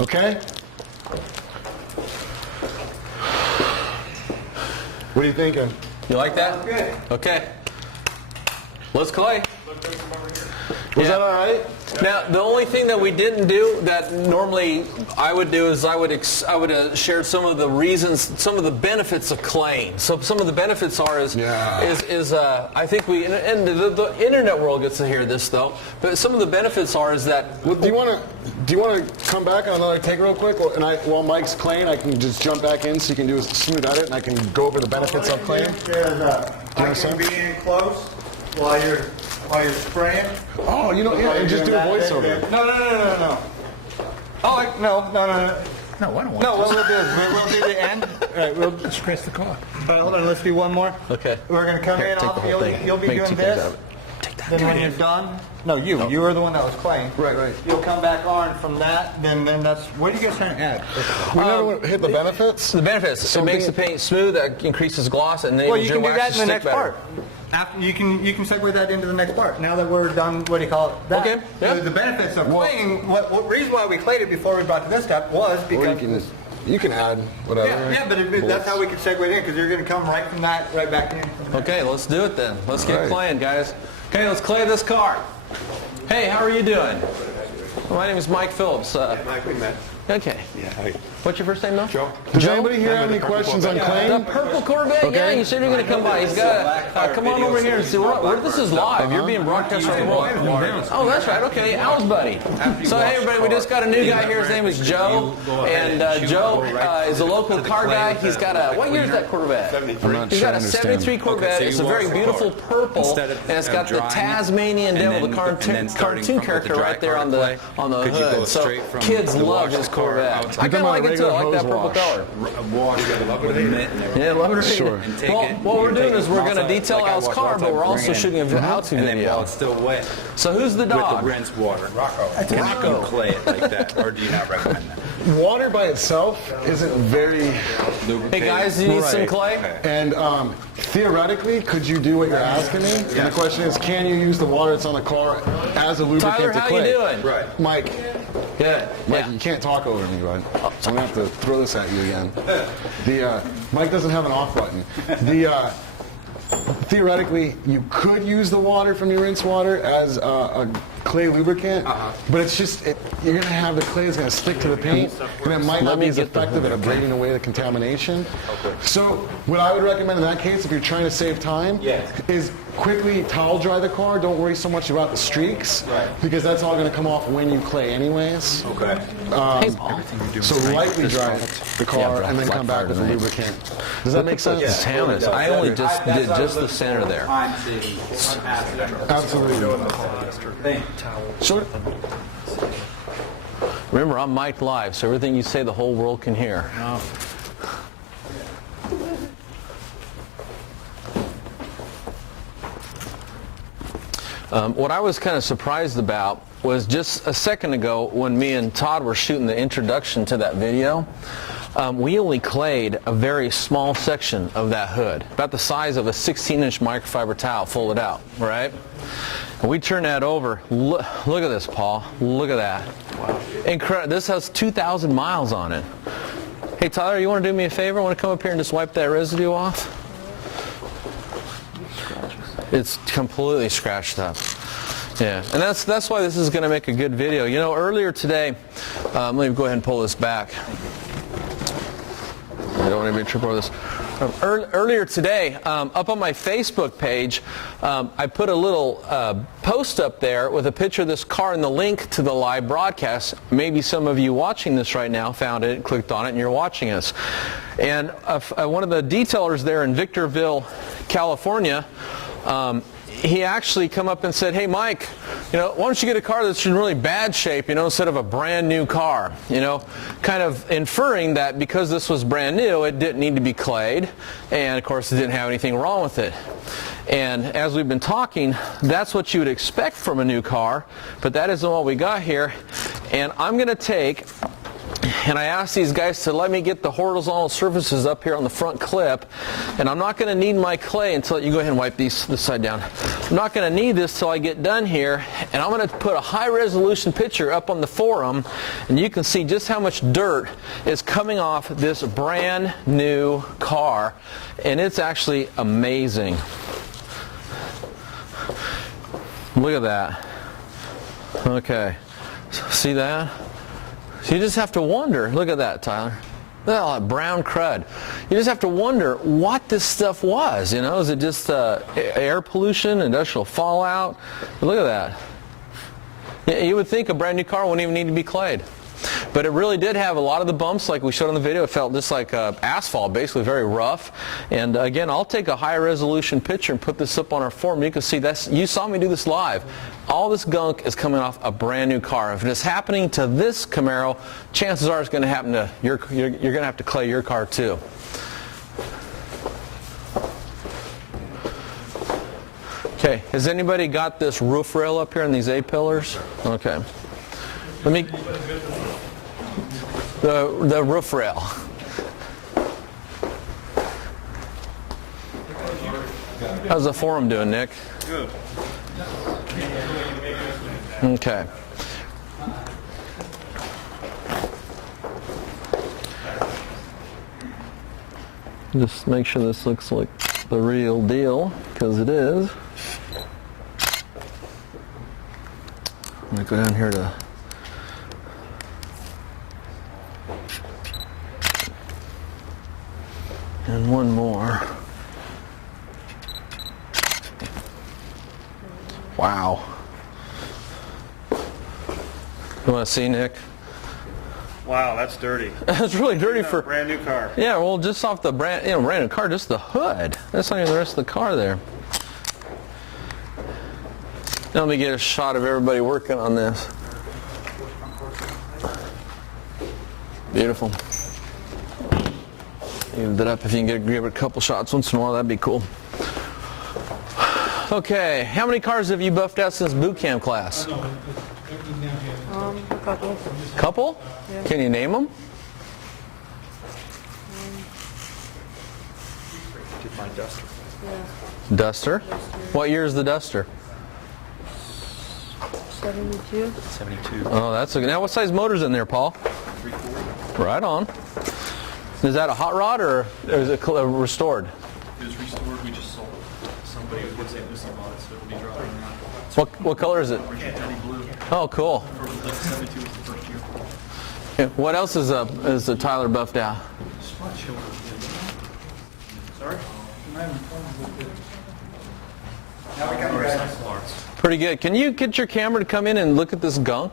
Okay? What are you thinking? You like that? Okay. Okay. Let's clay. Was that all right? Now, the only thing that we didn't do that normally I would do is I would share some of the reasons, some of the benefits of claying. So some of the benefits are I think and the internet world gets to hear this though. But some of the benefits is that. Well, do you want to come back on another take real quick? And while Mike's claying, I can just jump back in so you can do a smooth edit, and I can go over the benefits of claying. I can be in close while you're spraying. Oh, and just do a voiceover. No. Oh, no. No, I don't want No, what we'll do is we'll do the end. All right, we'll to press the car. All right, hold on. Let's do one more. Okay. We're gonna come in off. You'll be doing this. Then when you're done, you were the one that was playing. Right. You'll come back on from that. Then that's. What are you guys trying to add? We never hit the benefits. The benefits. It makes the paint smooth. That increases gloss, and then you can do that in the next part. After you can segue that into the next part. Now that we're done, what do you call it? That, okay. Yeah. The benefits of claying. What reason why we clayed it before we brought to this step was because. You can add whatever. Yeah, but that's how we can segue it in because you're going to come right from that right back in. Okay, let's do it then. Let's get playing, guys. Okay, let's clay this car. Hey, how are you doing? My name is Mike Phillips. Mike, we met. Okay. Yeah. Hi. What's your first name, though? Joe. Does anybody here have any questions on claying? The purple Corvette? Okay. Yeah, you said you're going to come by. He's got come on over here and see. This is live. You're being broadcast right now. Oh, that's right. Okay, Al's buddy. So, hey, everybody, we just got a new guy here. His name is Joe. And Joe is a local car guy. He's got what year is that Corvette? 73. He's got a 73 Corvette. It's a very beautiful purple. And it's got the Tasmanian devil, the cartoon character right there on the hood. So, kids love this Corvette. I kind of like it too. I like that purple color. Yeah, love it. Sure. Well, what we're doing is we're going to detail Al's car, but we're also shooting a how-to video. And then while it's still wet, so who's the dog? with the rinse water. Rocco. Can you clay it like that, or do you not recommend that? Water by itself isn't very. Hey guys, do you need some clay? And theoretically, could you do what you're asking me? And the question is, can you use the water that's on the car as a lubricant Tyler, to how clay? you doing? Right. Mike, Good. Mike, you can't talk over me, bud. I'm gonna have to throw this at you again. Mike doesn't have an off button. Theoretically, you could use the water from your rinse water as a clay lubricant, but it's just you're gonna have the clay is gonna stick to the paint, and it might not be as effective at abrading away the contamination. Okay. So, what I would recommend in that case, if you're trying to save time, is quickly towel dry the car. Don't worry so much about the streaks, because that's all going to come off when you clay anyways. Okay. So lightly dry the car and then come back with the lubricant. Does that make sense? Yes. I only just did just the center there. Absolutely. Sure. Remember, I'm mic'd live, so everything you say the whole world can hear. What I was kind of surprised about was just a second ago when me and Todd were shooting the introduction to that video, we only clayed a very small section of that hood, about the size of a 16-inch microfiber towel folded out, right? And we turn that over. Look at this, Paul. Look at that. Wow. Incredible. This has 2,000 miles on it. Hey, Tyler, you want to do me a favor? Want to come up here and just wipe that residue off? It's completely scratched up. Yeah, and that's why this is going to make a good video. You know, earlier today, let me go ahead and pull this back. I don't want to trip over this. Earlier today, up on my Facebook page, I put a little post up there with a picture of this car and the link to the live broadcast. Maybe some of you watching this right now found it, clicked on it, and you're watching us. And one of the detailers there in Victorville, California, he actually come up and said, "Hey, Mike, why don't you get a car that's in really bad shape, instead of a brand new car?" Kind of inferring that because this was brand new, it didn't need to be clayed, and of course it didn't have anything wrong with it. And as we've been talking, that's what you would expect from a new car, but that isn't what we got here. And I'm going to take and I asked these guys to let me get the horizontal surfaces up here on the front clip, and I'm not going to need my clay until, you go ahead and wipe this side down. I'm not going to need this till I get done here, and I'm going to put a high resolution picture up on the forum, and you can see just how much dirt is coming off this brand new car, and it's actually amazing. Look at that. Okay, see that? So you just have to wonder, look at that, Tyler. Look at all that brown crud. You just have to wonder what this stuff was, you know? Is it just air pollution, industrial fallout? But look at that. You would think a brand new car wouldn't even need to be clayed. But it really did have a lot of the bumps like we showed on the video. It felt just like asphalt, basically very rough. And again, I'll take a high resolution picture and put this up on our forum. You can see that's, you saw me do this live. All this gunk is coming off a brand new car. If it's happening to this Camaro, chances are it's going to happen to you're going to have to clay your car too. Okay, has anybody got this roof rail up here and these A-pillars? Okay. Let me, the roof rail. How's the forum doing, Nick? Good. Okay. Just make sure this looks like the real deal, because it is. I'm going to go down here to and one more. Wow. You want to see, Nick? Wow, that's dirty. That's really dirty for a brand new car. Yeah, well, just off the brand new car, just the hood. That's not even the rest of the car there. Now let me get a shot of everybody working on this. Beautiful. Give it up if you can give it a couple shots once in a while, that'd be cool. Okay, how many cars have you buffed out since boot camp class? A couple. Couple? Yeah. Can you name them? Did my Duster. Yeah. Duster? What year is the Duster? 72. 72. Oh, that's a, now what size motor's in there, Paul? 340. Right on. Is that a hot rod or is it restored? It was restored. We just sold it. Somebody who lives at Lucy bought it, so it'll be dropping around. What color is it? Teddy blue. Oh, cool. For like 72 was the first year. Okay, what else is the Tyler buffed out? Sorry? Now we got the guys. Parts. Pretty good. Can you get your camera to come in and look at this gunk?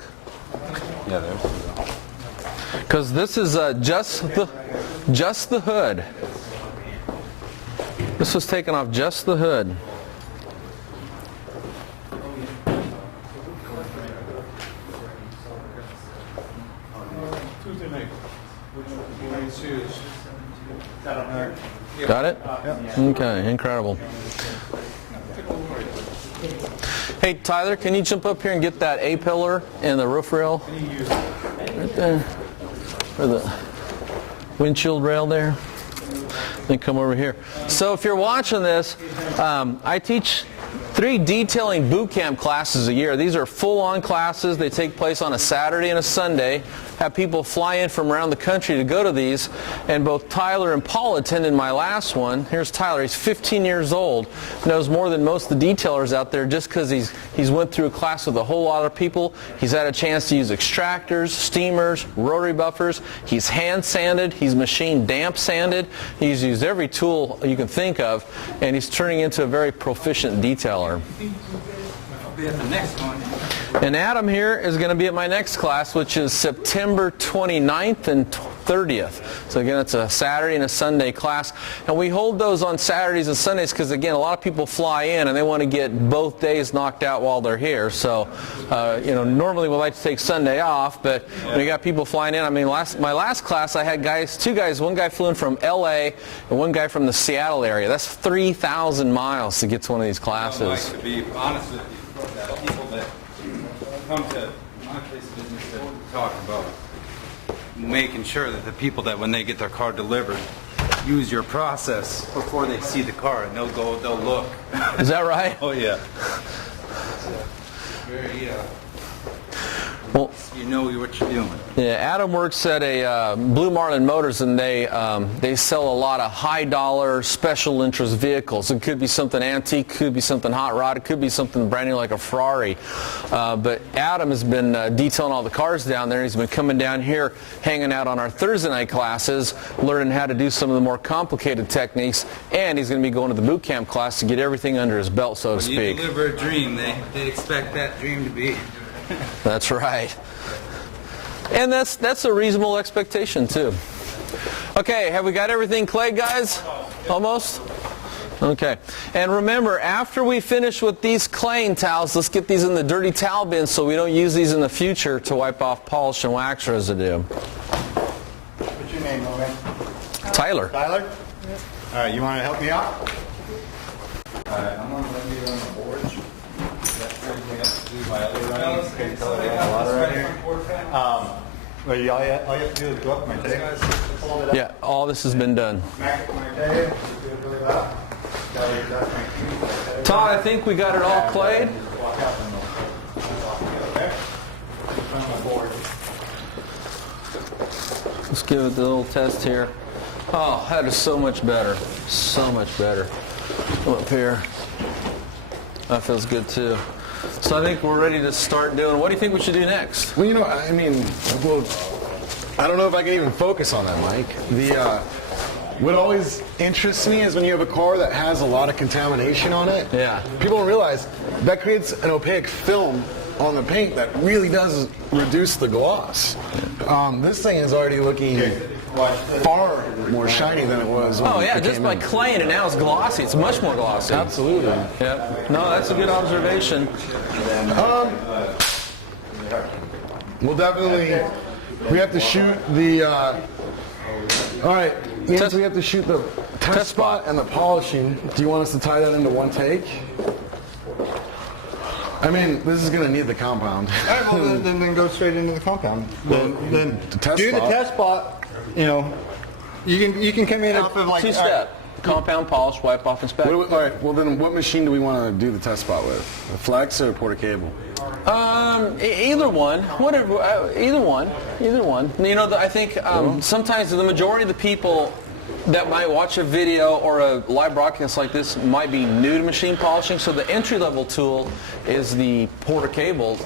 Yeah, there's the go. Because this is just the hood. This was taken off just the hood. Got it? Okay, incredible. Hey, Tyler, can you jump up here and get that A-pillar and the roof rail? Right there. Or the windshield rail there. Then come over here. So if you're watching this, I teach 3 detailing boot camp classes a year. These are full-on classes. They take place on a Saturday and a Sunday. Have people fly in from around the country to go to these. And both Tyler and Paul attended my last one. Here's Tyler. He's 15 years old. Knows more than most of the detailers out there just because he's went through a class with a whole lot of people. He's had a chance to use extractors, steamers, rotary buffers. He's hand sanded. He's machine damp sanded. He's used every tool you can think of. And he's turning into a very proficient detailer. Be at the next one. And Adam here is going to be at my next class, which is September 29th and 30th. So again, it's a Saturday and a Sunday class. And we hold those on Saturdays and Sundays because, again, a lot of people fly in and they want to get both days knocked out while they're here. So, normally we like to take Sunday off, but when you got people flying in, I mean, my last class I had two guys, one guy flew in from LA and one guy from the Seattle area. That's 3,000 miles to get to one of these classes. Mike, to be honest with you, people that come to my place of business to talk about making sure that the people that when they get their car delivered use your process before they see the car, and they'll look. Is that right? Oh yeah. Very Well, you know what you're doing. yeah, Adam works at a Blue Marlin Motors, and they sell a lot of high-dollar special interest vehicles. It could be something antique, could be something hot rod, it could be something brand new like a Ferrari. But Adam has been detailing all the cars down there. He's been coming down here, hanging out on our Thursday night classes, learning how to do some of the more complicated techniques, and he's going to be going to the boot camp class to get everything under his belt, so to When speak. you deliver a dream, they expect that dream to be. That's right. And that's a reasonable expectation too. Okay, have we got everything clayed, guys? Almost? Okay. And remember, after we finish with these claying towels, let's get these in the dirty towel bin so we don't use these in the future to wipe off polish and wax residue. What's your name, Logan? Tyler. Tyler? All right, you want to help me out? All right, I'm gonna let you on the boards. That's everything else to do my other running. Okay, tell me a lot right here. Well, all you have to do is go up my tape. Hold it up. Yeah, all this has been done. Mac my tape. Do it really loud. Todd, I think we got it all clayed. Walk out and okay? In front of my board. Let's give it the little test here. Oh, that is so much better. So much better. Come up here. That feels good too. So I think we're ready to start doing. What do you think we should do next? Well, I mean, well, I don't know if I can even focus on that, Mike. What always interests me is when you have a car that has a lot of contamination on it. Yeah. People don't realize that creates an opaque film on the paint that really does reduce the gloss. This thing is already looking far more shiny than it was when Oh yeah, it just came by in. claying it now it's glossy. It's much more glossy. Absolutely. Yep. No, that's a good observation. We'll definitely, we have to shoot the, all right, Ian, so we have to shoot the test spot and the polishing. Do you want us to tie that into one take? I mean, this is going to need the compound. All right, well, then go straight into the compound. Then the test do spot. the test spot. You know, you can come in off of like Two-step. Compound, polish, wipe off, inspect. All right, well then what machine do we want to do the test spot with? A flex or a porta cable? Either one. Whatever. Either one. Either one. You know, I think sometimes the majority of the people that might watch a video or a live broadcast like this might be new to machine polishing. So the entry-level tool is the porta cable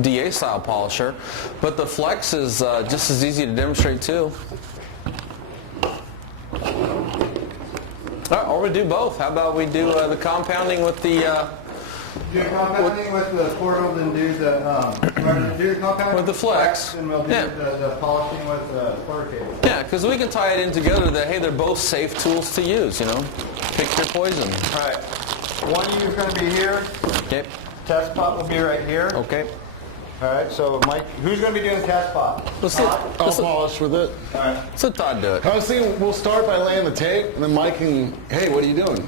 DA style polisher, but the flex is just as easy to demonstrate too. All right, or we do both. How about we do the compounding with the do the compounding with the portal, then do the compounding with the flex. and we'll do Yeah. the polishing with the porta cable. Yeah, because we can tie it in together that, hey, they're both safe tools to use, you know. Pick your poison. All right, one of you is going to be here. Okay. Test spot will be right here. Okay. All right, so Mike, who's going to be doing the test spot? I'll polish with it. All right. So Todd do it. I was thinking we'll start by laying the tape, and then Mike can, hey, what are you doing?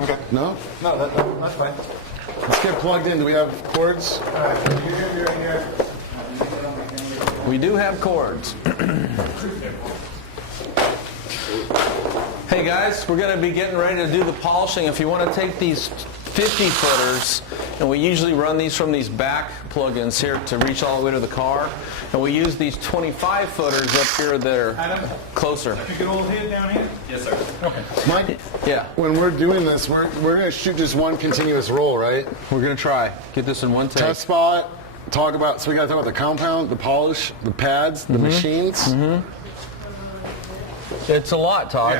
Okay. No? No, that's fine. Let's get plugged in. Do we have cords? All right, so you're going to be right here. We do have cords. Hey guys, we're going to be getting ready to do the polishing. If you want to take these 50 footers, and we usually run these from these back plugins here to reach all the way to the car, and we use these 25 footers up here that are closer. You can hold it down here? Yes, sir. Okay. Mike, Yeah, when we're doing this, we're going to shoot just one continuous roll, right? we're going to try. Get this in one take. Test spot, talk about, so we got to talk about the compound, the polish, the pads, the machines. It's a lot, Todd.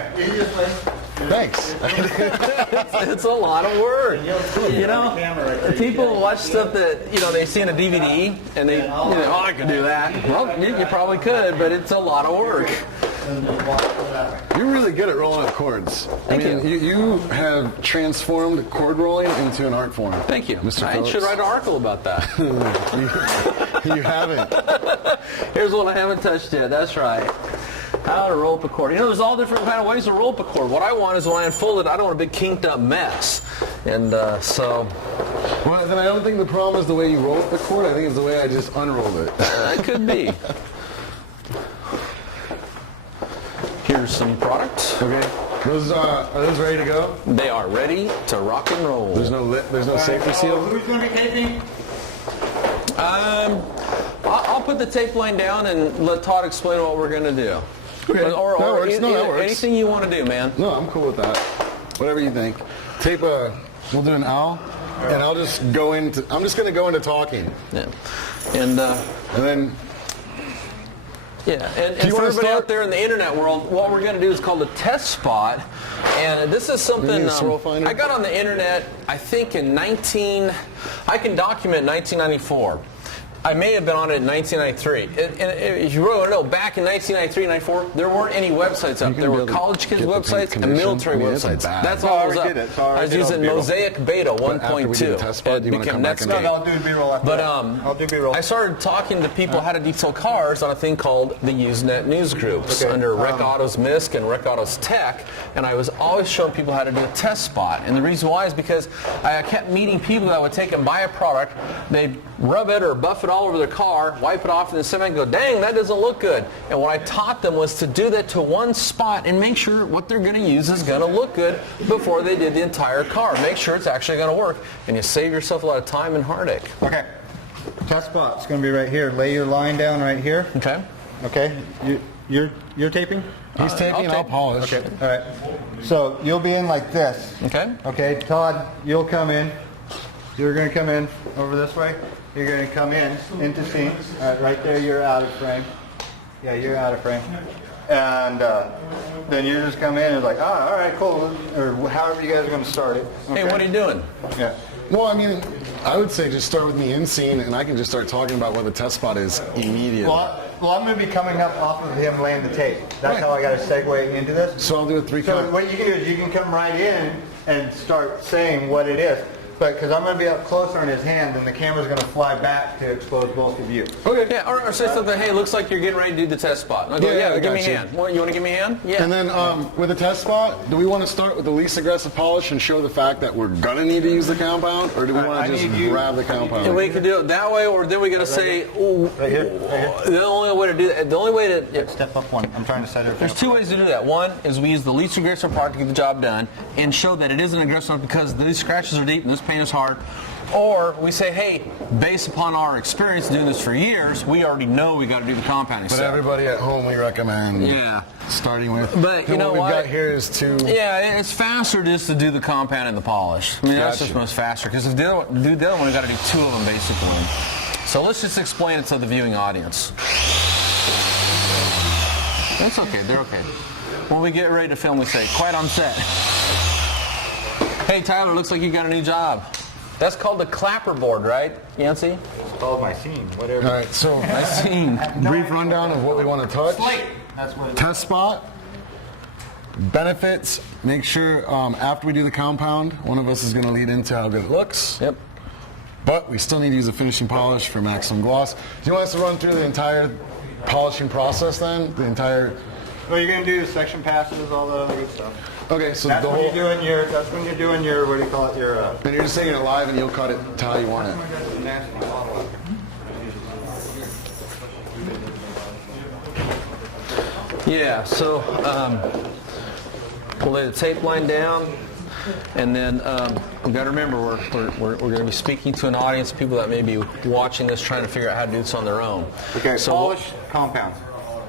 Thanks. It's a lot of work. You know, people watch stuff that, you know, they see in a DVD and they, oh, I could do that. Well, you probably could, but it's a lot of work. You're really good at rolling up chords. Thank you. You have transformed chord rolling into an art form. Thank you. Mr. I Phillips. should write an article about that. You haven't. Here's one I haven't touched yet. That's right. How to roll up a chord. You know, there's all different kind of ways to roll up a chord. What I want is when I unfold it, I don't want a big kinked up mess. And so... Well, then I don't think the problem is the way you roll up the chord. I think it's the way I just unrolled it. It could be. here's some products. Okay. Those are those ready to go? They are ready to rock and roll. There's no safety seal. Who's going to be taping? I'll put the tape line down and let Todd explain what we're going to do. Okay. Or that works. No, that works. Anything you want to do, man. No, I'm cool with that. Whatever you think. Tape we'll do an L, and I'll just go into. I'm just going to go into talking. Yeah. And then. Yeah, and you for wanna everybody start? out there in the internet world, what we're going to do is called a test spot. And this is something need a swirl finder? I got on the internet, I think I can document 1994. I may have been on it in 1993. And if you really want to know, back in 1993, 94, there weren't any websites up. There were college kids' websites and military websites. That's all I was up. I was using Mosaic Beta 1.2. It became Netscape. No, I'll do B-roll after But that. I'll do B-roll. I started talking to people how to detail cars on a thing called the Usenet news groups under Rec Auto's MISC and Rec Auto's Tech, and I was always showing people how to do a test spot. And the reason why is because I kept meeting people that would take and buy a product, they'd rub it or buff it all over their car, wipe it off, and then sit back and go, dang, that doesn't look good. And what I taught them was to do that to one spot and make sure what they're going to use is going to look good before they did the entire car. Make sure it's actually going to work, and you save yourself a lot of time and heartache. Okay. Test spot's going to be right here. Lay your line down right here. Okay? Okay. You're taping? He's taping. I'll tape. polish. Okay. All right. So you'll be in like this. Okay? Okay. Todd, you'll come in. You're going to come in over this way. You're going to come in into scene. All right, right there, you're out of frame. Yeah, you're out of frame. And then you just come in and like, all right, cool. Or however you guys are going to start it. Okay? Hey, what are you doing? Yeah. Well, I mean, I would say just start with me in scene, and I can just start talking about what the test spot is immediately. Well, I'm going to be coming up off of him laying the tape. That's how I got to segue into this. So I'll do a 3 So count. what you can do is you can come right in and start saying what it is. But because I'm going to be up closer in his hand, and the camera's going to fly back to expose both of you. Okay. Yeah, or say something, hey, looks like you're getting ready to do the test spot. And I'll go, Yeah, I give me got a you. hand. You want to give me a hand? Yeah. And then with the test spot, do we want to start with the least aggressive polish and show the fact that we're going to need to use the compound, or do we want I to just need you- grab the compound? And we can do it that way, or then we got to say, ooh, Right here, right here. the only way to do that, the only way to, yeah, Step up one. I'm trying to set it. there's two ways to do that. One is we use the least aggressive product to get the job done and show that it isn't aggressive because these scratches are deep and this paint is hard. Or we say, hey, based upon our experience doing this for years, we already know we got to do the compounding But step. everybody at home, we recommend starting with. But you and know what what? we've got here is two. Yeah, it's faster just to do the compound and the polish. I mean, that's just Gotcha. much faster because if the other one, we got to do two of them basically. So let's just explain it to the viewing audience. That's okay. They're okay. When we get ready to film, we say, "Quiet on set." Hey, Tyler, looks like you got a new job. That's called the clapper board, right, Yancey? It's called my scene. Whatever. All right, so Nice scene. brief rundown of what we want to touch. Slate. That's what. Test spot. Benefits. Make sure after we do the compound, one of us is going to lead into how good it looks. Yep. But we still need to use a finishing polish for maximum gloss. Do you want us to run through the entire polishing process then? The entire. Well, you're going to do the section passes, all the other good stuff. Okay, so That's the when whole. you're doing your. That's when you're doing your. What do you call it? Your. And you're just taking it live, and you'll cut it to how you want it. Nasty bottle. Yeah, so we'll lay the tape line down, and then we've got to remember we're going to be speaking to an audience of people that may be watching this trying to figure out how to do this on their own. Okay. So Polish compound.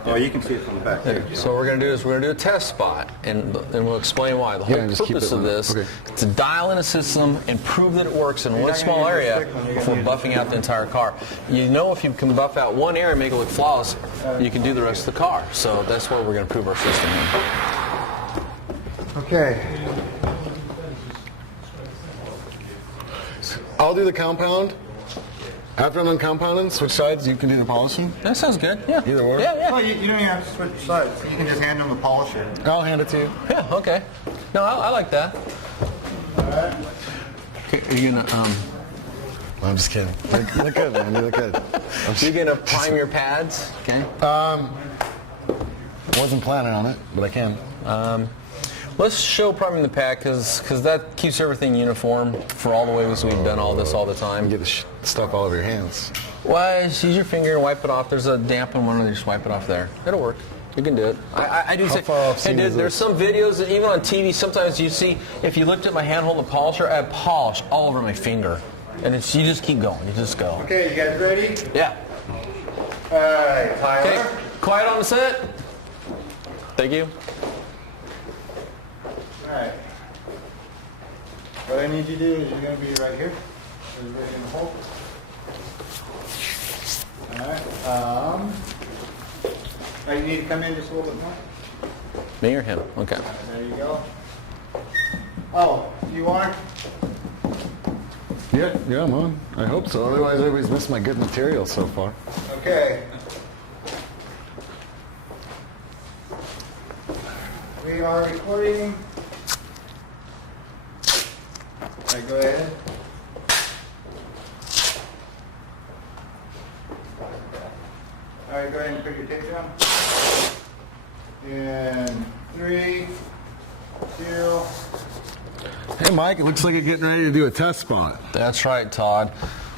Oh, you can see it from the back. So what we're going to do is we're going to do a test spot, and then we'll explain why. The whole Yeah, just keep purpose it of on. this Okay. is to dial in a system and prove that it works in one small area before buffing out the entire car. You know, if you can buff out one area and make it look flawless, you can do the rest of the car. So that's where we're going to prove our system in. Okay. I'll do the compound. After I'm done compounding, switch sides, you can do the polishing. That sounds good. Yeah. Either or. Yeah. Well, you don't even have to switch sides. You can just hand them the polisher. I'll hand it to you. Yeah, okay. No, I like that. Okay, are you gonna I'm just kidding. You look good, man. You look good. you're gonna prime your pads? Okay. Wasn't planning on it, but I can. Let's show priming the pad because that keeps everything uniform for all the ways we've done all this all the time. Get the stuff all over your hands. Well, just use your finger and wipe it off. There's a damp one, just wipe it off there. It'll work. You can do it. I do How say, far off hey, scene dude, is there's this? some videos that even on TV, sometimes you see, if you looked at my handhold of polisher, I have polish all over my finger. And it's, you just keep going. You just go. Okay, you guys ready? Yeah. All right, Tyler. Okay, quiet on the set. Thank you. All right. What I need you to do is you're going to be right here. Everybody in the hole. All right. Now you need to come in just a little bit more. Me or him? Okay. There you go. Oh, you want? Yeah, I'm on. I hope so. Otherwise, everybody's missed my good material so far. Okay. We are recording. All right, go ahead. All right, go ahead and put your tape down. In 3, 2. Hey, Mike, it looks like you're getting ready to do a test spot. That's right, Todd.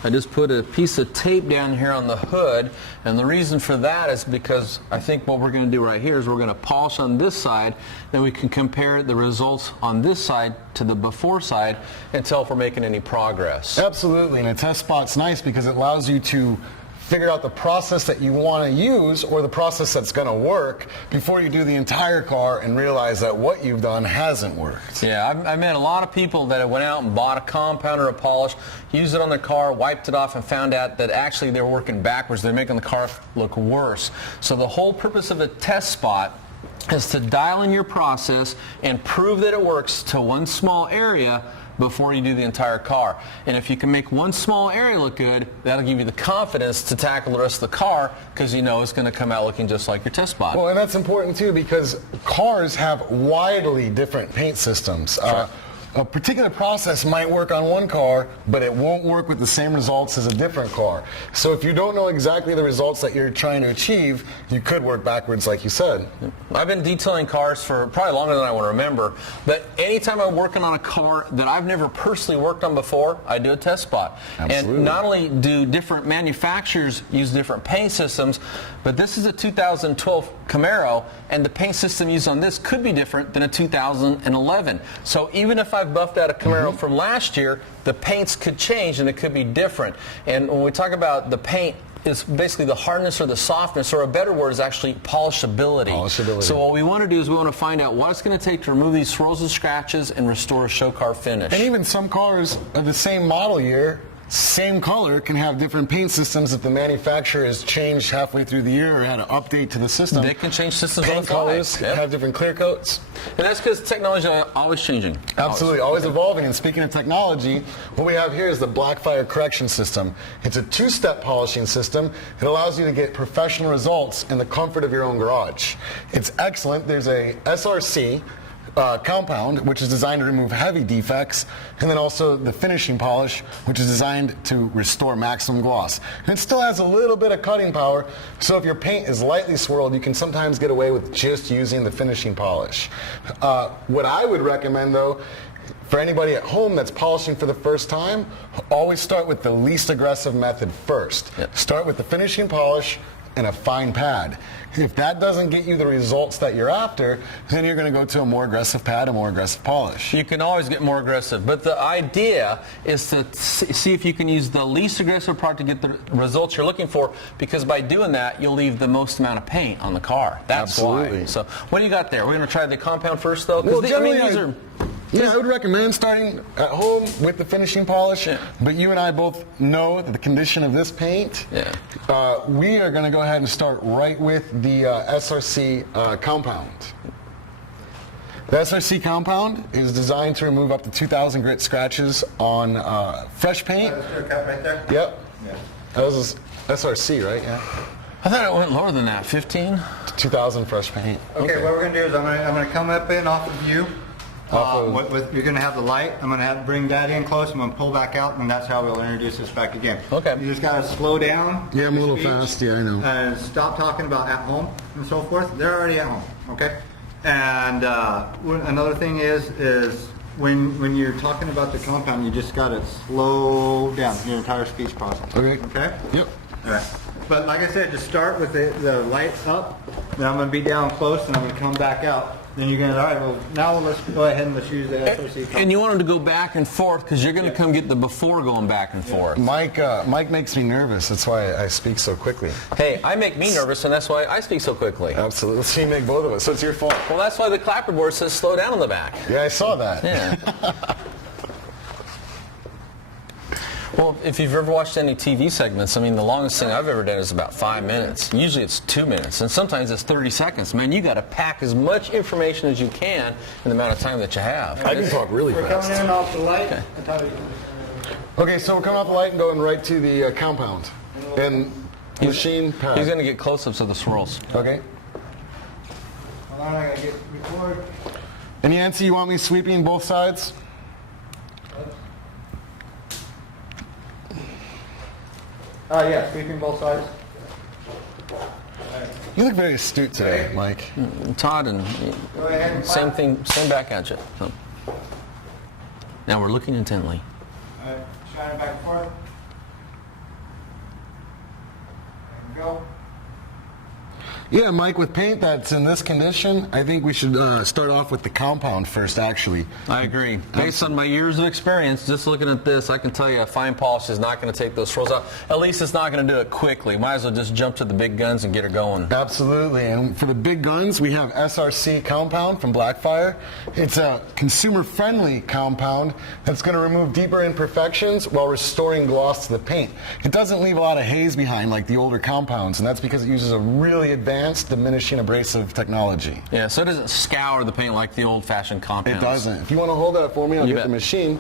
I just put a piece of tape down here on the hood, and the reason for that is because I think what we're going to do right here is we're going to polish on this side, then we can compare the results on this side to the before side and tell if we're making any progress. Absolutely, and a test spot's nice because it allows you to figure out the process that you want to use or the process that's going to work before you do the entire car and realize that what you've done hasn't worked. Yeah, I met a lot of people that went out and bought a compounder of polish, used it on their car, wiped it off, and found out that actually they were working backwards. They're making the car look worse. So the whole purpose of a test spot is to dial in your process and prove that it works to one small area before you do the entire car. And if you can make one small area look good, that'll give you the confidence to tackle the rest of the car because you know it's going to come out looking just like your test spot. Well, and that's important too because cars have widely different paint systems. A particular process might work on one car, but it won't work with the same results as a different car. So if you don't know exactly the results that you're trying to achieve, you could work backwards like you said. I've been detailing cars for probably longer than I want to remember, but anytime I'm working on a car that I've never personally worked on before, I do a test spot. Absolutely. And not only do different manufacturers use different paint systems, but this is a 2012 Camaro, and the paint system used on this could be different than a 2011. So even if I've buffed out a Camaro from last year, the paints could change and it could be different. And when we talk about the paint, it's basically the hardness or the softness, or a better word is actually polishability. Polishability. So what we want to do is we want to find out what it's going to take to remove these swirls and scratches and restore a show car finish. And even some cars of the same model year, same color, can have different paint systems if the manufacturer has changed halfway through the year or had an update to the system. They can change systems on Paint the fly. colors Yep. have different clear coats. And that's because technology is always changing. Absolutely, always evolving. And speaking of technology, what we have here is the Blackfire correction system. It's a two-step polishing system. It allows you to get professional results in the comfort of your own garage. It's excellent. There's a SRC compound, which is designed to remove heavy defects, and then also the finishing polish, which is designed to restore maximum gloss. And it still has a little bit of cutting power, so if your paint is lightly swirled, you can sometimes get away with just using the finishing polish. What I would recommend, though, for anybody at home that's polishing for the first time, always start with the least aggressive method first. Yep. Start with the finishing polish and a fine pad. If that doesn't get you the results that you're after, then you're going to go to a more aggressive pad, a more aggressive polish. You can always get more aggressive, but the idea is to see if you can use the least aggressive part to get the results you're looking for, because by doing that, you'll leave the most amount of paint on the car. That's Absolutely. why. So what do you got there? We're going to try the compound first, though? 'Cause Well, these generally, are... Yeah, I would recommend starting at home with the finishing polish, but you and I both know that the condition of this paint, we are going to go ahead and start right with the SRC compound. The SRC compound is designed to remove up to 2,000 grit scratches on fresh paint. Is there a cut right there? Yep. Yeah. That was SRC, right? Yeah. I thought it went lower than that, 15? 2,000 fresh paint. Okay, what we're going to do is I'm going to come up in off of you. You're going to have the light. I'm going to have to bring that in close. I'm going to pull back out, and that's how we'll introduce this back again. Okay. You just got to slow down. Yeah, I'm a little your speech, fast. Yeah, I know. And stop talking about at home and so forth. They're already at home. Okay. And another thing is when you're talking about the compound, you just got to slow down your entire speech process. Okay. Okay. Yep. All right. But like I said, just start with the lights up Then I'm going to be down close, and I'm going to come back out. Then you're going to, all right, well, now let's go ahead and let's use the SOC. And you want them to go back and forth because you're going to come get the before going back and forth. Mike makes me nervous. That's why I speak so quickly. Hey, I make me nervous, and that's why I speak so quickly. Absolutely. So you make both of us. So it's your fault. Well, that's why the clapperboard says slow down on the back. Yeah, I saw that. Yeah. Well, if you've ever watched any TV segments, I mean, the longest thing I've ever done is about 5 minutes. Usually it's 2 minutes, and sometimes it's 30 seconds. Man, you got to pack as much information as you can in the amount of time that you have. I can talk really We're fast. coming in off the light. Okay, so we're coming off the light and going right to the compound. And machine pad. He's going to get close-ups of the swirls. Okay. Hold on, I got to get record. And Yancy, you want me sweeping both sides? Yeah, sweeping both sides. You look very astute today, Mike. Todd, and Go ahead and same clap. thing, same back at you. So. Now we're looking intently. All right, shine it back and forth. There we go. Yeah, Mike, with paint that's in this condition, I think we should start off with the compound first, actually. I agree. Based on my years of experience, just looking at this, I can tell you a fine polish is not going to take those swirls out. At least it's not going to do it quickly. Might as well just jump to the big guns and get her going. Absolutely. And for the big guns, we have SRC compound from Blackfire. It's a consumer-friendly compound that's going to remove deeper imperfections while restoring gloss to the paint. It doesn't leave a lot of haze behind like the older compounds, and that's because it uses a really advanced diminishing abrasive technology. Yeah, so it doesn't scour the paint like the old-fashioned compounds. It doesn't. If you want to hold that for me, I'll You get bet. the machine.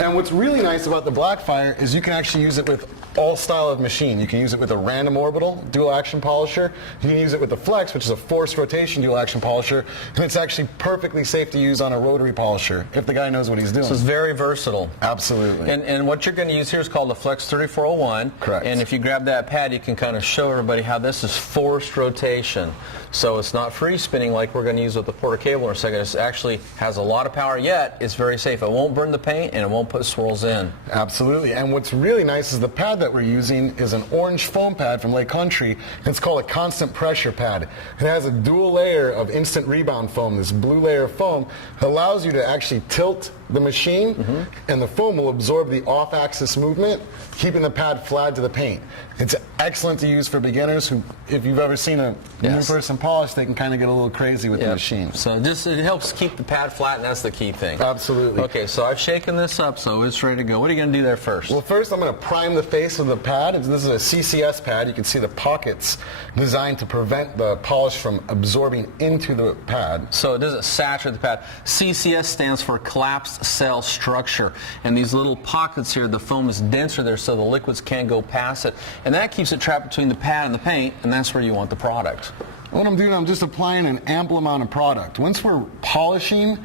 And what's really nice about the Blackfire is you can actually use it with all style of machine. You can use it with a random orbital dual action polisher. You can use it with the Flex, which is a forced rotation dual action polisher. And it's actually perfectly safe to use on a rotary polisher if the guy knows what he's doing. So it's very versatile. Absolutely. And what you're going to use here is called the Flex 3401. Correct. And if you grab that pad, you can kind of show everybody how this is forced rotation. So it's not free spinning like we're going to use with the Porter cable in a second. It actually has a lot of power, yet it's very safe. It won't burn the paint and it won't put swirls in. Absolutely. And what's really nice is the pad that we're using is an orange foam pad from Lake Country. It's called a constant pressure pad. It has a dual layer of instant rebound foam, this blue layer of foam that allows you to actually tilt the machine, and the foam will absorb the off-axis movement, keeping the pad flat to the paint. It's excellent to use for beginners who, if you've ever seen a Yes. new person polish, they can kind of get a little crazy with the machine. So just it helps keep the pad flat, and that's the key thing. Absolutely. Okay, so I've shaken this up, so it's ready to go. What are you going to do there first? Well, first I'm going to prime the face of the pad. This is a CCS pad. You can see the pockets designed to prevent the polish from absorbing into the pad. So it doesn't saturate the pad. CCS stands for collapsed cell structure. And these little pockets here, the foam is denser there so the liquids can't go past it. And that keeps it trapped between the pad and the paint, and that's where you want the product. What I'm doing, I'm just applying an ample amount of product. Once we're polishing,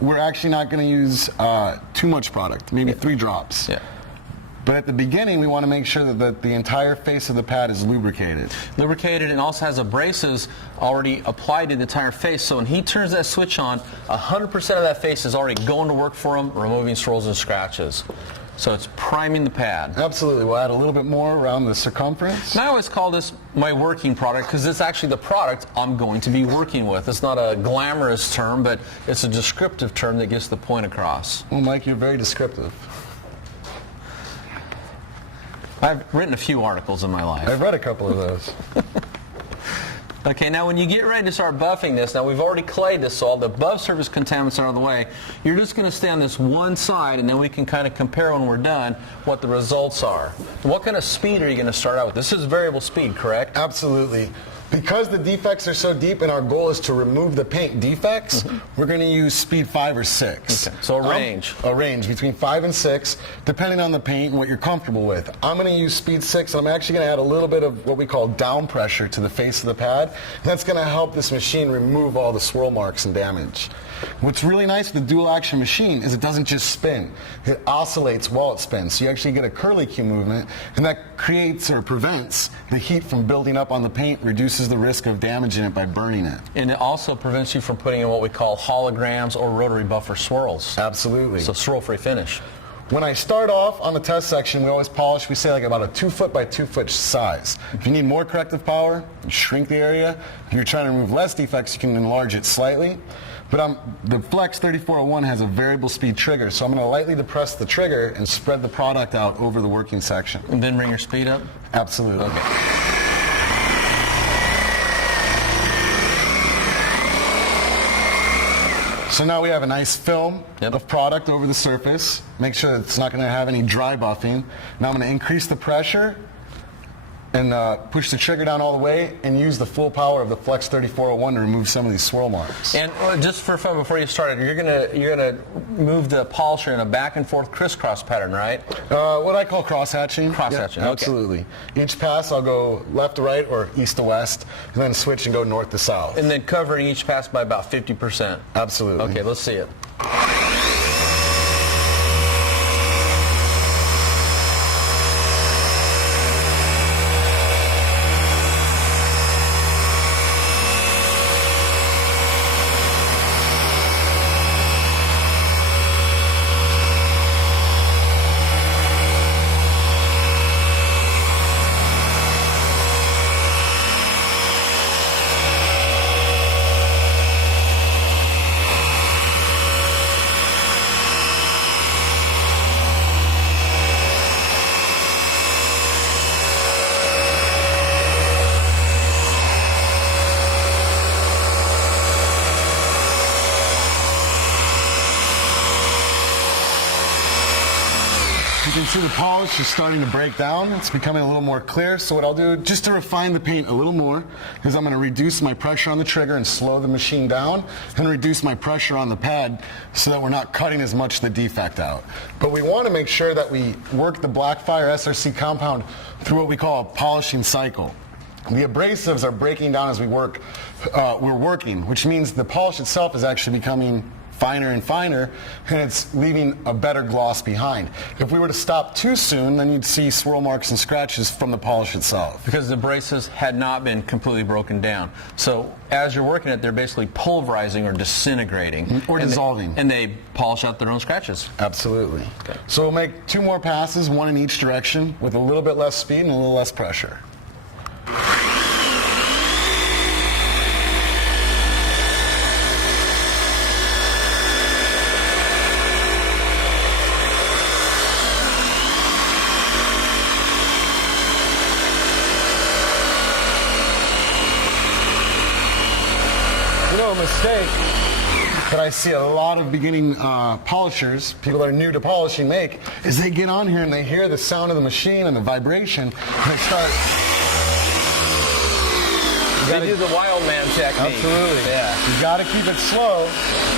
we're actually not going to use too much product, maybe 3 drops. Yeah. But at the beginning, we want to make sure that the entire face of the pad is lubricated. Lubricated, and also has abrasives already applied to the entire face. So when he turns that switch on, 100% of that face is already going to work for him, removing swirls and scratches. So it's priming the pad. Absolutely. We'll add a little bit more around the circumference. And I always call this my working product because it's actually the product I'm going to be working with. It's not a glamorous term, but it's a descriptive term that gets the point across. Well, Mike, you're very descriptive. I've written a few articles in my life. I've read a couple of those. Okay, now when you get ready to start buffing this, now we've already clayed this, so all the above surface contaminants are out of the way. You're just going to stay on this one side, and then we can kind of compare when we're done what the results are. What kind of speed are you going to start out with? This is variable speed, correct? Absolutely. Because the defects are so deep and our goal is to remove the paint defects, we're going to use speed 5 or 6. Okay, so a range. A range between 5 and 6, depending on the paint and what you're comfortable with. I'm going to use speed 6, and I'm actually going to add a little bit of what we call down pressure to the face of the pad. That's going to help this machine remove all the swirl marks and damage. What's really nice with the dual action machine is it doesn't just spin. It oscillates while it spins. So you actually get a curlicue movement, and that creates or prevents the heat from building up on the paint, reduces the risk of damaging it by burning it. And it also prevents you from putting in what we call holograms or rotary buffer swirls. Absolutely. So swirl-free finish. When I start off on the test section, we always polish, we say like about a 2 foot by 2 foot size. If you need more corrective power, you shrink the area. If you're trying to remove less defects, you can enlarge it slightly. But the Flex 3401 has a variable speed trigger, so I'm going to lightly depress the trigger and spread the product out over the working section. And then bring your speed up? Absolutely. Okay. So now we have a nice film of product over the surface. Make sure it's not going to have any dry buffing. Now I'm going to increase the pressure and push the trigger down all the way and use the full power of the Flex 3401 to remove some of these swirl marks. And just for fun, before you started, you're gonna move the polisher in a back and forth crisscross pattern, right? What I call cross-hatching. Cross-hatching, Yeah, okay. absolutely. Each pass I'll go left to right or east to west, and then switch and go north to south. And then covering each pass by about 50%. Absolutely. Okay, let's see it. You can see the polish is starting to break down. It's becoming a little more clear. So what I'll do, just to refine the paint a little more, is I'm going to reduce my pressure on the trigger and slow the machine down, and reduce my pressure on the pad so that we're not cutting as much of the defect out. But we want to make sure that we work the Blackfire SRC compound through what we call a polishing cycle. The abrasives are breaking down as we work. We're working, which means the polish itself is actually becoming finer and finer, and it's leaving a better gloss behind. If we were to stop too soon, then you'd see swirl marks and scratches from the polish itself. Because the abrasives had not been completely broken down. So as you're working it, they're basically pulverizing or disintegrating. Or dissolving. And they polish out their own scratches. Absolutely. Okay. So we'll make 2 more passes, 1 in each direction, with a little bit less speed and a little less pressure. A mistake that I see a lot of beginning polishers, people that are new to polishing, make is they get on here and they hear the sound of the machine and the vibration, and they start. They do the wild man technique. Absolutely. Yeah. You got to keep it slow.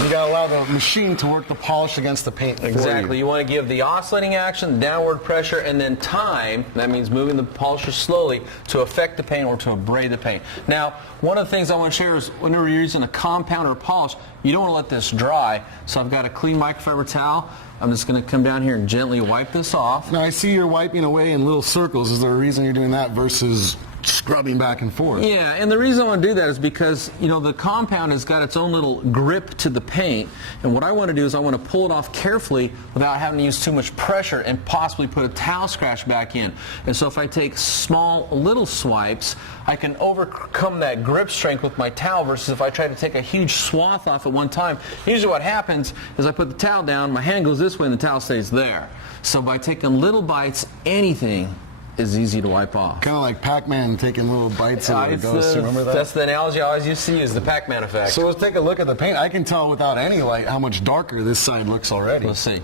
You got to allow the machine to work the polish against the paint. Exactly. For you. You want to give the oscillating action, downward pressure, and then time. That means moving the polisher slowly to affect the paint or to abrade the paint. Now, one of the things I want to share is whenever you're using a compound or a polish, you don't want to let this dry. So I've got a clean microfiber towel. I'm just going to come down here and gently wipe this off. Now I see you're wiping away in little circles. Is there a reason you're doing that versus scrubbing back and forth? Yeah, and the reason I want to do that is because, you know, the compound has got its own little grip to the paint, and what I want to do is I want to pull it off carefully without having to use too much pressure and possibly put a towel scratch back in. And so if I take small little swipes, I can overcome that grip strength with my towel versus if I try to take a huge swath off at one time. Usually what happens is I put the towel down, my hand goes this way and the towel stays there. So by taking little bites, anything is easy to wipe off. Kind of like Pac-Man taking little bites of the ghost. Remember that? That's the analogy I always used to use, the Pac-Man effect. So let's take a look at the paint. I can tell without any light how much darker this side looks already. Let's see.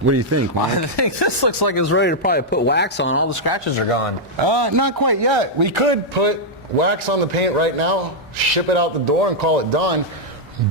What do you think, Mike? I think this looks like it's ready to probably put wax on. All the scratches are gone. Not quite yet. We could put wax on the paint right now, ship it out the door, and call it done.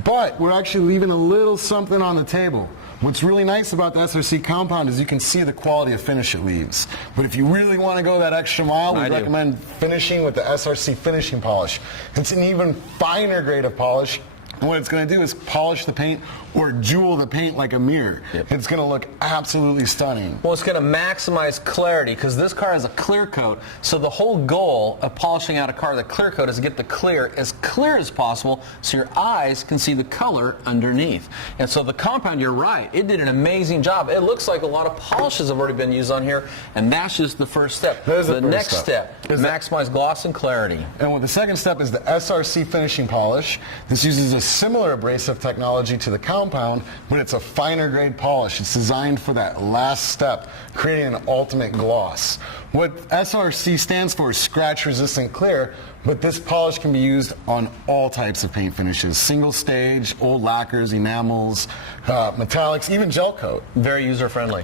But we're actually leaving a little something on the table. What's really nice about the SRC compound is you can see the quality of finish it leaves. But if you really want to go that extra mile, we recommend finishing with the SRC finishing polish. It's an even finer grade of polish. And what it's going to do is polish the paint or jewel the paint like a mirror. Yep. It's going to look absolutely stunning. Well, it's going to maximize clarity because this car has a clear coat. So the whole goal of polishing out a car with a clear coat is to get the clear as possible so your eyes can see the color underneath. And so the compound, you're right, it did an amazing job. It looks like a lot of polishes have already been used on here, and that's just the first step. That is the The first next step. step, maximize gloss and clarity. And what the second step is the SRC finishing polish. This uses a similar abrasive technology to the compound, but it's a finer grade polish. It's designed for that last step, creating an ultimate gloss. What SRC stands for is scratch resistant clear, but this polish can be used on all types of paint finishes: single stage, old lacquers, enamels, metallics, even gel coat. Very user friendly.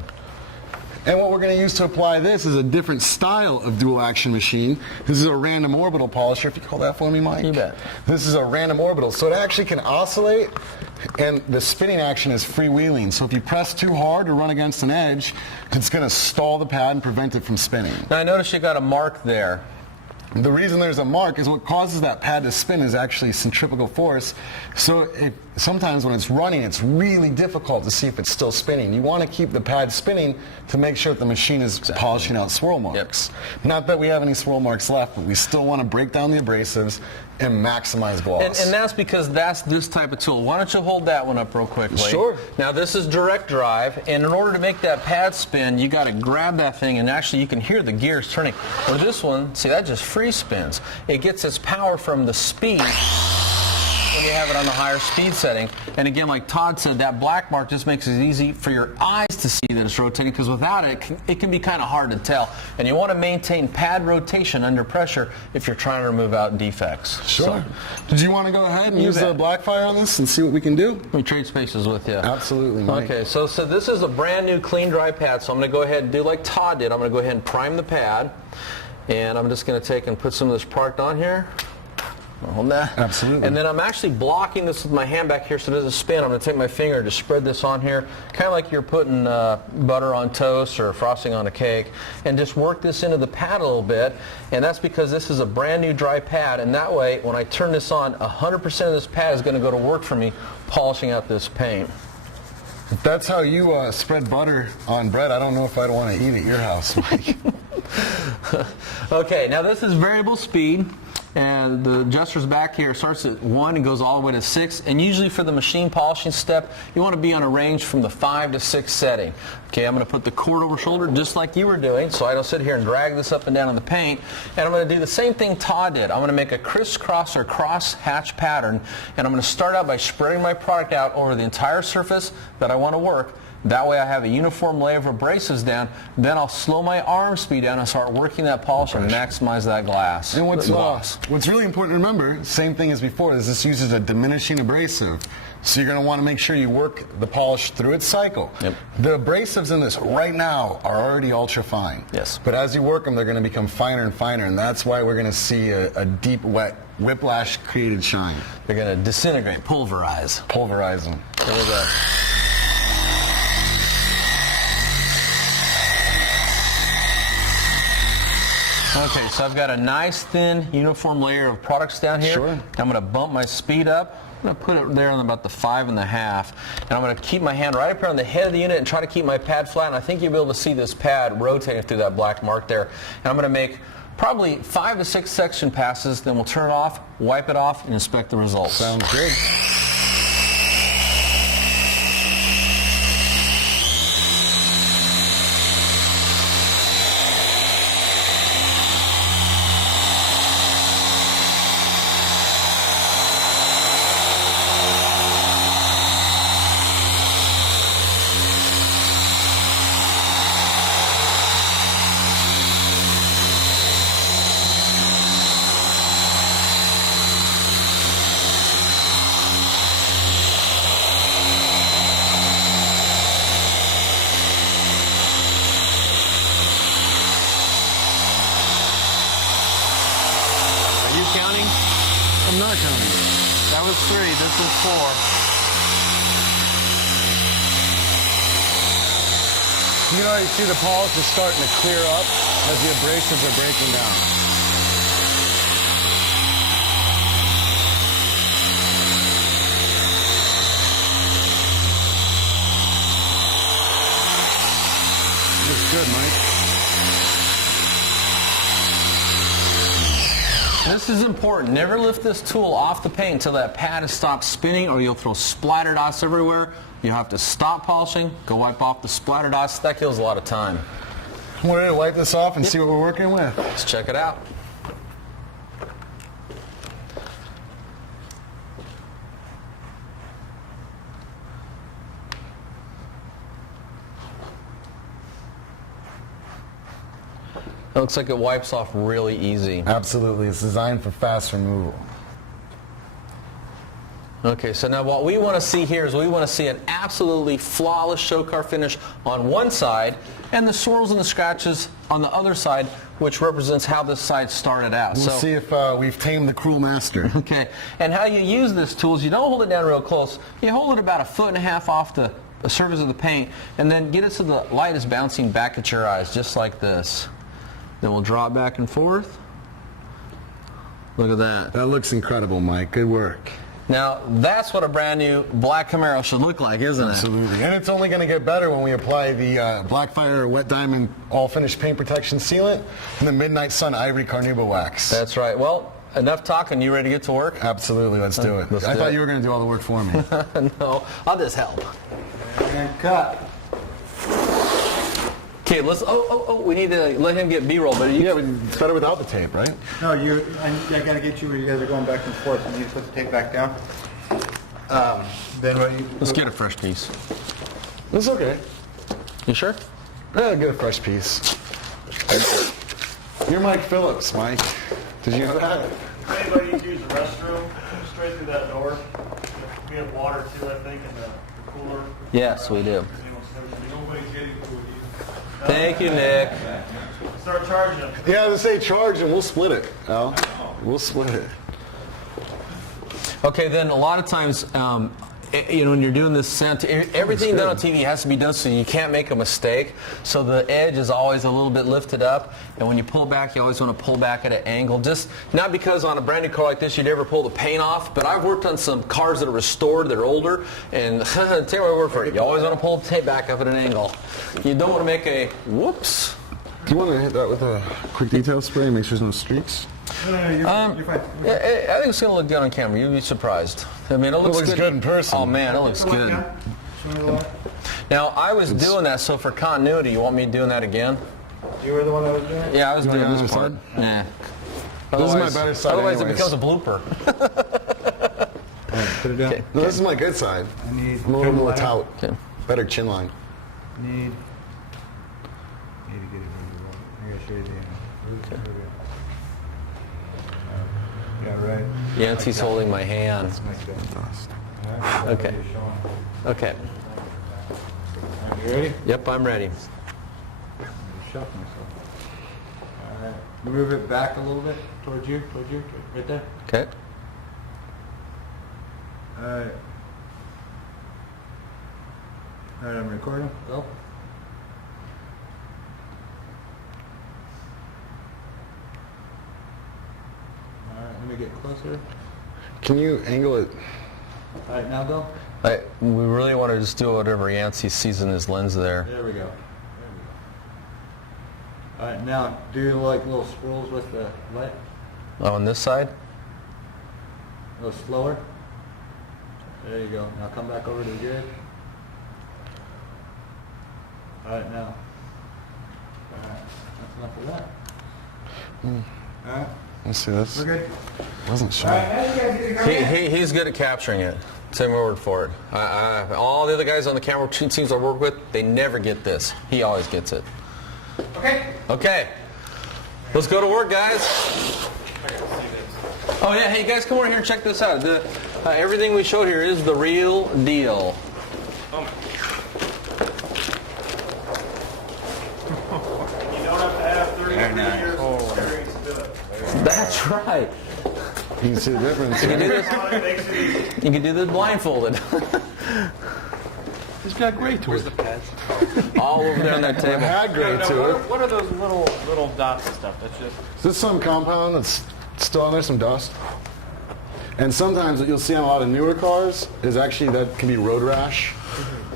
And what we're going to use to apply this is a different style of dual action machine. This is a random orbital polisher. If you call that for me, Mike. You bet. This is a random orbital, so it actually can oscillate, and the spinning action is freewheeling. So if you press too hard or run against an edge, it's going to stall the pad and prevent it from spinning. Now I noticed you got a mark there. The reason there's a mark is what causes that pad to spin is actually centrifugal force. So sometimes when it's running, it's really difficult to see if it's still spinning. You want to keep the pad spinning to make sure that the machine is polishing out swirl marks. Not that we have any swirl marks left, but we still want to break down the abrasives and maximize gloss. And that's because that's this type of tool. Why don't you hold that one up real quickly? Sure. Now this is direct drive, and in order to make that pad spin, you got to grab that thing, and actually you can hear the gears turning. With this one, see, that just free spins. It gets its power from the speed when you have it on the higher speed setting. And again, like Todd said, that black mark just makes it easy for your eyes to see that it's rotating, because without it, it can be kind of hard to tell. And you want to maintain pad rotation under pressure if you're trying to remove out defects. Sure. Did you want to go ahead and You use the bet. black fire on this and see what we can do? Let me trade spaces with you. Absolutely, Mike. Okay, so this is a brand new clean dry pad, so I'm going to go ahead and do like Todd did. I'm going to go ahead and prime the pad, and I'm just going to take and put some of this product on here. Hold that. Absolutely. And then I'm actually blocking this with my hand back here so it doesn't spin. I'm going to take my finger to spread this on here, kind of like you're putting butter on toast or frosting on a cake, and just work this into the pad a little bit. And that's because this is a brand new dry pad, and that way when I turn this on, 100% of this pad is going to go to work for me polishing out this paint. If that's how you spread butter on bread, I don't know if I'd want to eat at your house, Mike. Okay, now this is variable speed, and the adjuster's back here starts at 1 and goes all the way to 6, and usually for the machine polishing step, you want to be on a range from the 5 to 6 setting. Okay, I'm going to put the cord over shoulder just like you were doing, so I don't sit here and drag this up and down in the paint, and I'm going to do the same thing Todd did. I'm going to make a crisscross or cross hatch pattern, and I'm going to start out by spreading my product out over the entire surface that I want to work. That way I have a uniform layer of abrasives down. Then I'll slow my arm speed down and start working that polish and maximize that glass. And what's gloss. really important to remember, same thing as before, is this uses a diminishing abrasive. So you're going to want to make sure you work the polish through its cycle. Yep. The abrasives in this right now are already ultra fine. Yes. But as you work them, they're going to become finer and finer, and that's why we're going to see a deep, wet, whiplash created shine. They're going to disintegrate, pulverize. Pulverize them. There we go. Okay, so I've got a nice thin uniform layer of products down here. Sure. I'm going to bump my speed up. I'm going to put it there on about the 5.5, and I'm going to keep my hand right up here on the head of the unit and try to keep my pad flat, and I think you'll be able to see this pad rotating through that black mark there. And I'm going to make probably 5 to 6 section passes, then we'll turn it off, wipe it off, and inspect the results. Sounds great. Counting? I'm not counting. That was 3, this was 4. You can already see the polish is starting to clear up as the abrasives are breaking down. good, Mike. This is important. Never lift this tool off the paint until that pad has stopped spinning, or you'll throw splatter dots everywhere. You have to stop polishing, go wipe off the splatter dots. That kills a lot of time. I'm ready to wipe this off and see what we're working with. Let's check it out. It looks like it wipes off really easy. Absolutely. It's designed for fast removal. Okay, so now what we want to see here is we want to see an absolutely flawless show car finish on one side and the swirls and the scratches on the other side, which represents how this side started out. We'll see if we've tamed the cruel master. Okay, and how you use this tool is you don't hold it down real close. You hold it about 1.5 feet off the surface of the paint, and then get it so the light is bouncing back at your eyes, just like this. Then we'll draw it back and forth. Look at that. That looks incredible, Mike. Good work. Now, that's what a brand new Black Camaro should look like, isn't it? Absolutely. And it's only going to get better when we apply the Black Fire Wet Diamond All Finish Paint Protection Sealant and the Midnight Sun Ivory Carnauba Wax. That's right. Well, enough talking. You ready to get to work? Absolutely. Let's do it. I thought you were going to do all the work for me. No, I'll just help. And cut. Okay, let's. We need to let him get B-roll, but Yeah, but it's better without the tape, right? No, I gotta get you where you guys are going back and forth. You need to put the tape back down. Then what you... let's get a fresh piece. It's okay. You sure? Yeah, get a fresh piece. You're Mike Phillips, Mike. Did you know that? If anybody needs to use the restroom, straight through that door. We have water too, I think, in the cooler. Yes, we do. Nobody's getting to it. Thank you, Nick. Start charging them. Yeah, I was going to say charge and we'll split it, Al. We'll split it. Okay, then a lot of times, when you're doing this sound, everything done on TV has to be done so you can't make a mistake. So the edge is always a little bit lifted up, and when you pull back, you always want to pull back at an angle. Just not because on a brand new car like this you'd ever pull the paint off, but I've worked on some cars that are restored, that are older, and take my word for it, you always want to pull the tape back up at an angle. You don't want to make a whoops. Do you want to hit that with a quick detail spray and make sure there's no streaks? No, you're fine. I think it's going to look good on camera. You'll be surprised. I mean, it looks good in person. Oh, man, it looks good. Show me the light. Now, I was doing that, so for continuity, you want me doing that again? You were the one that was doing it? Yeah, I was doing on the this other part. side? Yeah. This is my better side Otherwise, anyways. it becomes a blooper. All right, put it down. Okay. No, this is my good side. I need... I'm a little more light. tout. Okay. Better chin line. Need to get it where you want. I gotta show you the end. Okay. Yeah, right. Yancey's holding my hand. Like that. All right. Okay. You're showing. Okay. All right, you ready? Yep, I'm ready. I'm gonna shock myself. All right. Move it back a little bit towards you, right there. Okay. All right. All right, I'm recording. Go. All right, let me get closer. Can you angle it? All right, now go. We really want to just do whatever Yancey sees in his lens there. There we go. All right, now do like little swirls with the light. Oh, on this side? A little slower. There you go. Now come back over to the grid. All right, now. All right, that's enough of that. All right, Let's see this. we're good. Wasn't sure. All right, now you guys get to come in. He's good at capturing it. Take my word for it. All the other guys on the camera teams I work with, they never get this. He always gets it. Okay. Okay. Let's go to work, guys. Oh, yeah. Hey, guys, come over here and check this out. Everything we showed here is the real deal. You don't have to have 33 years of experience to do it. That's right. You can see the difference. You can do right? this, It makes it easy. you can do this blindfolded. It's got great to it. All over there on that It table. had great to it. What are those little dots and stuff? That's just Is this some compound that's still on there, some dust? And sometimes what you'll see on a lot of newer cars is actually that can be road rash.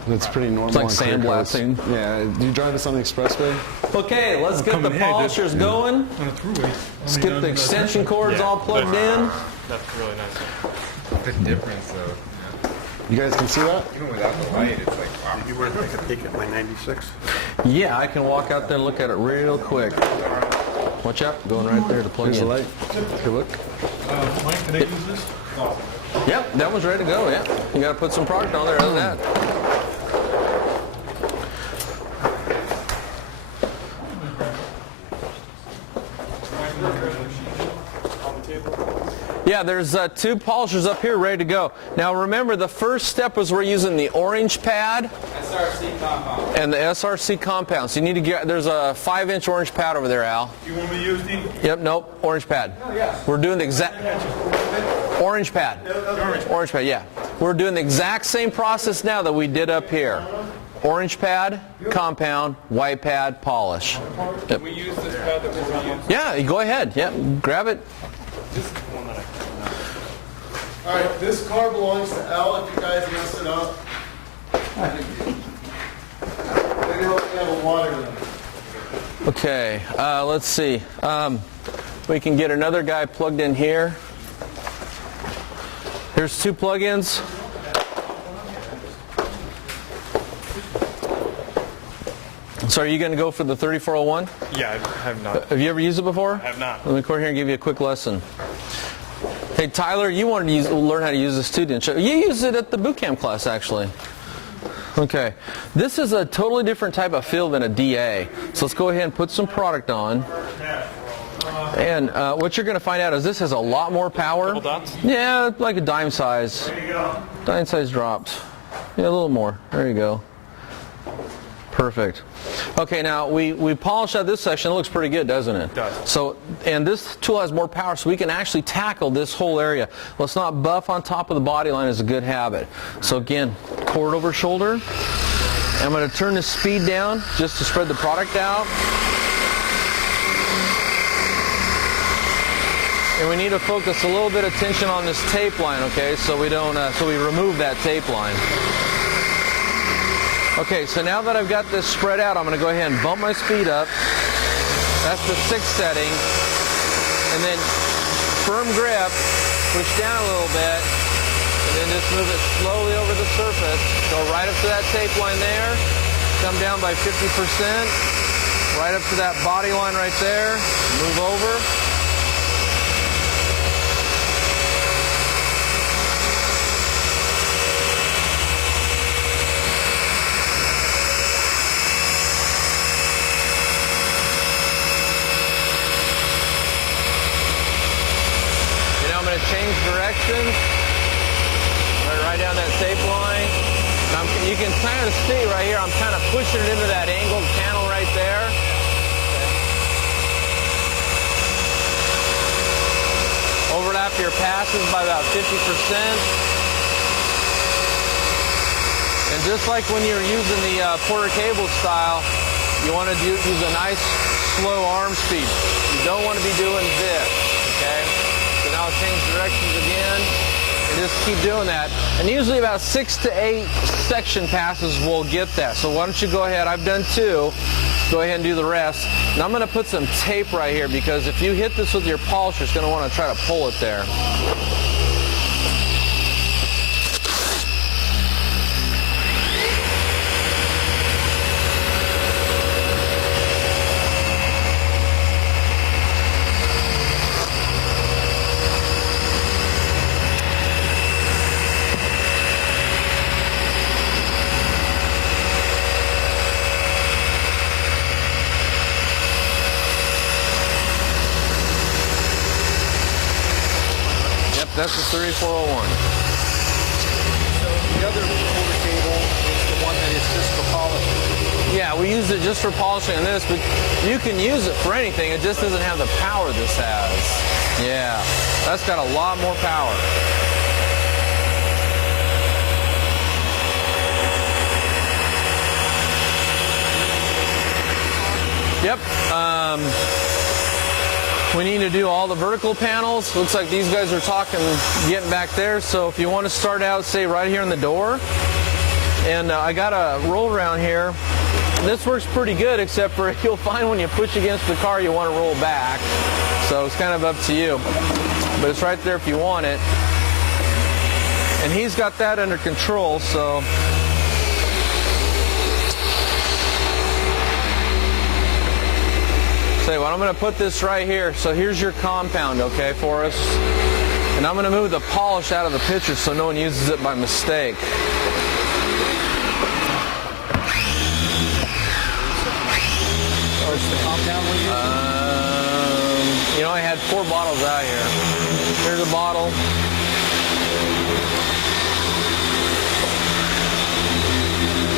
It's pretty normal. It's like on clear coats. sandblasting. Yeah. Do you drive this on the expressway? Okay, let's get the polishers going. On a throughway. Let's get the extension cords all plugged in. That's really nice. The difference, though. You guys can see that? Even without the light, it's like, wow. You want to take a peek at my 96? Yeah, I can walk out there and look at it real quick. Watch out, going right there to plug Here's in. the light. Good look. Mike, can I use this? Yep, that one's ready to go, yeah. You gotta put some product on there, other than that. Yeah, there's 2 polishers up here ready to go. Now remember, the first step was we're using the orange pad SRC compound. and the SRC compound. So you need to get, there's a 5-inch orange pad over there, Al. You want me to use the? Yep, nope, orange pad. We're doing the exact, orange pad. Orange pad, yeah. We're doing the exact same process now that we did up here. Orange pad, compound, white pad, polish. Yep. Can we use this pad that we're going to use? Yeah, go ahead, yeah, grab it. All right, this car belongs to Al if you guys mess it up. Maybe we'll have a water limit. Okay, let's see. We can get another guy plugged in here. Here's 2 plug-ins. So are you going to go for the 3401? Yeah, I have not. Have you ever used it before? I have not. Let me come over here and give you a quick lesson. Hey, Tyler, you wanted to learn how to use this too, didn't you? You used it at the boot camp class, actually. Okay. This is a totally different type of feel than a DA. So let's go ahead and put some product on. And what you're going to find out is this has a lot more power. Double dots? Yeah, like a dime size. There you go. Dime size drops. Yeah, a little more. There you go. Perfect. Okay, now we polished out this section. It looks pretty good, doesn't it? It does. So, and this tool has more power, so we can actually tackle this whole area. Let's not buff on top of the body line is a good habit. So again, cord over shoulder. I'm going to turn the speed down just to spread the product out. And we need to focus a little bit of tension on this tape line, okay? So we don't, so we remove that tape line. Okay, so now that I've got this spread out, I'm going to go ahead and bump my speed up. That's the 6th setting. And then firm grip, push down a little bit, and then just move it slowly over the surface. Go right up to that tape line there, come down by 50%, right up to that body line right there, move over. Change direction, right down that tape line. You can kind of see right here, I'm kind of pushing it into that angled panel right there. Overlap your passes by about 50%. And just like when you're using the Porter cable style, you want to use a nice slow arm speed. You don't want to be doing this, okay? Now change directions again, and just keep doing that. And usually about 6 to 8 section passes will get that. So why don't you go ahead, I've done 2, go ahead and do the rest. And I'm going to put some tape right here because if you hit this with your polisher, it's going to want to try to pull it there. That's the 3401. So the other Porter cable is the one that is just for polishing. Yeah, we used it just for polishing on this, but you can use it for anything. It just doesn't have the power this has. Yeah, that's got a lot more power. Yep. We need to do all the vertical panels. Looks like these guys are getting back there. So if you want to start out, say right here in the door, and I got a roll around here. This works pretty good, except for you'll find when you push against the car, you want to roll back. So it's kind of up to you. But it's right there if you want it. And he's got that under control, so. Say what, I'm going to put this right here. So here's your compound, okay, for us. And I'm going to move the polish out of the picture so no one uses it by mistake. What's the compound we use? You know, I had 4 bottles out here. Here's a bottle.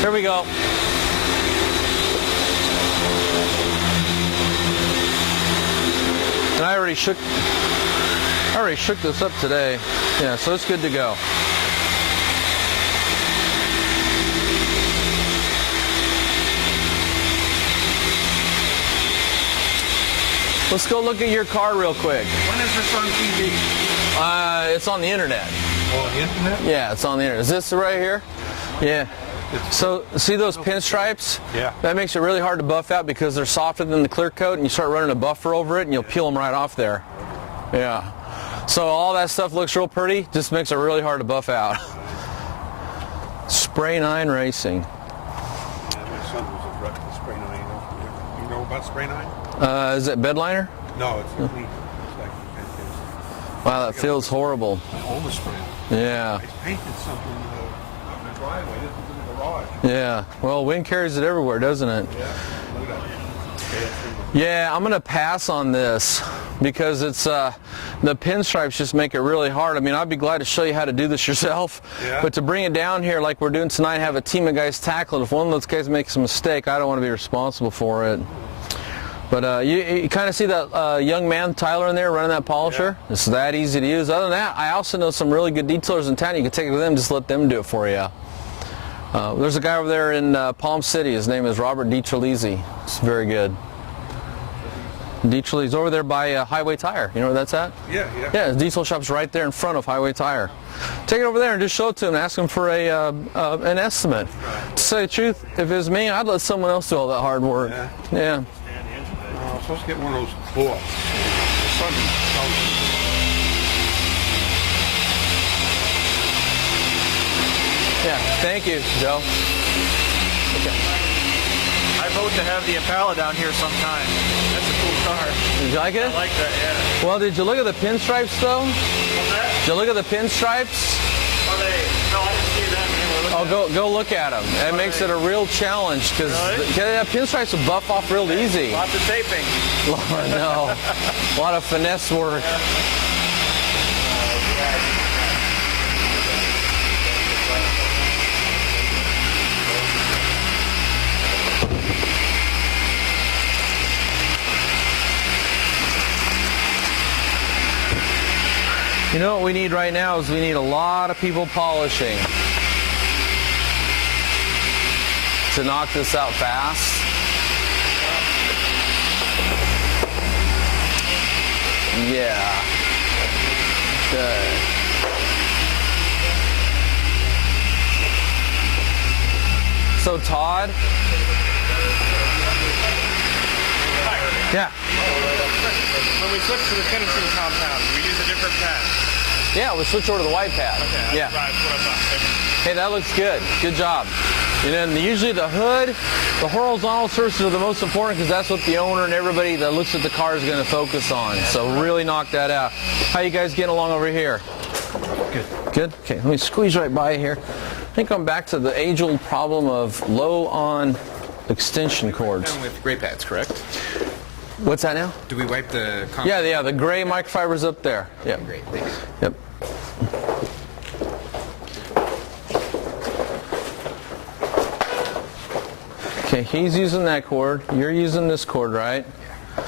Here we go. And I already shook this up today. Yeah, so it's good to go. Let's go look at your car real quick. When is this on TV? It's on the internet. On the internet? Yeah, it's on the internet. Is this right here? Yeah. So, see those pinstripes? Yeah. That makes it really hard to buff out because they're softer than the clear coat, and you start running a buffer over it, and you'll peel them right off there. Yeah. So all that stuff looks real pretty, just makes it really hard to buff out. Spray 9 Racing. My son was a rep for Spray 9. You know about Spray 9? Is it bed liner? No, it's clean. It's like fantastic. Wow, that feels horrible. All the spray. Yeah. I painted something up in the driveway. This was in the garage. Yeah. Well, wind carries it everywhere, doesn't it? Yeah. Look at that. Yeah, I'm going to pass on this because it's the pinstripes just make it really hard. I mean, I'd be glad to show you how to do this yourself, Yeah. but to bring it down here like we're doing tonight, have a team of guys tackle it. If one of those guys makes a mistake, I don't want to be responsible for it. But you kind of see that young man, Tyler, in there running that polisher? Yeah. It's that easy to use. Other than that, I also know some really good detailers in town. You can take it to them, just let them do it for you. There's a guy over there in Palm City. His name is Robert DiTrelizzi. It's very good. DiTrelizzi's over there by Highway Tire. You know where that's at? Yeah, yeah. Yeah, his diesel shop's right there in front of Highway Tire. Take it over there and just show it to him and ask him for an estimate. To say the truth, if it was me, I'd let someone else do all that hard work. Yeah. I'm supposed to get one of those cloths. The sun Yeah, thank you, Joe. Okay. I vote to have the Impala down here sometime. That's a cool car. Did you like it? I like that, yeah. Well, did you look at the pinstripes, though? What's that? Did you look at the pinstripes? Are they? No, I didn't see them. Oh, go look at them. That makes it a real challenge because pinstripes will buff off real easy. Lots of taping. Lord, no. A lot of finesse work. You know what we need right now is we need a lot of people polishing to knock this out fast. Yeah. Good. So Todd? Yeah. When we switch to the finishing compound, we use a different pad. Yeah, we'll switch over to the white pad. Okay, Yeah. that's what I thought. Hey, that looks good. Good job. And then usually the hood, the horizontal surfaces are the most important because that's what the owner and everybody that looks at the car is going to focus on. So really knock that out. How you guys getting along over here? Good. Good? Okay, let me squeeze right by here. I think I'm back to the age-old problem of low on extension cords. Down with gray pads, correct? What's that now? Do we wipe the Yeah, the gray microfiber's up there. Yeah. Great, thanks. Yep. Okay, he's using that cord. You're using this cord, right? Yeah.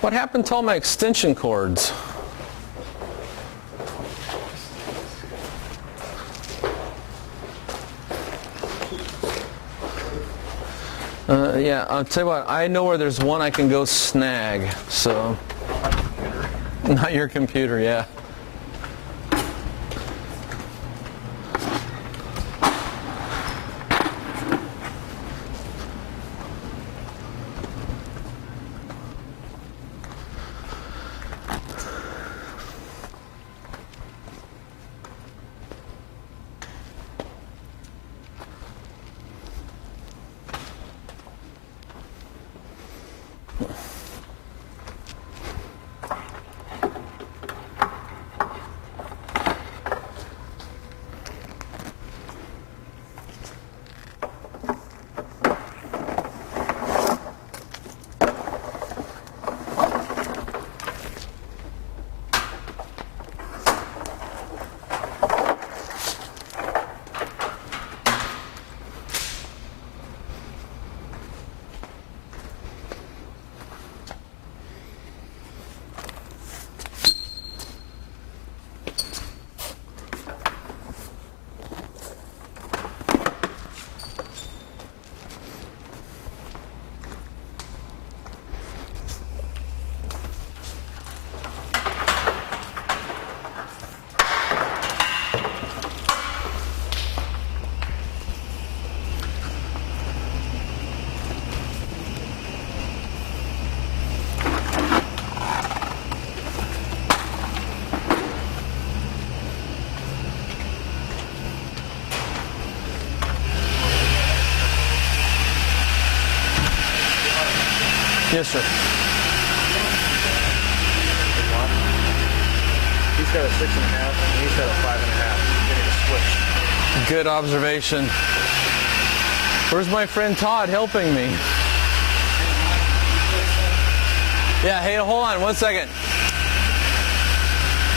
What happened to all my extension cords? Yeah, I'll tell you what, I know where there's one I can go snag, so. Not your computer, yeah. Yes, sir. He's got a 6.5 and he's got a 5.5. Getting a switch. Good observation. Where's my friend Todd helping me? Yeah, hey, hold on 1 second.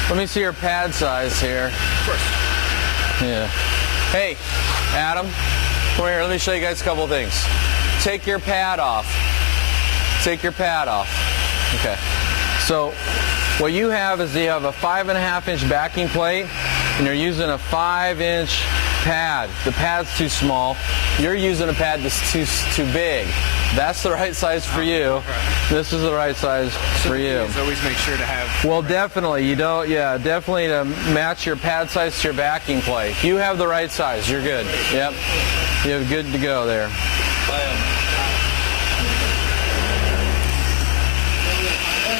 Let me see your pad size here. Of course. Yeah. Hey, Adam, come here. Let me show you guys a couple of things. Take your pad off. Take your pad off. Okay. So what you have is you have a 5.5-inch backing plate, and you're using a 5-inch pad. The pad's too small. You're using a pad that's too big. That's the right size for you. This is the right size for you. Always make sure to have. Well, definitely. You don't. Yeah, definitely to match your pad size to your backing plate. If you have the right size, you're good. Yep. You're good to go there.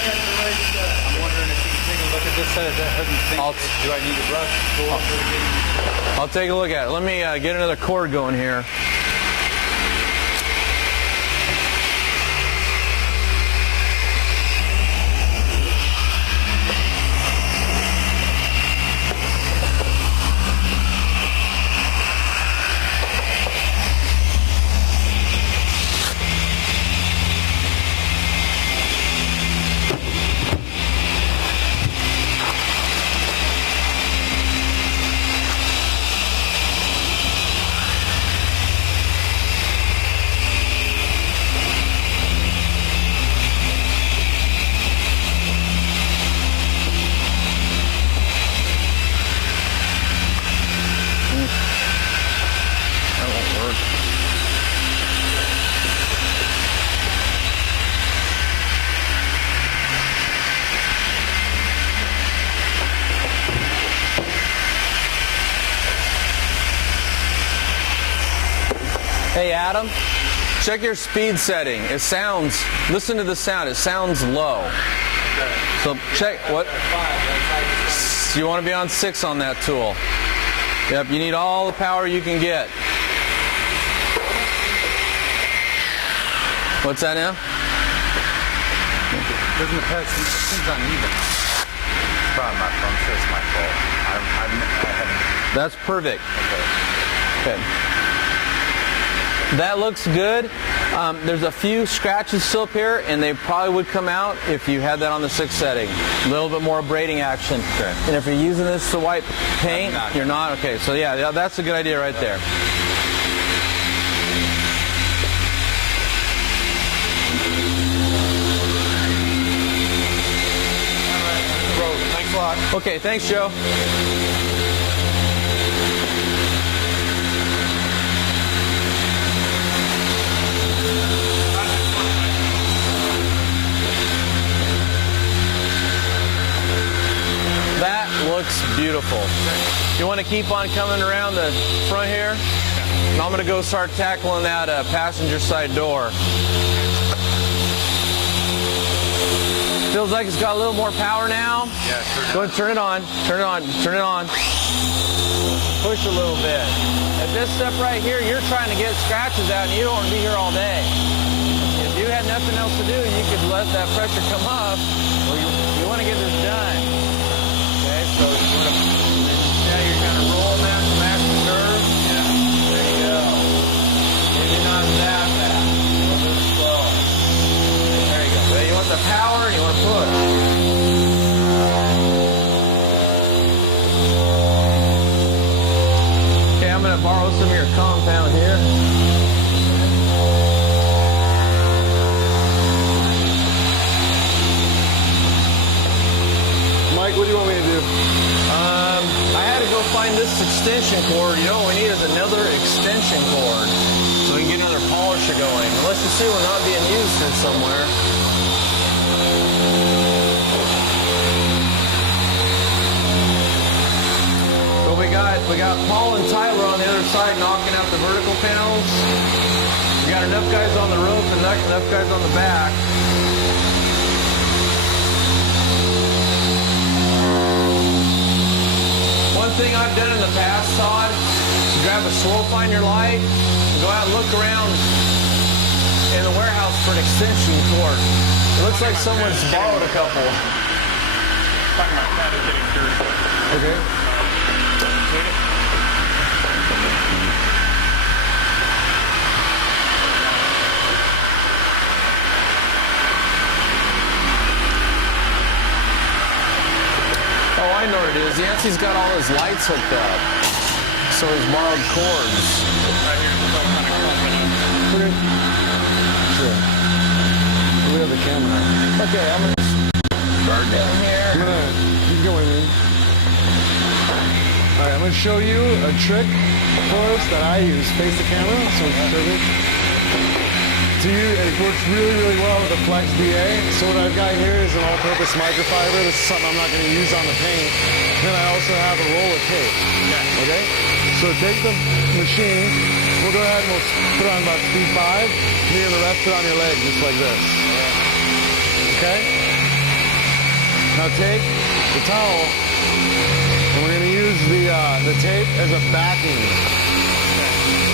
I'm wondering if you can take a look at this set of that. Do I need a brush? I'll take a look at it. Let me get another cord going here. That won't work. Hey, Adam, check your speed setting. It sounds, listen to the sound, it sounds low. So check, what? You want to be on 6 on that tool. Yep, you need all the power you can get. What's that now? Doesn't the pad seems uneven? Probably my phone says it's my fault. I haven't. That's perfect. Okay. That looks good. There's a few scratches still up here, and they probably would come out if you had that on the 6 setting. A little bit more braiding action. Okay. And if you're using this to wipe paint, you're not. Okay, so yeah, that's a good idea right there. Thanks a lot. Okay, thanks, Joe. That looks beautiful. You want to keep on coming around the front here? And I'm going to go start tackling that passenger side door. Feels like it's got a little more power now. Yeah, sure. Go ahead, turn it on. Turn it on. Turn it on. Push a little bit. At this step right here, you're trying to get scratches out, and you don't want to be here all day. If you had nothing else to do, you could let that pressure come up, or you want to get this done. Okay, so you want to, now you're kind of rolling that from active nerve. Yeah. There you go. Maybe not that fast. A little bit slow. There you go. There you want the power, and you want to push. Okay, I'm going to borrow some of your compound here. Mike, what do you want me to do? I had to go find this extension cord. You know what we need is another extension cord so we can get another polisher going. Let's just say we're not being used here somewhere. So we got Paul and Tyler on the other side knocking out the vertical panels. We got enough guys on the roof and enough guys on the back. One thing I've done in the past, Todd, is grab a swirl finder light, and go out and look around in the warehouse for an extension cord. It looks like someone's borrowed a couple. Talking about that is getting dirt. Okay. Oh, I know what it is. Yancey's got all his lights hooked up. So he's borrowed cords. Okay. Sure. We have the camera. Okay, I'm going to start down here. I'm gonna keep going in. All right, I'm gonna show you a trick for us that I use. Face the camera, so it's perfect. To you, it works really, really well with the Flex BA. So what I've got here is an all-purpose microfiber. This is something I'm not gonna use on the paint. Then I also have a roll of tape. Okay? So take the machine. We'll go ahead and we'll put it on about speed 5. And you're gonna rest it on your leg just like this. Okay? Now take the towel, and we're going to use the tape as a backing.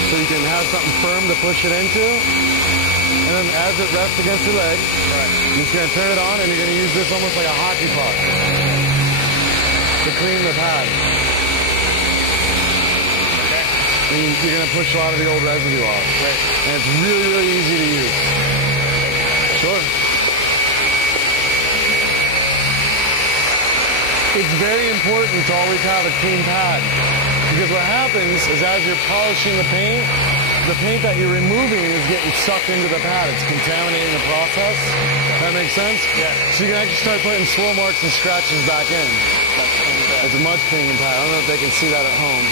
So you can have something firm to push it into. And then as it rests against your leg, you're just going to turn it on, and you're going to use this almost like a hockey puck to clean the pad. And you're going to push a lot of the old residue off. And it's really, really easy to use. Sure. It's very important to always have a clean pad, because what happens is as you're polishing the paint that you're removing is getting sucked into the pad. It's contaminating the process. That makes sense? Yeah. So you can actually start putting swirl marks and scratches back in. It's a much cleaning pad. I don't know if they can see that at home.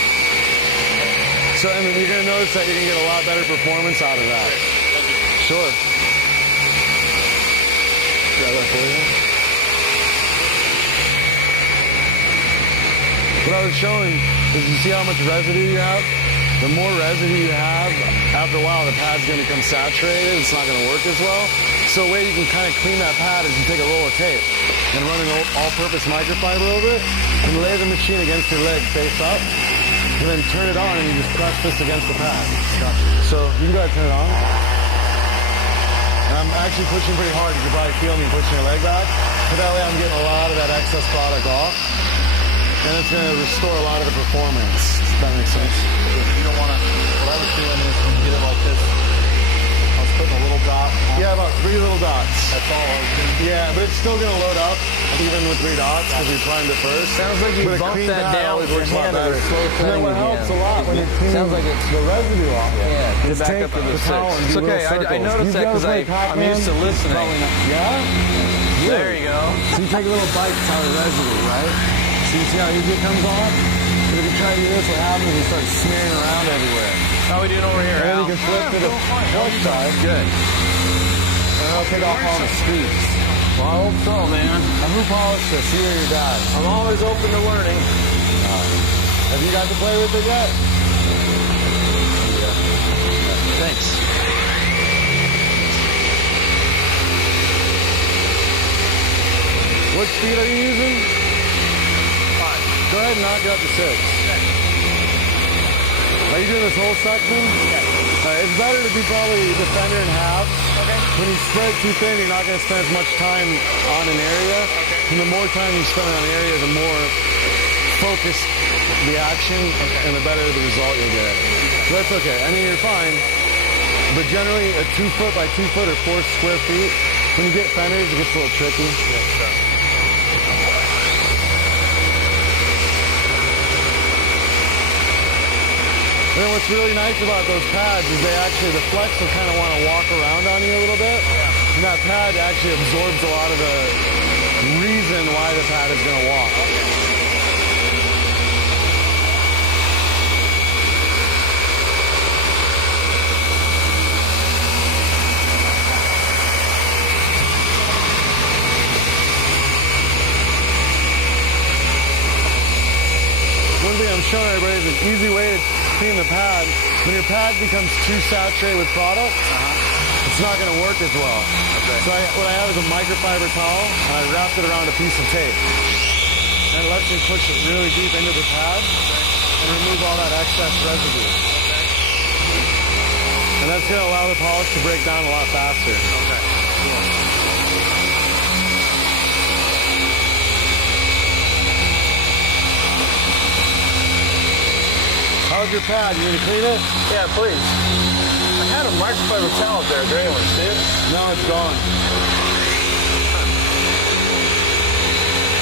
So I mean, you're going to notice that you're going to get a lot better performance out of that. Sure. Grab that for you. What I was showing is, you see how much residue you have? The more residue you have, after a while the pad's going to become saturated. It's not going to work as well. So a way you can kind of clean that pad is you take a roll of tape and run an all-purpose microfiber over it and lay the machine against your leg face up, and then turn it on and you just press this against the pad. So you can go ahead and turn it on. And I'm actually pushing pretty hard. You can probably feel me pushing your leg back. But that way I'm getting a lot of that excess product off. And it's going to restore a lot of the performance. If that makes sense. You don't want to, what I was doing is when you get it like this, I was putting a little dot on. Yeah, about 3 little dots. That's all I was doing. Yeah, but it's still going to load up even with 3 dots because we primed it first. Sounds like you bumped that down with your hand or slow And then cutting what helps a again. lot when you're cleaning Sounds like it's the residue off. Yeah, get is back take up to the the towel and 6. It's do okay. little I circles. noticed that You've because got to play I'm Pac-Man? used to listening. Yeah? There you go. So you take little bites out of the residue, right? So you see how easy it comes off? But if you try to do this, what happens is you start smearing around everywhere. How are we doing over here, And then Al? you can flip to the other side. Good. And it'll take off all the streaks. Well, I hope so, man. Now who polished this? You or your dad? I'm always open to learning. Have you got to play with it yet? Thanks. What speed are you using? 5. Go ahead and knock it up to 6. Are you doing this whole section? Yeah. It's better to do probably the fender in half. Okay. When you spread it too thin, you're not going to spend as much time on an area. Okay. And the more time you spend on an area, the more focused the action and the better the result you'll get. So that's okay. I mean, you're fine. But generally, a 2 foot by 2 foot or 4 square feet, when you get fenders, it gets a little tricky. And then what's really nice about those pads is the flex will kind of want to walk around on you a little bit. Yeah. And that pad actually absorbs a lot of the reason why the pad is going to walk. One thing I'm showing everybody is an easy way to clean the pad. When your pad becomes too saturated with product, it's not going to work as well. Okay. So what I have is a microfiber towel, and I wrapped it around a piece of tape. And it lets me push it really deep into the pad and remove all that excess residue. And that's going to allow the polish to break down a lot faster. Okay. How's your pad? You going to clean it? Yeah, please. I had a microfiber towel up there, gray one, dude. No, it's gone.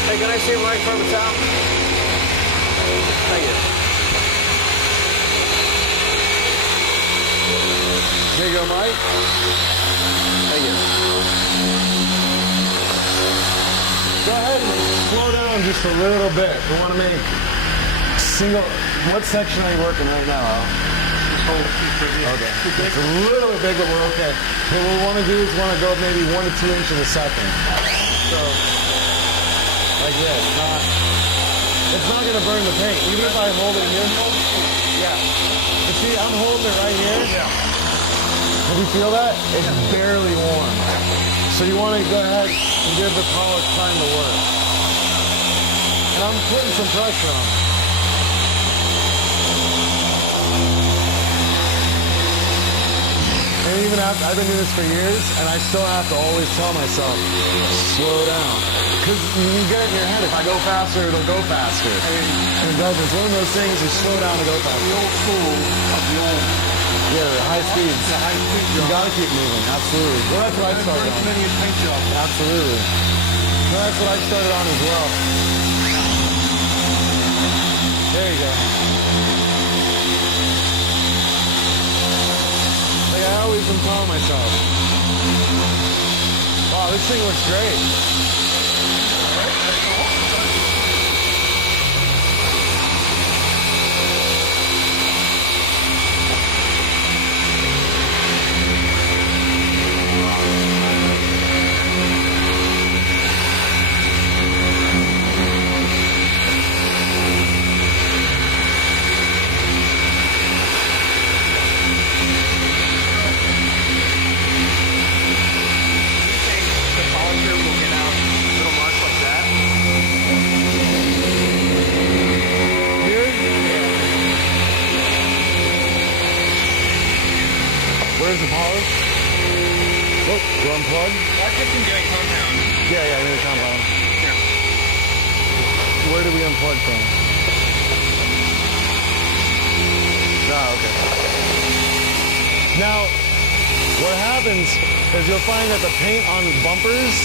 Hey, can I see a microfiber towel? Thank you. There you go, Mike. Thank you. Go ahead and slow down just a little bit. We want to make single. What section are you working right now, Al? Okay. It's a little bit big, but we're okay. What we want to do is want to go maybe 1 to 2 inches a second. So, like this. It's not going to burn the paint. Even if I hold it here. Yeah. You see, I'm holding it right here. Yeah. Can you feel that? It's barely warm. So you want to go ahead and give the polish time to work. And I'm putting some pressure on it. And even after, I've been doing this for years, and I still have to always tell myself, slow down. Because you get it in your head, if I go faster, it'll go faster. And it does. It's one of those things, you slow down to go faster. The old school of the old. Yeah, the high speeds. The high speed job. You gotta keep moving, absolutely. Well, that's what I started on. Absolutely. No, that's what I started on as well. There you go. Like I always been telling myself, wow, this thing looks great. Where's the polish? Oh, you unplug? I think you get a compound. Yeah, I need a compound. Yeah. Where do we unplug from? Ah, okay. Now, what happens is you'll find that the paint on bumpers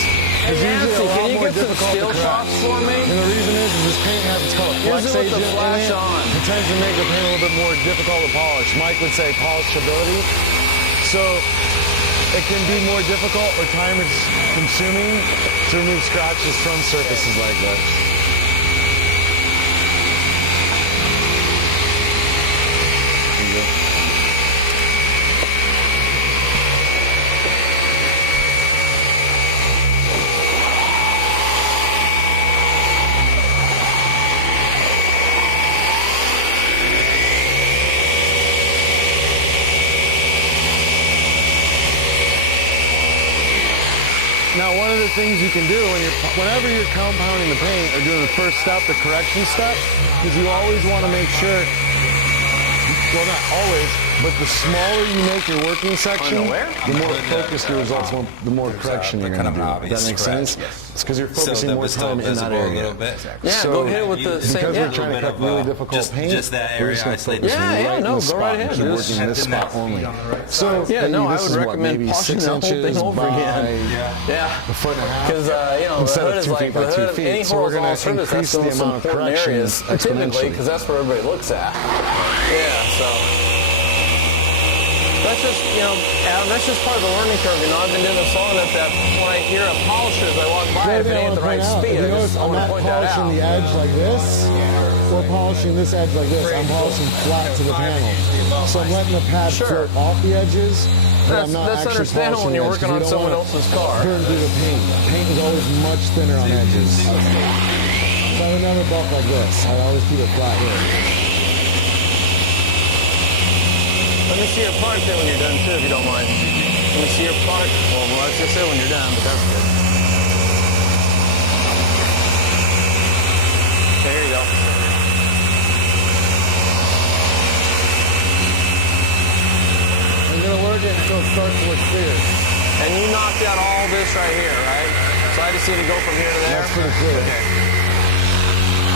is usually a lot more difficult to correct. For me? And the reason is this paint has what's called a flex Use it with agent the flash in it. on. It tends to make the paint a little bit more difficult to polish. Mike would say polishability. So it can be more difficult or time is consuming to remove scratches from surfaces like this. There you go. Now, one of the things you can do whenever you're compounding the paint or doing the first step, the correction step, is you always want to make sure, well, not always, but the smaller you make your working section, the more focused your results, the more correction you're going to do. Does that make sense? It's because you're focusing more time in that area. Yeah, So, go ahead with the same. because Yeah, we're trying to cut really difficult paint, just that we're area just going to isolated. focus Yeah, right in no, the go spot. right ahead. Keep Just working this spot only. So, Yeah, no, I this would is what, recommend maybe polishing 6 the whole thing inches over by again. Yeah. a foot and a half. Because, you know, Instead the of hood is 2 like feet by the 2 hood, feet. any So we're going horizontal to surface, that's increase the the most amount of important correction areas, typically, exponentially. because that's where everybody looks at. Yeah, so. That's just, you know, Adam, that's just part of the learning curve. You know, I've been doing this long enough that when I hear a polisher as I walk by, if it ain't the right speed, I want to point that out. polishing the edge like this, or polishing this edge like this. I'm polishing flat to the panel. So I'm letting the pad Sure. float off the edges, but I'm not That's actually understandable when polishing you're the edge, working 'cause on we don't someone want else's car. burn through the paint. Paint is always much thinner on edges. So I would never buff like this. I'd always keep it flat here. Let me see your part there when you're done, too, if you don't mind. Let me see your part. Well, I was just say when you're done, but that's good. Okay, here you go. I'm going to work starts to look clear. And you knocked out all this right here, right? So I just need to go from here to there? That's pretty clear. Okay.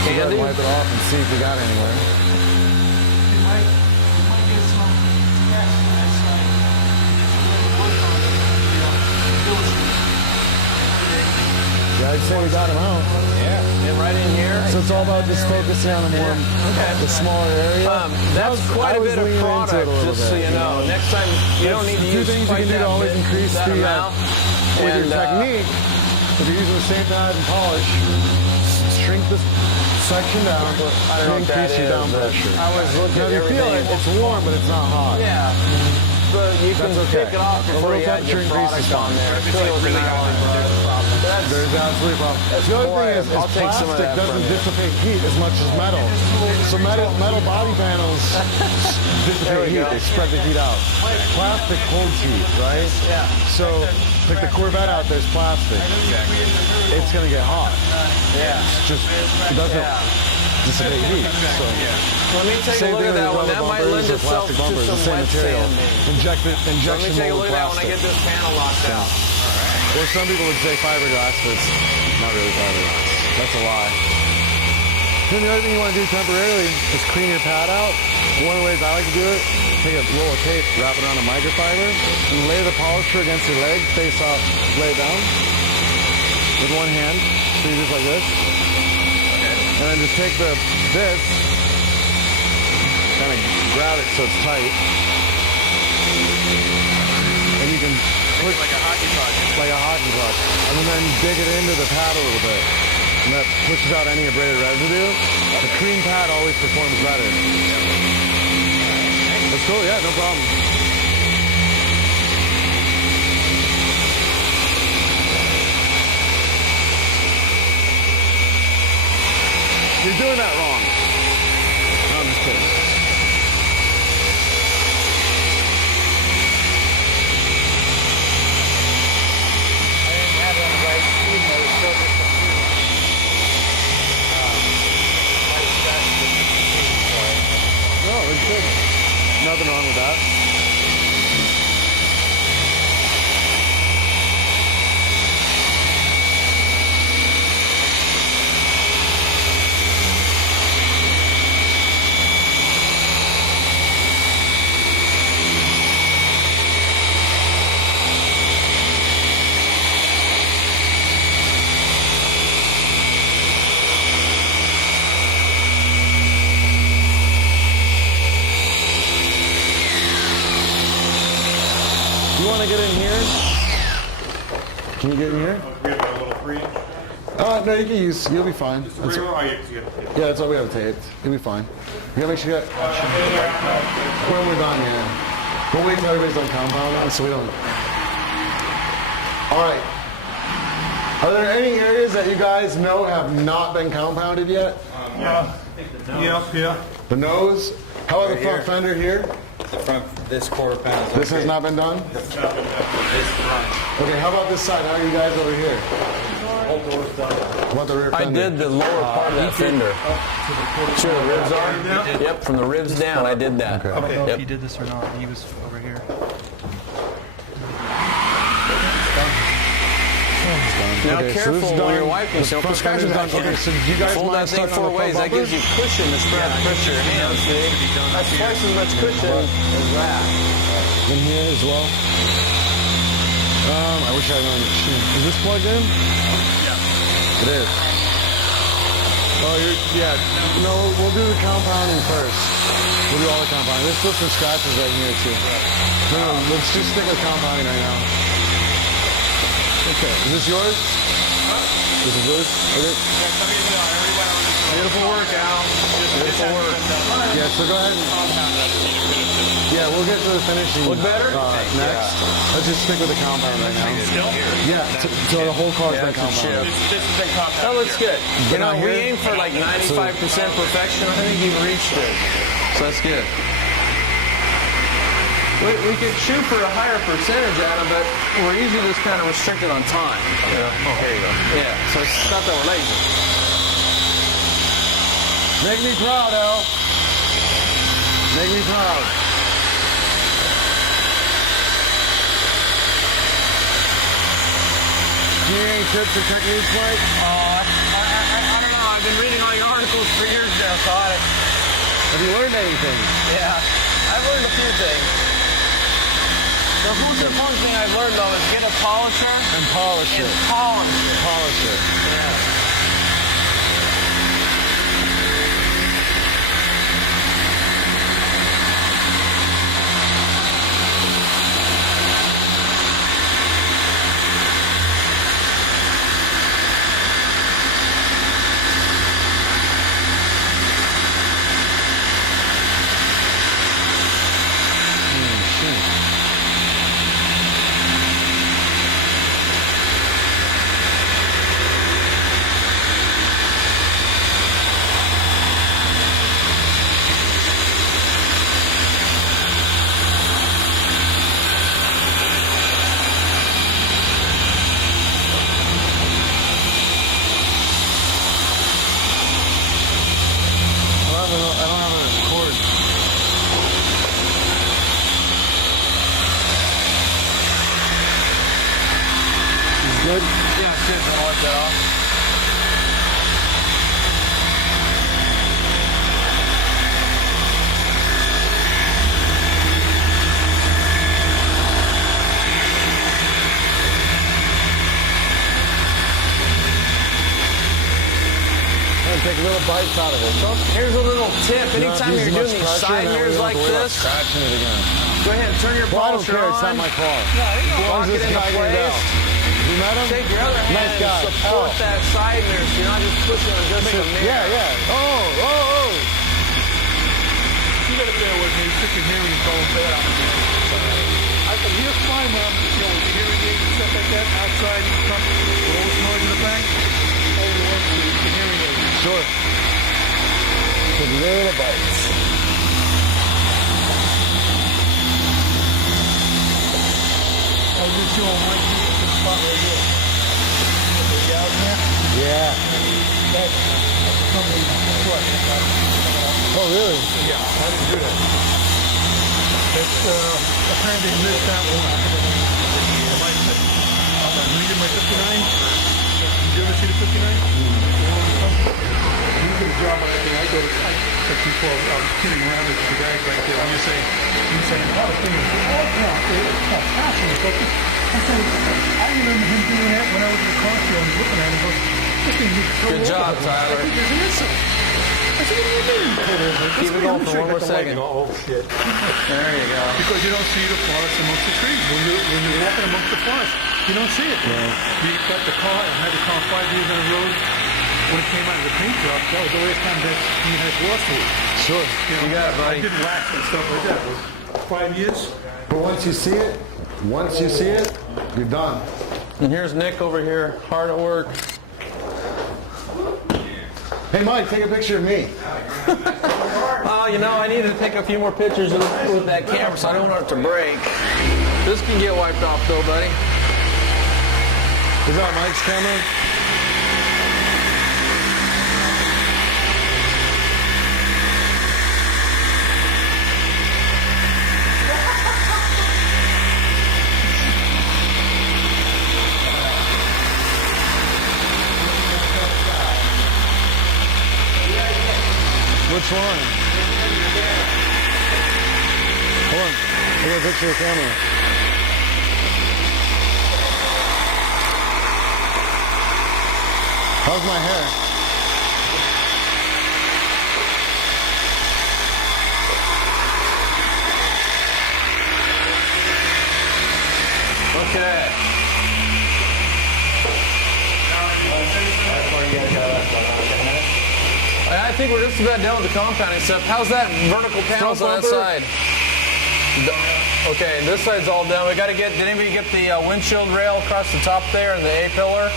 So go ahead Andy? and wipe it off and see if you got anywhere. You might get some scratch on that side. Work on it, Yeah, I'd say we got him out. And right in here? So it's all about just focusing on the smaller area. That's quite a bit of product, just so you know. Next time, you don't need to use things you quite can do to that always bit, increase that the amount. with And, your technique. If you're using the same pad and polish, shrink this section down to I don't know what that increase your is, down but pressure. I always look Now, at if you feel it, everything. it's warm, but it's not hot. Yeah. But you can That's okay. pick it off A before little you add your temperature increase is product on fine. there. If it's like really hot, there's a problem. There's absolutely a problem. That's The other four thing items. is I'll take some of plastic that doesn't from you. dissipate heat as much as metal. So metal body panels dissipate heat. go. They spread the heat out. Plastic holds heat, right? Yeah. So, like the Corvette out there's plastic. It's gonna get hot. Yeah. It doesn't dissipate heat. So. Let me take a Same look thing at that with one. That rubber might bumpers lend or itself plastic to bumpers, the some same wet material. sanding. Injection Let me take a molded look at that when I plastic. get this panel locked out. Or some people would say fiberglass, but it's not really fiberglass. That's a lie. Then the other thing you want to do temporarily is clean your pad out. One of the ways I like to do it, take a roll of tape, wrap it around a microfiber, and lay the polisher against your leg, face off, lay it down with one hand. So you just like this. And then just take this, kind of grab it so it's tight. And you can push Like a hockey puck. like a hockey puck, and then dig it into the pad a little bit, and that pushes out any abraded residue. The clean pad always performs better. That's cool, yeah, no problem. You're doing that wrong. No, I'm just kidding. No, it's good. Nothing wrong with that. You want to get in here? Can you get in here? We have a little 3-inch. No, you can use. You'll be fine. That's, Oh, yeah, 'cause you have to take yeah, that's all we have taped. You'll be fine. You gotta make sure you got. When we're done, yeah. We'll wait till everybody's done compounding, so we don't. All right. Are there any areas that you guys know have not been compounded yet? Yeah. Yeah. The nose. How about Right the front here. fender here? The front, this quarter panel is This has okay. not been done. This front. Okay. How about this side? How are you guys over here? What about the rear I fender? did the lower part of that fender. See where the ribs are? Yep, from the ribs down, I did that. I don't know Yep. if he did this or not. He was over here. Now Okay, so this careful is when done. you're wiping, The so don't front put scratches fender's back done. in. Okay, so do you guys Fold mind that thing starting on four the front ways. That bumper? gives you cushion to spread pressure your hands, see? That's twice as much cushion as that. In here as well. I wish I had one. Is this plugged in? Yeah. It is. Oh, yeah. No, we'll do the compounding first. We'll do all the compounding. There's still some scratches right here too. No, let's just stick with compounding right now. Okay. Is this yours? This is yours? Okay. Beautiful workout. Beautiful work. Yeah, so go ahead and... Yeah, we'll get to the finishing. Look better? Next. Let's just stick with the compound right now. Yeah, so the whole car's been compounded. That looks good. You But know, not we here. aim for like 95% perfection. I think you've reached it. So that's good. We could shoot for a higher percentage out of it, but we're usually just kind of restricted on time. Yeah. Oh, here you go. Yeah, so it's not that we're lazy. Make me proud, Al. Make me proud. Do you need any tips or techniques, Mike? I don't know. I've been reading all your articles for years now, Todd. Have you learned anything? Yeah, I've learned a few things. The most important thing I've learned, though, is get a polisher. And polish it. Polish it. Yeah. Good? Yeah, it's good. I'll wipe that off. Take little bites out of it. So, here's a little tip. you Anytime you're doing these side mirrors like this, scratching it again. go ahead and turn your Well, I don't polisher care. on. It's not my car. Lock it into place. You met him? Take your other hand Nice guy. and support that side mirror so you're not just pushing on just a mirror. Yeah. Oh. You gotta bear with me. Freaking hearing is going bad on me. I can hear fine when I'm, with the hearing aids and stuff like that outside in front with all this noise in the back. All the work with the hearing aids. Sure. With little bites. I was just showing Mike this spot right here. The gals in there. Yeah. That's something crushed. Oh, really? Yeah, I didn't do that. It's apparently missed that one. When you get my 59, did you ever see the 59? You get a job on that thing. I go to people, I'm kidding around with the guys right there. You're saying, oh, the thing is, it's not passing. I said, I remember him doing that when I was in the car show and looking at him. This thing needs to Good job, Tyler. I think there's an issue. I said, what do you mean? Keep it going for one more second. Oh, shit. There you go. Because you don't see the forest amongst the trees. When you're walking amongst the forest, you don't see it. You got the car, I had the car 5 years on the road. When it came out of the paint job, that was the last time that he had lost it. Sure. You got it, buddy. I did wax and stuff like that. But 5 years. But once you see it, you're done. And here's Nick over here, hard at work. Hey, Mike, take a picture of me. Oh, I need to take a few more pictures with that camera so I don't want it to break. This can get wiped off though, buddy. Is that Mike's camera? Which one? Hold on. Look at the picture of the camera. How's my hair? Okay. I think we're just about done with the compounding stuff. How's that vertical panels on that side? Okay, this side's all done. We got to get. Did anybody get the windshield rail across the top there and the A pillar?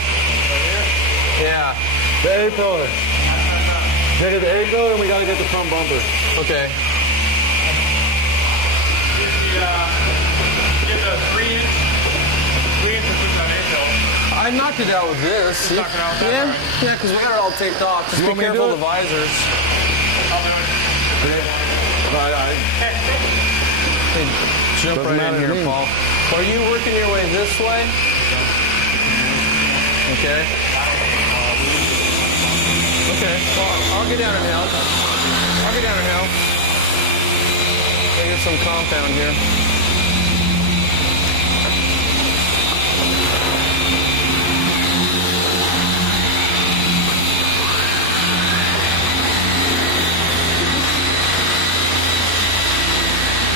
Yeah. The A pillar. They did the A pillar, and we got to get the front bumper. Okay. Get the 3 inch and put that A pill. I knocked it out with this. Knock it out with that, right? Yeah, because we got it all taped off. Just You be want me to careful do of the visors. I'll do it. Hey, jump Doesn't right matter in to here, me. Paul. Are you working your way this way? Okay. Okay. Well, I'll get down and help. I'll get down and help. Let me get some compound here.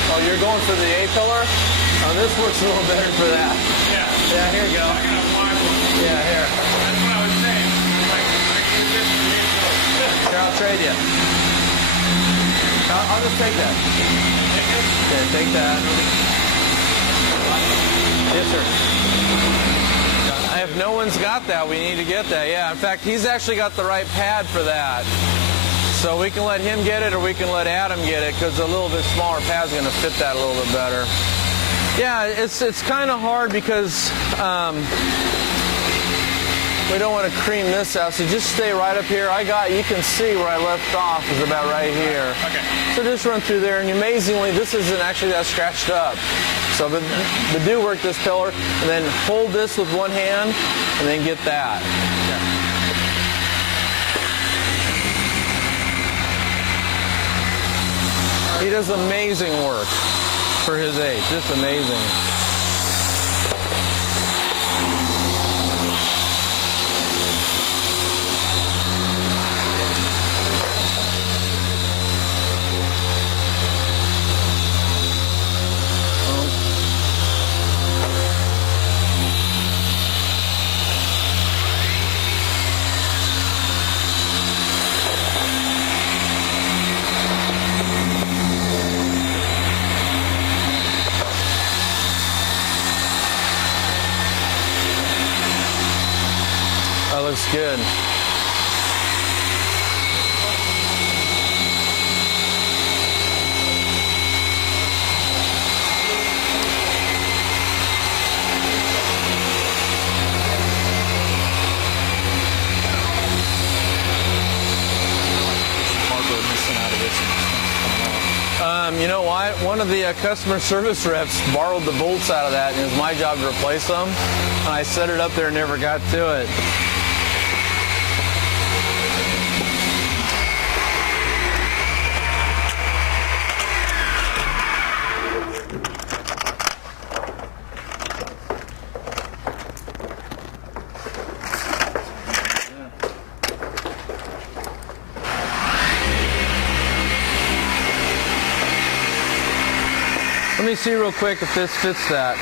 Oh, you're going for the A-pillar? Oh, this looks a little better for that. Yeah. Yeah, here you go. I got a wide one. Yeah, here. That's what I was saying. Like, I use this for me, so. Here, I'll trade you. I'll just take that. Okay, take that. Yes, sir. If no one's got that, we need to get that. Yeah, in fact, he's actually got the right pad for that. So we can let him get it or we can let Adam get it because a little bit smaller pad's going to fit that a little bit better. Yeah, it's kind of hard because we don't want to cream this out. So just stay right up here. You can see where I left off is about right here. Okay. So just run through there, and amazingly, this isn't actually that scratched up. So but do work this pillar, and then hold this with one hand, and then get that. He does amazing work for his age, just amazing. That looks good. You know what? One of the customer service reps borrowed the bolts out of that, and it was my job to replace them. And I set it up there and never got to it. Let me see real quick if this fits that.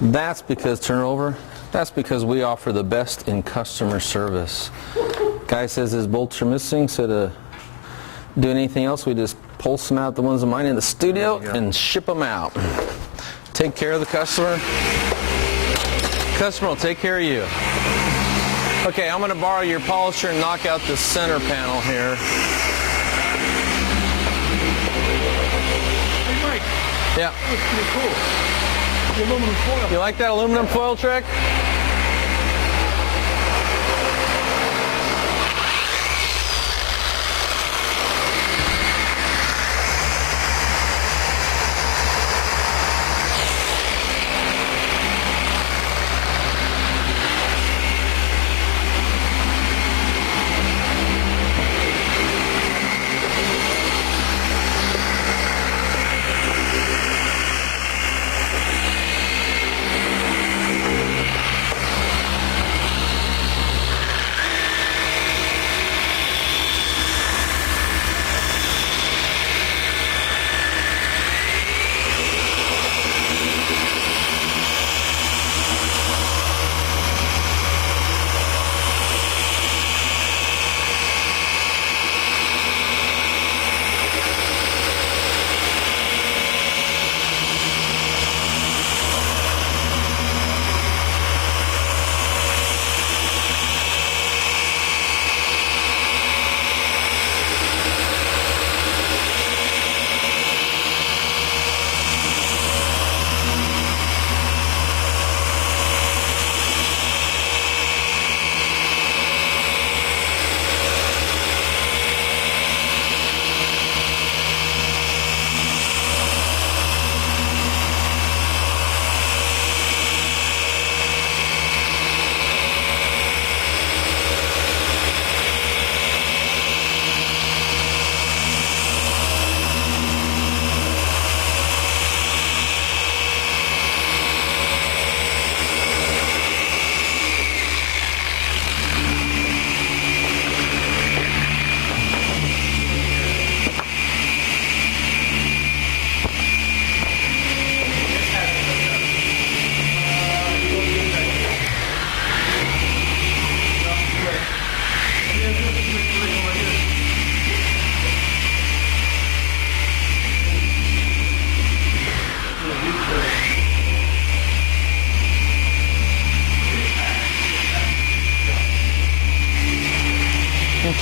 That's because that's because we offer the best in customer service. Guy says his bolts are missing, so to do anything else, we just pulse them out, the ones of mine in the studio, and ship them out. Take care of the customer. Customer will take care of you. Okay, I'm going to borrow your polisher and knock out the center panel here. Hey, Mike, Yeah. that was pretty cool. The aluminum foil. You like that aluminum foil trick?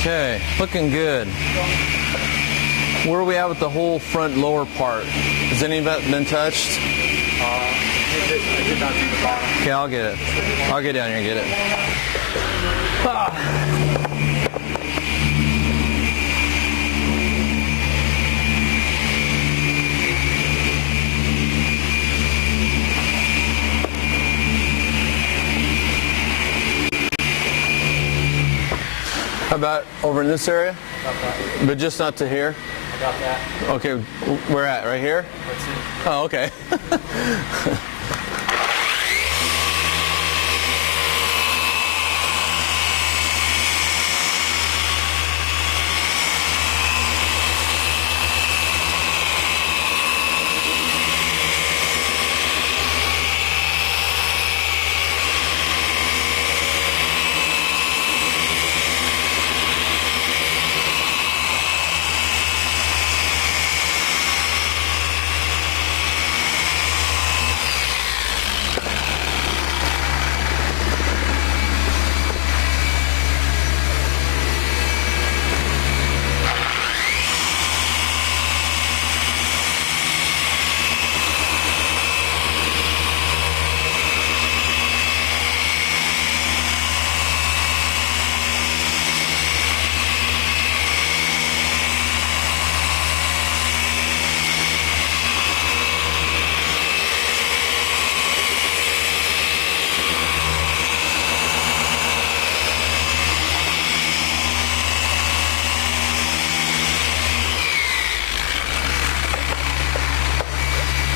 Okay, looking good. Where are we at with the whole front lower part? Has any of that been touched? I did not do the bottom. Okay, I'll get it. I'll get down here and get it. How about over in this area? About that. But just not to here? About that. Okay, where at? Right here? That's it. Oh, okay.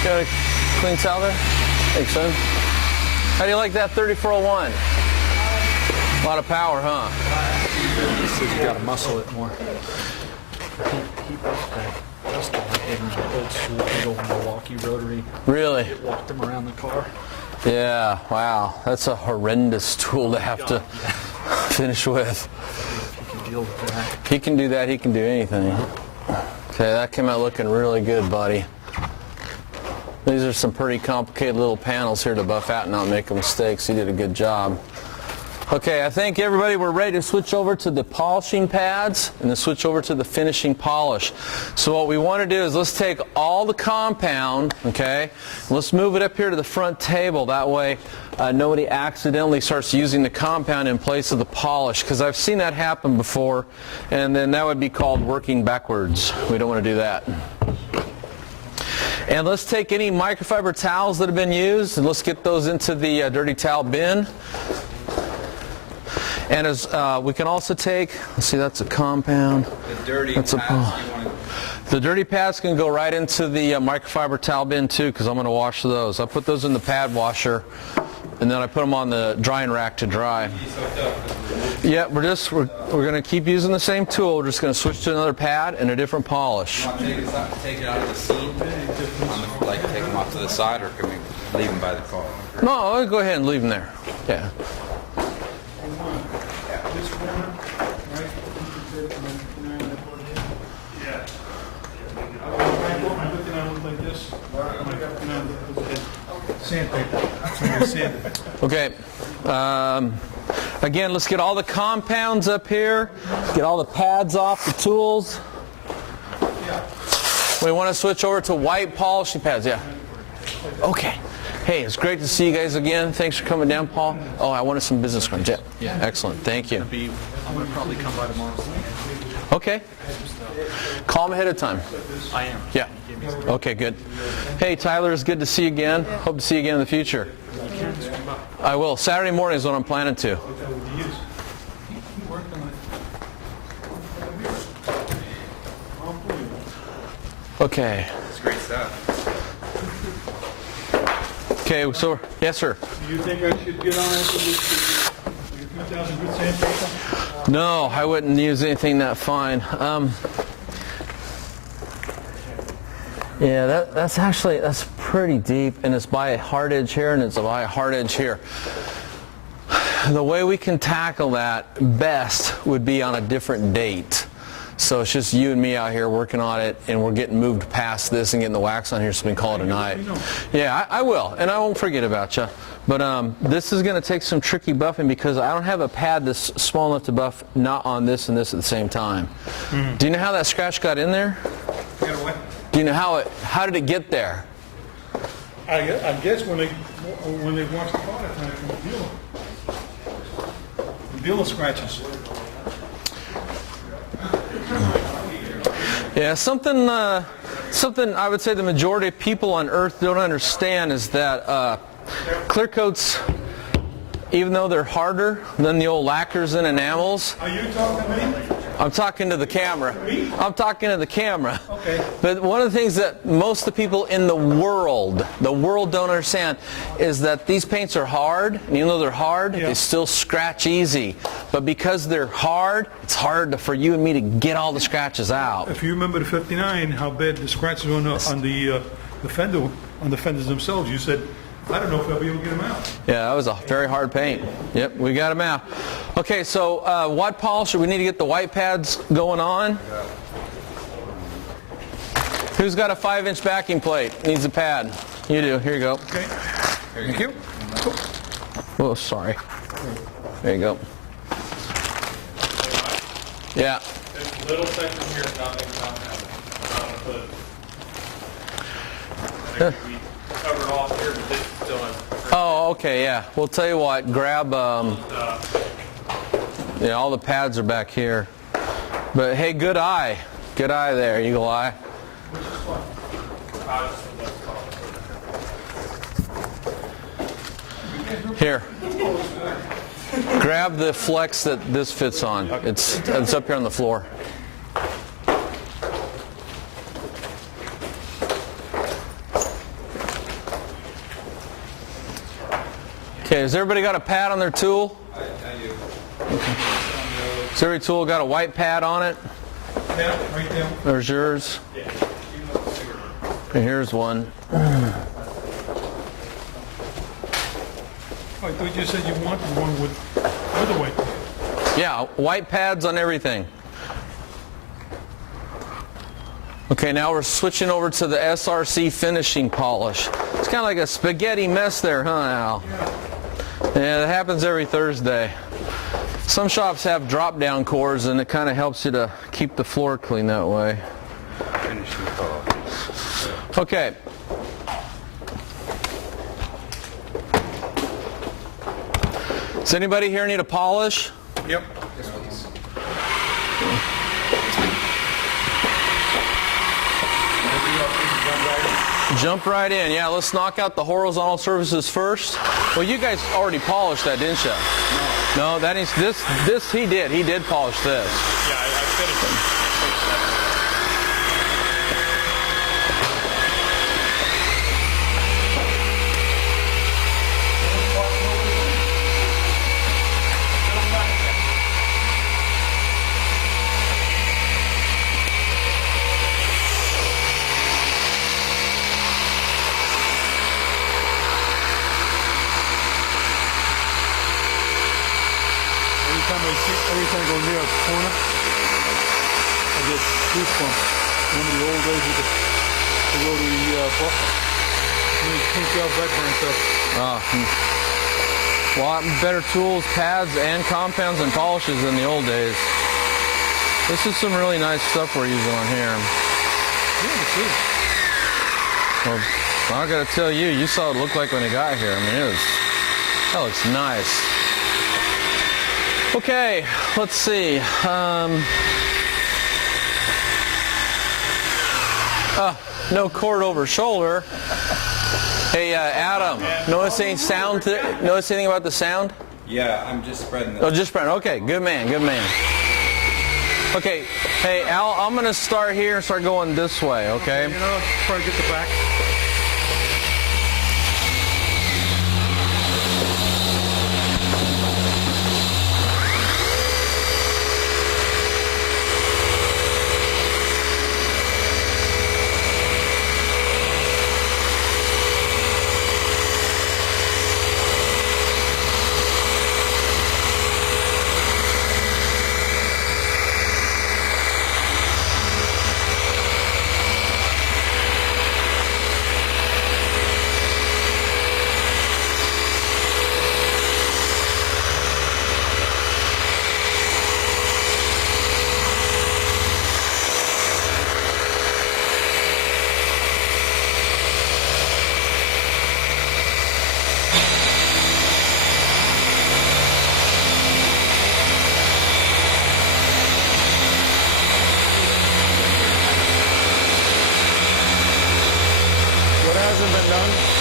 Got a clean towel there? Thanks, son. How do you like that 3401? A lot of power, huh? He says you gotta muscle it more. He built that custom in old school big old Milwaukee rotary. Really? It walked him around the car. Yeah, wow. That's a horrendous tool to have to finish with. If you can deal with that. He can do that, he can do anything. Okay, that came out looking really good, buddy. These are some pretty complicated little panels here to buff out and not make mistakes. You did a good job. Okay, I think everybody, we're ready to switch over to the polishing pads and then switch over to the finishing polish. So what we want to do is let's take all the compound, okay, and let's move it up here to the front table. That way nobody accidentally starts using the compound in place of the polish, because I've seen that happen before, and then that would be called working backwards. We don't want to do that. And let's take any microfiber towels that have been used and let's get those into the dirty towel bin. And as we can also take, let's see, that's a compound. The dirty that's pads, the dirty pads can go right into the microfiber towel bin too, because I'm going to wash those. I put those in the pad washer, and then I put them on the drying rack to dry. Yeah, we're going to keep using the same tool. We're just going to switch to another pad and a different polish. take it out of the seat, like take them off to the side, or can we leave them by the car? No, I'll go ahead and leave them there. Yeah. Sandpaper. Okay. Again, let's get all the compounds up here. Get all the pads off the tools. We want to switch over to white polishing pads. Yeah. Okay. Hey, it's great to see you guys again. Thanks for coming down, Paul. Oh, I wanted some business cards. Yeah. Excellent. Thank you. I'm gonna probably come by tomorrow. Okay. Call them ahead of time. I am. Yeah. Okay, good. Hey, Tyler, it's good to see you again. Hope to see you again in the future. I will. Saturday morning is what I'm planning to. Okay. It's great stuff. Okay, so, yes, sir. Do you think I should get on after this? 2,000 good sandpaper? No, I wouldn't use anything that fine. Yeah, that's pretty deep, and it's by a hard edge here, and it's by a hard edge here. The way we can tackle that best would be on a different date. So it's just you and me out here working on it, and we're getting moved past this and getting the wax on here, so we can call it a night. Yeah, I will, and I won't forget about you. But this is going to take some tricky buffing because I don't have a pad that's small enough to buff not on this and this at the same time. Do you know how that scratch got in there? Do you know how did it get there? I guess when they wash the car at night from the dealer scratches. Yeah, something I would say the majority of people on Earth don't understand is that clear coats, even though they're harder than the old lacquers and enamels. Are you talking to me? I'm talking to the camera. I'm talking to the camera. Okay. But one of the things that most of the people in the world don't understand is that these paints are hard, and even though they're hard, they still scratch easy. But because they're hard, it's hard for you and me to get all the scratches out. If you remember the 59, how bad the scratches on the fenders themselves, you said, I don't know if I'll be able to get them out. Yeah, that was a very hard paint. Yep, we got them out. Okay, so white polish, we need to get the white pads going on. Who's got a 5-inch backing plate? Needs a pad. You do. Here you go. Okay. Thank you. Oh, sorry. There you go. Yeah. This little section here is nothing but we covered off here, but this is still in. Oh, okay, yeah. We'll tell you what, grab, yeah, all the pads are back here. But hey, good eye. Good eye there, Eagle Eye. Here. Grab the flex that this fits on. It's up here on the floor. Okay, has everybody got a pad on their tool? I do. Okay. Has every tool got a white pad on it? Yeah, right there. There's yours. And here's one. I thought you said you wanted one with other white. Yeah, white pads on everything. Okay, now we're switching over to the SRC finishing polish. It's kind of like a spaghetti mess there, huh, Al? Yeah, that happens every Thursday. Some shops have drop-down cores, and it kind of helps you to keep the floor clean that way. Finishing polish. Okay. Does anybody here need a polish? Yep. Jump right in. Yeah, let's knock out the horizontal surfaces first. Well, you guys already polished that, didn't you? No, that is this he did. He did polish this. Yeah, I finished it. Every time I go near a corner, I get goosebumps. Remember the old days with the rotary buffer. And these pink red burnt up. A lot better tools, pads, and compounds and polishes than the old days. This is some really nice stuff we're using on here. Well, I gotta tell you, you saw what it looked like when it got here. I mean, that looks nice. Okay, let's see. No cord over shoulder. Hey, Adam, notice any sound? Notice anything about the sound? Yeah, I'm just spreading this. Oh, just spreading. Okay, good man, good man. Okay, hey, Al, I'm going to start here and start going this way, okay? You know, try to get the back. hasn't been done?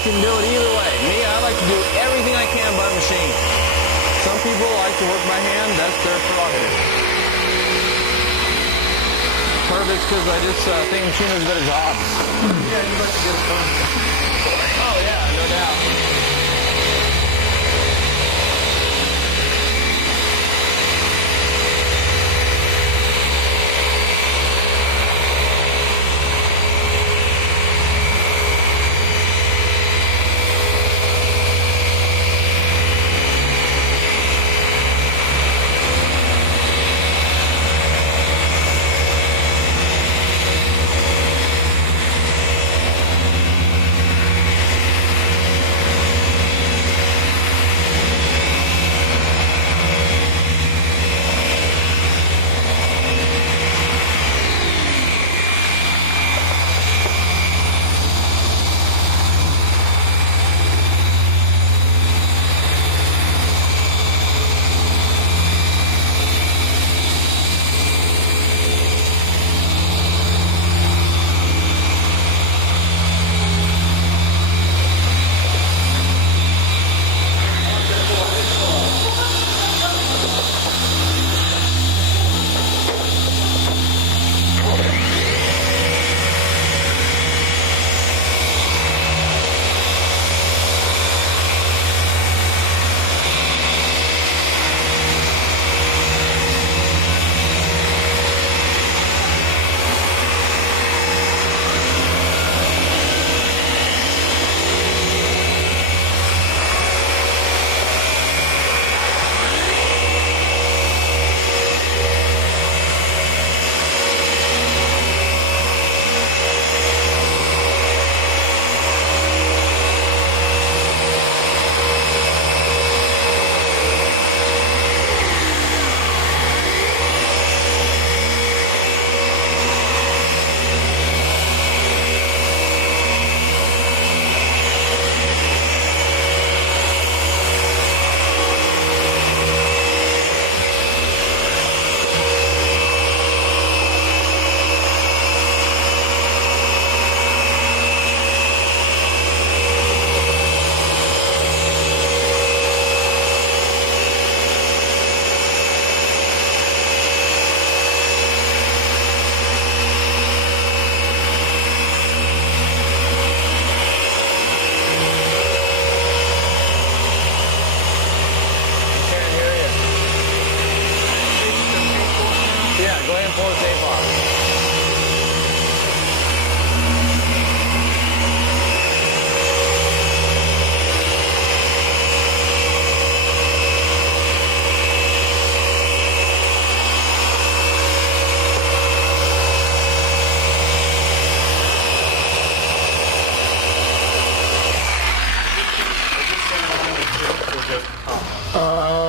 can do it either way. Me, I like to do everything I can by machine. Some people like to work by hand. That's their prerogative. Part of it's because I just think machine does a better job. Yeah, you like to get it done. Oh yeah, no doubt.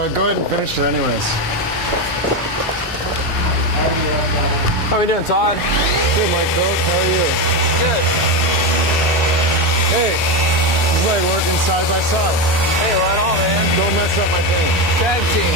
go ahead and finish it anyways. How are we doing, Todd? Good, Mike Coach. How are you? Good. Hey, it's like working side by side. Hey, right on, man. Don't mess up my thing. Tag team.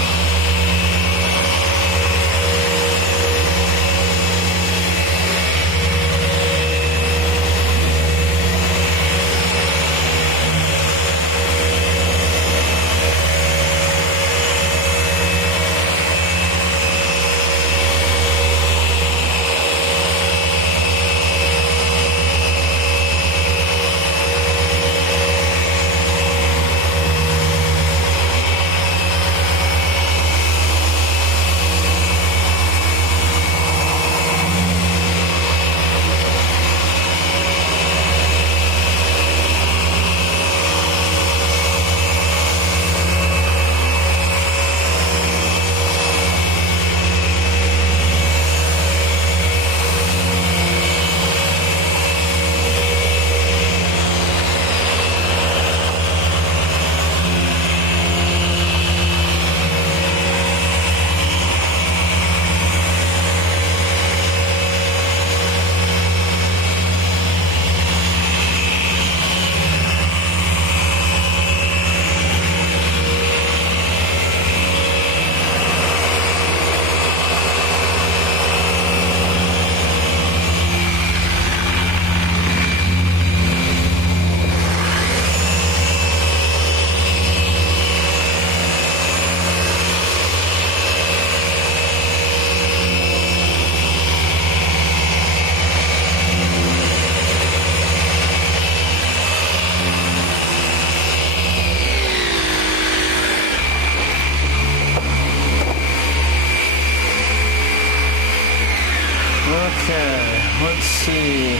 Okay, let's see.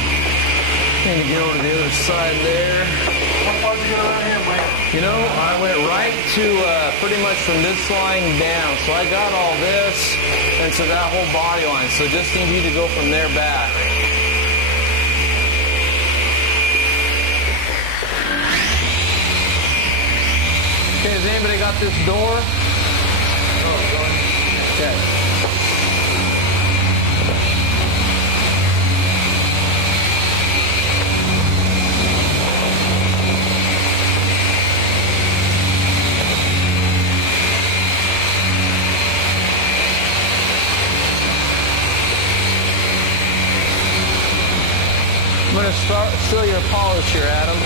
Need to get over to the other side there. How far did you get around here, Mike? You know, I went right to pretty much from this line down. So I got all this and to that whole body line. So just need you to go from there back. Okay, has anybody got this door? Okay. I'm going to start show your polish here, Adam.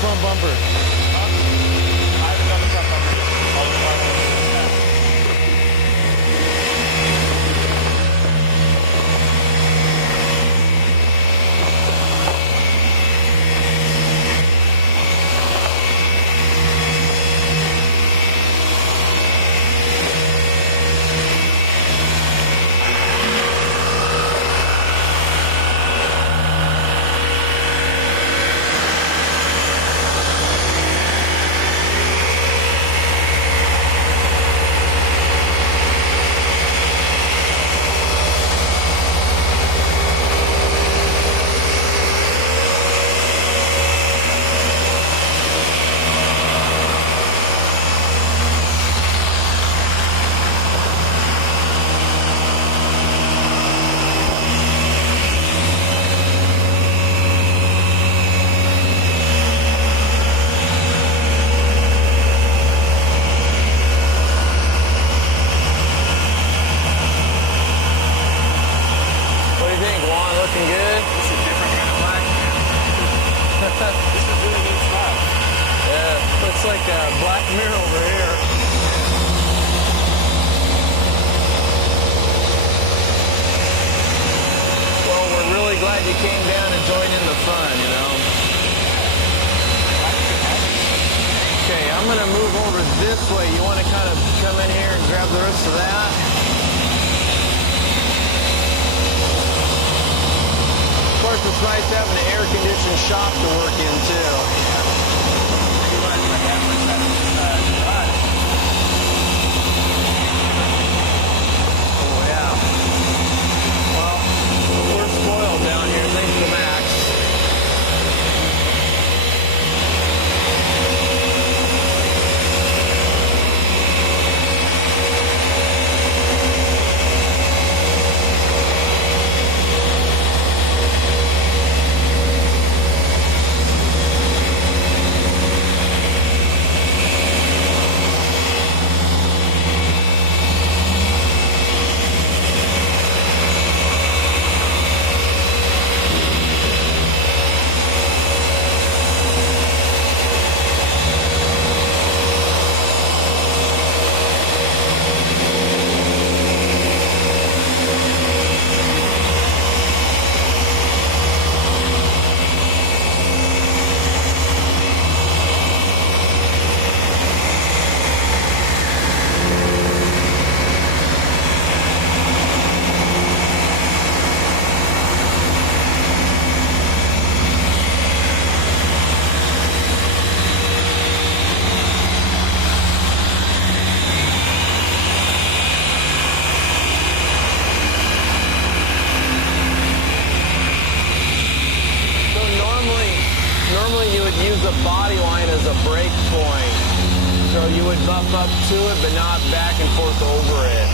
front bumper. glad you came down and joined in the fun, you know. Okay, I'm going to move over this way. You want to kind of come in here and grab the rest of that? Of course, it's nice having an air-conditioned shop to work in, too. Oh, yeah. Well, we're spoiled down here. Thanks to Max. Normally you would use the body line as a break point. So you would buff up to it, but not back and forth over it.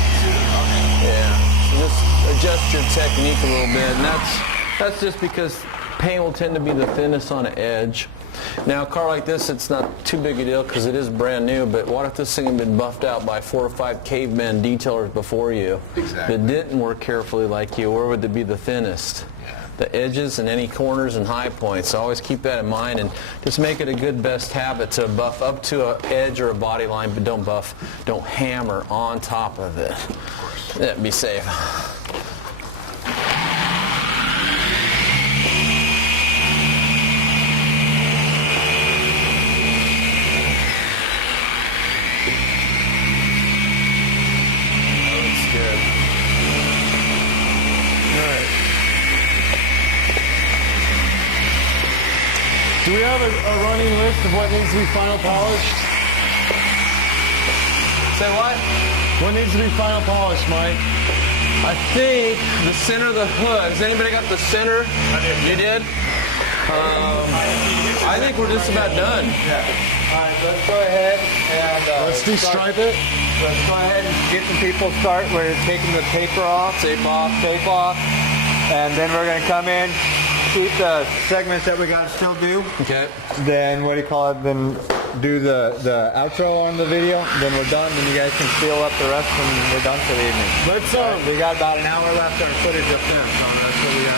Yeah. So just adjust your technique a little bit. And that's just because paint will tend to be the thinnest on an edge. Now a car like this, it's not too big a deal because it is brand new, but what if this thing had been buffed out by 4 or 5 cavemen detailers before you that didn't work carefully like you? Where would it be the thinnest? The edges and any corners and high points. So always keep that in mind and just make it a good best habit to buff up to an edge or a body line, but don't hammer on top of it. Yeah, be safe. That looks good. All right. Do we have a running list of what needs to be final polished? Say what? What needs to be final polished, Mike? I think the center of the hood. Has anybody got the center? You did? I think we're just about done. Yeah. All right, let's go ahead and Let's de-stripe it. Let's go ahead and get some people start. We're taking the paper off, tape off, and then we're going to come in, keep the segments that we got to still do. Okay. Then what do you call it? Then do the outro on the video. Then we're done. Then you guys can seal up the rest, and we're done for the evening. Let's we got about an hour left on footage of this, so that's what we got.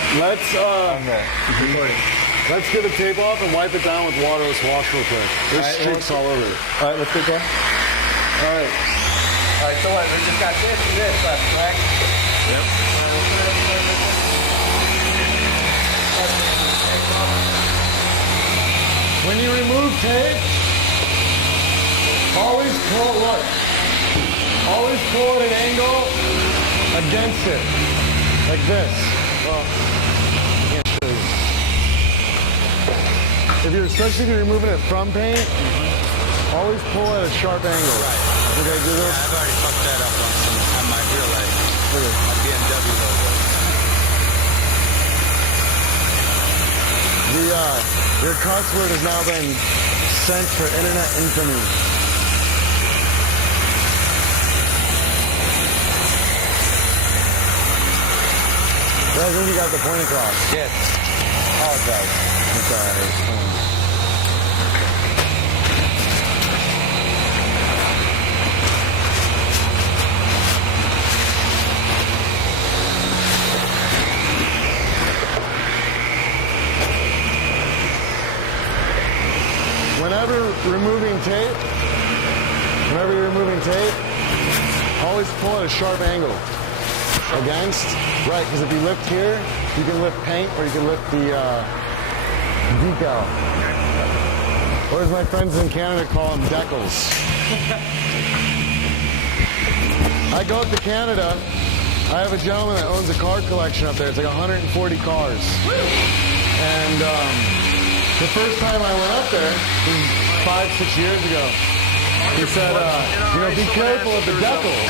Let's get the tape off and wipe it down with waterless wash real quick. There's streaks all over it. All right, let's get going. All right. All right, so what? We just got this and this left, correct? Yep. When you remove tape, always pull what? Always pull at an angle against it, like this. Well, I can't show you. Especially if you're removing it from paint, always pull at a sharp angle. Okay, do this. I've already fucked that up on my real life. My BMW logo. Your crossword has now been sent for internet infamy. I think you got the point across. Yes. Apologize. That's all right. Whenever you're removing tape, always pull at a sharp angle. against. Right, because if you lift here, you can lift paint or you can lift the decal. Or as my friends in Canada call them, decals. I go up to Canada. I have a gentleman that owns a car collection up there. It's like 140 cars. And the first time I went up there, it was 5-6 years ago, he said, be careful of the decals.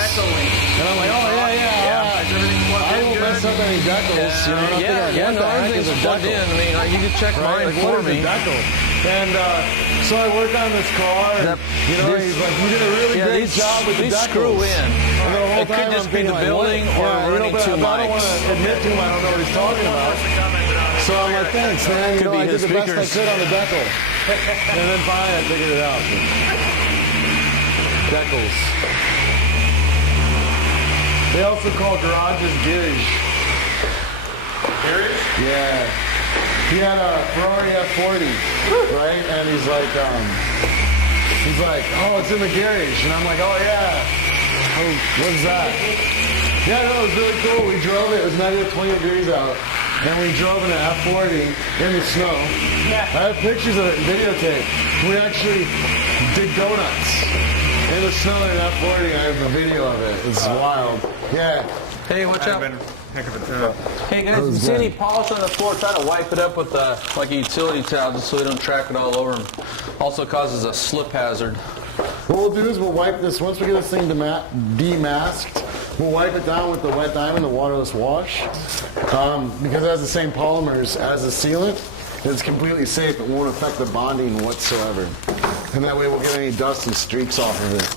And I'm like, oh, yeah. I won't mess up any decals. Everything's plugged in. I mean, you can check mine for me. And so I work on this car, and, he's like, you did a really great job with the decals. These screw in. And the whole It time could just I'm be the thinking, building or running two I don't want mics. to admit to him I don't know what he's talking about. So I'm like, thanks, man. Could be I did his the best I speakers. could on the decal. And then finally I figured it out. Decals. They also call garages garage. Garage? Yeah. He had a Ferrari F40, right? And he's like, oh, it's in the garage. And I'm like, oh, yeah. Oh, what's that? Yeah, no, it was really cool. We drove it. It was negative 20 degrees out. And we drove in an F40 in the snow. I have pictures of it and videotape. We actually did donuts in the snow in an F40. I have a video of it. It's wild. Yeah. Hey, watch out. Heck of a time. Hey guys, if you see any polish on the floor, try to wipe it up with like a utility towel just so we don't track it all over them. Also causes a slip hazard. What we'll do is we'll wipe this, once we get this thing demasked, we'll wipe it down with the wet diamond, the waterless wash, because it has the same polymers as the sealant. It's completely safe. It won't affect the bonding whatsoever. And that way we'll get any dust and streaks off of it.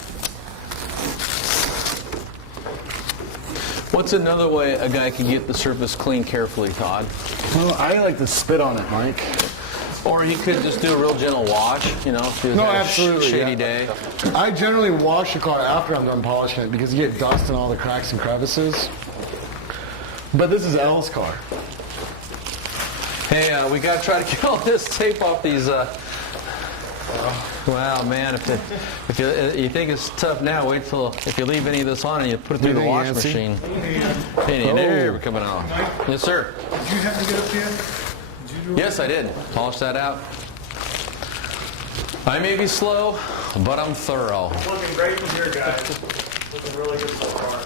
What's another way a guy can get the surface clean carefully, Todd? Well, I like to spit on it, Mike. Or he could just do a real gentle wash, if he was having a shady day. I generally wash the car after I'm done polishing it because you get dust in all the cracks and crevices. But this is L's car. Hey, we got to try to get all this tape off these. Wow, man! If you think it's tough now, wait till if you leave any of this on and you put it through the wash machine. Hey, there, we're coming off. Yes, sir. Did you have to get up here? Yes, I did. Polish that out. I may be slow, but I'm thorough. Looking great from here, guys. Looking really good so far.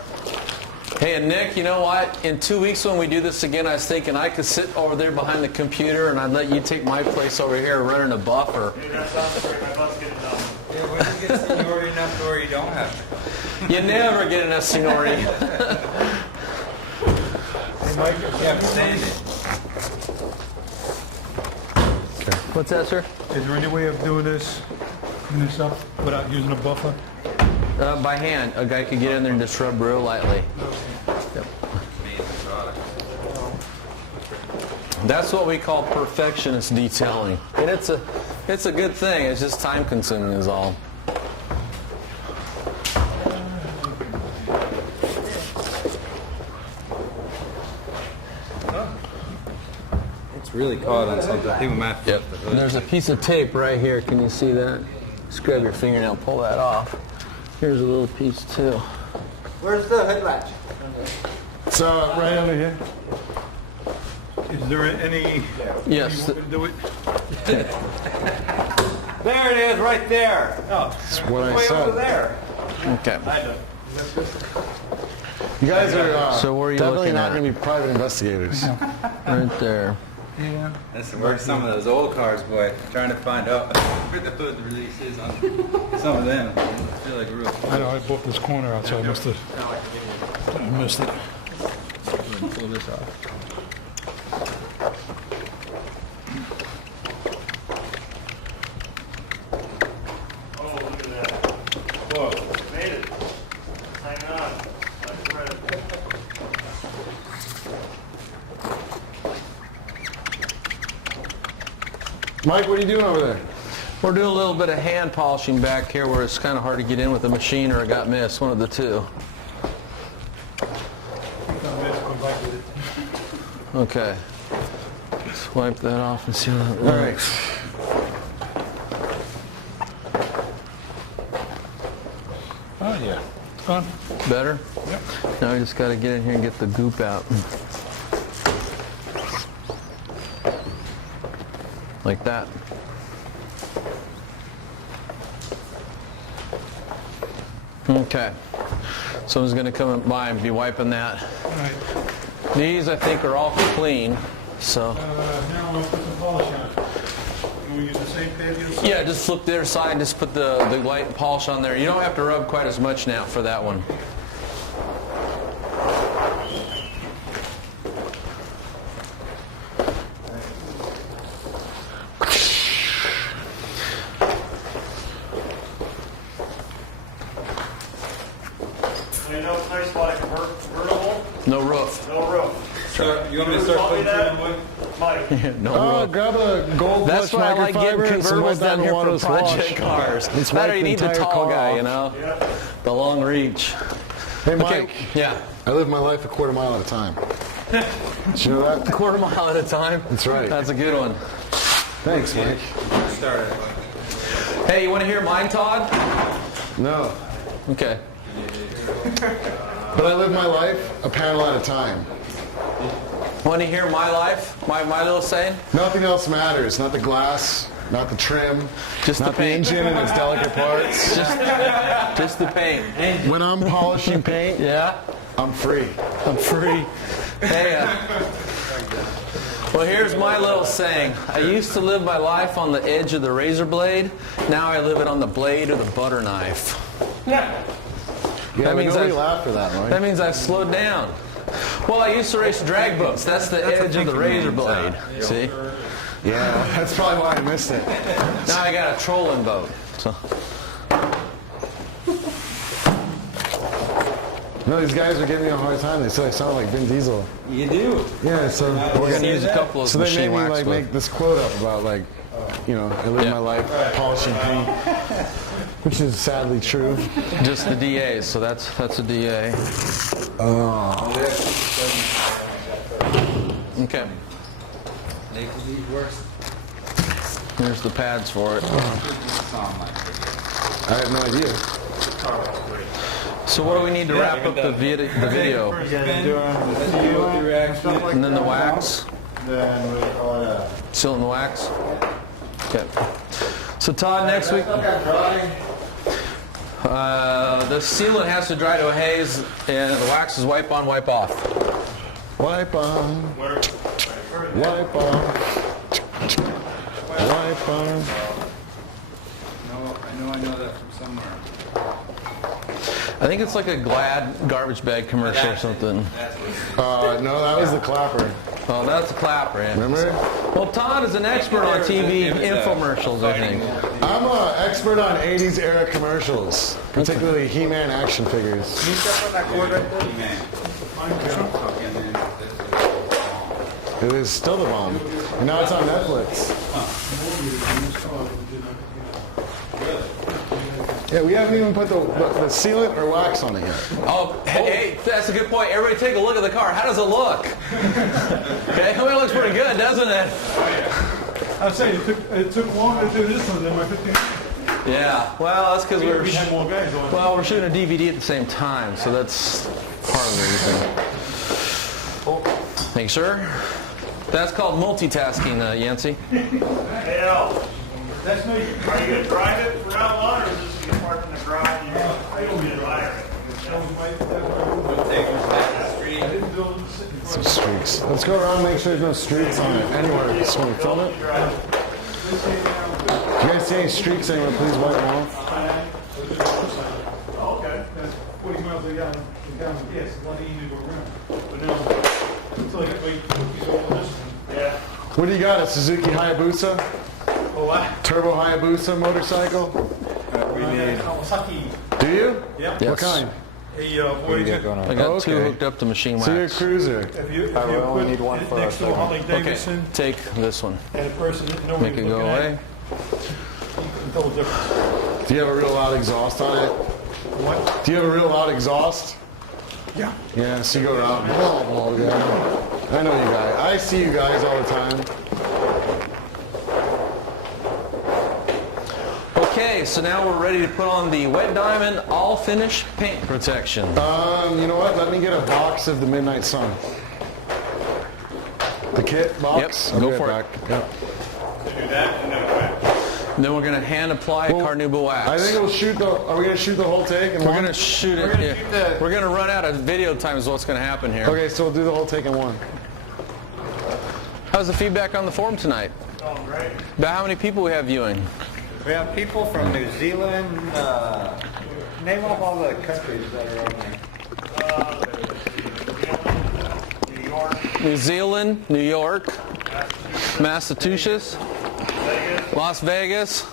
Hey, and Nick, you know what? In 2 weeks when we do this again, I was thinking I could sit over there behind the computer and I'd let you take my place over here running a buffer. Dude, that sounds great. My butt's getting done. Yeah, when you get seniority enough to where you don't have to. You never get enough seniority. You have to stand it. What's that, sir? Is there any way of doing this, clean this up without using a buffer? By hand. A guy could get in there and just rub real lightly. Yep. Amazing product. That's what we call perfectionist detailing. And it's a good thing. It's just time consuming is all. It's really caught on something. I think we might have to Yep. flip the hood. There's a piece of tape right here. Can you see that? Just grab your fingernail, pull that off. Here's a little piece too. Where's the hood latch? It's right under here. Is there any... Yes. You want me to do it? There it is, right there. Oh, That's what I Way over said. there. Okay. You guys are So where are you definitely looking not at? going to be private investigators. Right there. yeah. That's where some of those old cars, boy, trying to find out where the hood release is on some of them. I feel like real. I know, I bought this corner out, so I must have... I missed it. Pull this off. Oh, look at that. Whoa. Made it. Hang on. That's right. Mike, what are you doing over there? We're doing a little bit of hand polishing back here where it's kind of hard to get in with the machine or it got missed, one of the two. Okay. Let's wipe that off and see how that All right. looks. Oh, yeah. Fun. Better? Yep. Now we just got to get in here and get the goop out. Like that. Okay. Someone's going to come by and be wiping that. All right. These, I think, are all clean. So. Now we'll put some polish on it. Can we use the same pad? Yeah, just flip their side, just put the light polish on there. You don't have to rub quite as much now for that one. You know, it's nice about a convertible. No roof. No roof. You want me to start Call me putting that, away? Mike. No Oh, roof. grab a gold That's flush why I like getting microfiber and some convertibles wet down here water for project wash. cars. Let's Better wipe you the need the entire tall car guy, off. you know, Yeah. the long reach. Hey, Mike. Okay, yeah. I live my life a quarter mile at a time. Did you know that? Quarter mile at a time. That's right. That's a good one. Thanks, Mike. Start it. Hey, you want to hear mine, Todd? No. Okay. But I live my life a panel at a time. Want to hear my life? My little saying? Nothing else matters. Not the glass, not the trim, Just not the the paint. engine and its delicate parts. Just the paint. When I'm polishing paint, Yeah. I'm free. I'm free. Hey, well, here's my little saying. I used to live my life on the edge of the razor blade. Now I live it on the blade of the butter knife. Yeah, That but means nobody I- laughed for that, right? That means I've slowed down. Well, I used to race drag boats. That's the edge of the razor blade. See? Yeah, that's probably why I missed it. Now I got a trolling boat. So. No, these guys are giving me a hard time. They said I sound like Vin Diesel. You do. Yeah, so We're going to use a couple of so they machine made me wax. like but- make this quote up about like, you know, I live Yeah. my life polishing paint, which is sadly true. Just the DAs, so that's a DA. Okay. Here's the pads for it. I have no idea. So what do we need to wrap up the video? You guys are doing the seal and stuff like And then the that. wax? Then we call it a... Seal and the wax? Okay. So Todd, next week, the sealant has to dry to a haze, and the wax is wipe on, wipe off. Wipe on, wipe on, wipe on. I know that from somewhere. I think it's like a Glad garbage bag commercial or something. No, that was the clapper. Oh, that's a clapper. Yeah. Remember? Well, Todd is an expert on TV infomercials, I think. I'm an expert on 80s era commercials, particularly He-Man action figures. Can you step on that cord right there? It is still the bomb. And now it's on Netflix. Yeah, we haven't even put the sealant or wax on it yet. Oh, hey, that's a good point. Everybody take a look at the car. How does it look? Okay, well, it looks pretty good, doesn't it? I'll say it took longer to do this one than my 15. Yeah, well, that's because We had more guys on. we're shooting a DVD at the same time, so that's part of the reason. Thanks, sir. That's called multitasking, Yancey. Hey, Al, That's no. are you going to drive it for how long, or is this going to park in the garage and you're going to admire it? Some streaks. Let's go around and make sure there's no streaks on it anywhere. Just want to film it. If you guys see any streaks anywhere, please wipe them off. Okay. That's 40 miles a gallon gas. It's a lot easier to go around. But now, until I get wait to go on this one. Yeah. What do you got? A Suzuki Hayabusa? Oh, what? Turbo Hayabusa motorcycle? We need... Kawasaki. Do you? Yeah. Yes. What kind? Hey, Voyager. I got Oh, two okay. hooked up to machine So you're a wax. cruiser. If you I will only put need one it for next a to a Harley Okay, Davidson take this one. and a person that Make nobody's it go looking away. at, you can tell the difference. Do you have a real loud exhaust on it? What? Do you have a real loud exhaust? Yeah. Yeah, so you go around. Oh, yeah. I know you guys. I see you guys all the time. Okay, Okay, so now we're ready to put on the Wet Diamond All Finish Paint Protection. You know what? Let me get a box of the Midnight Sun. The kit box? Yep, I'll go be for right it. back. Yep. Do that and then wax. Then we're going to hand apply Carnauba wax. I think we'll shoot the. Are we going to shoot the whole take? In we're one? going to shoot it. Yeah. We're going to run out of video time is what's going to happen here. Okay, so we'll do the whole take in one. How's the feedback on the forum tonight? Oh, great. About how many people we have viewing? We have people from New Zealand. Name off all the countries that are on there. New York, New Zealand, New York, Massachusetts, Vegas. Las Vegas.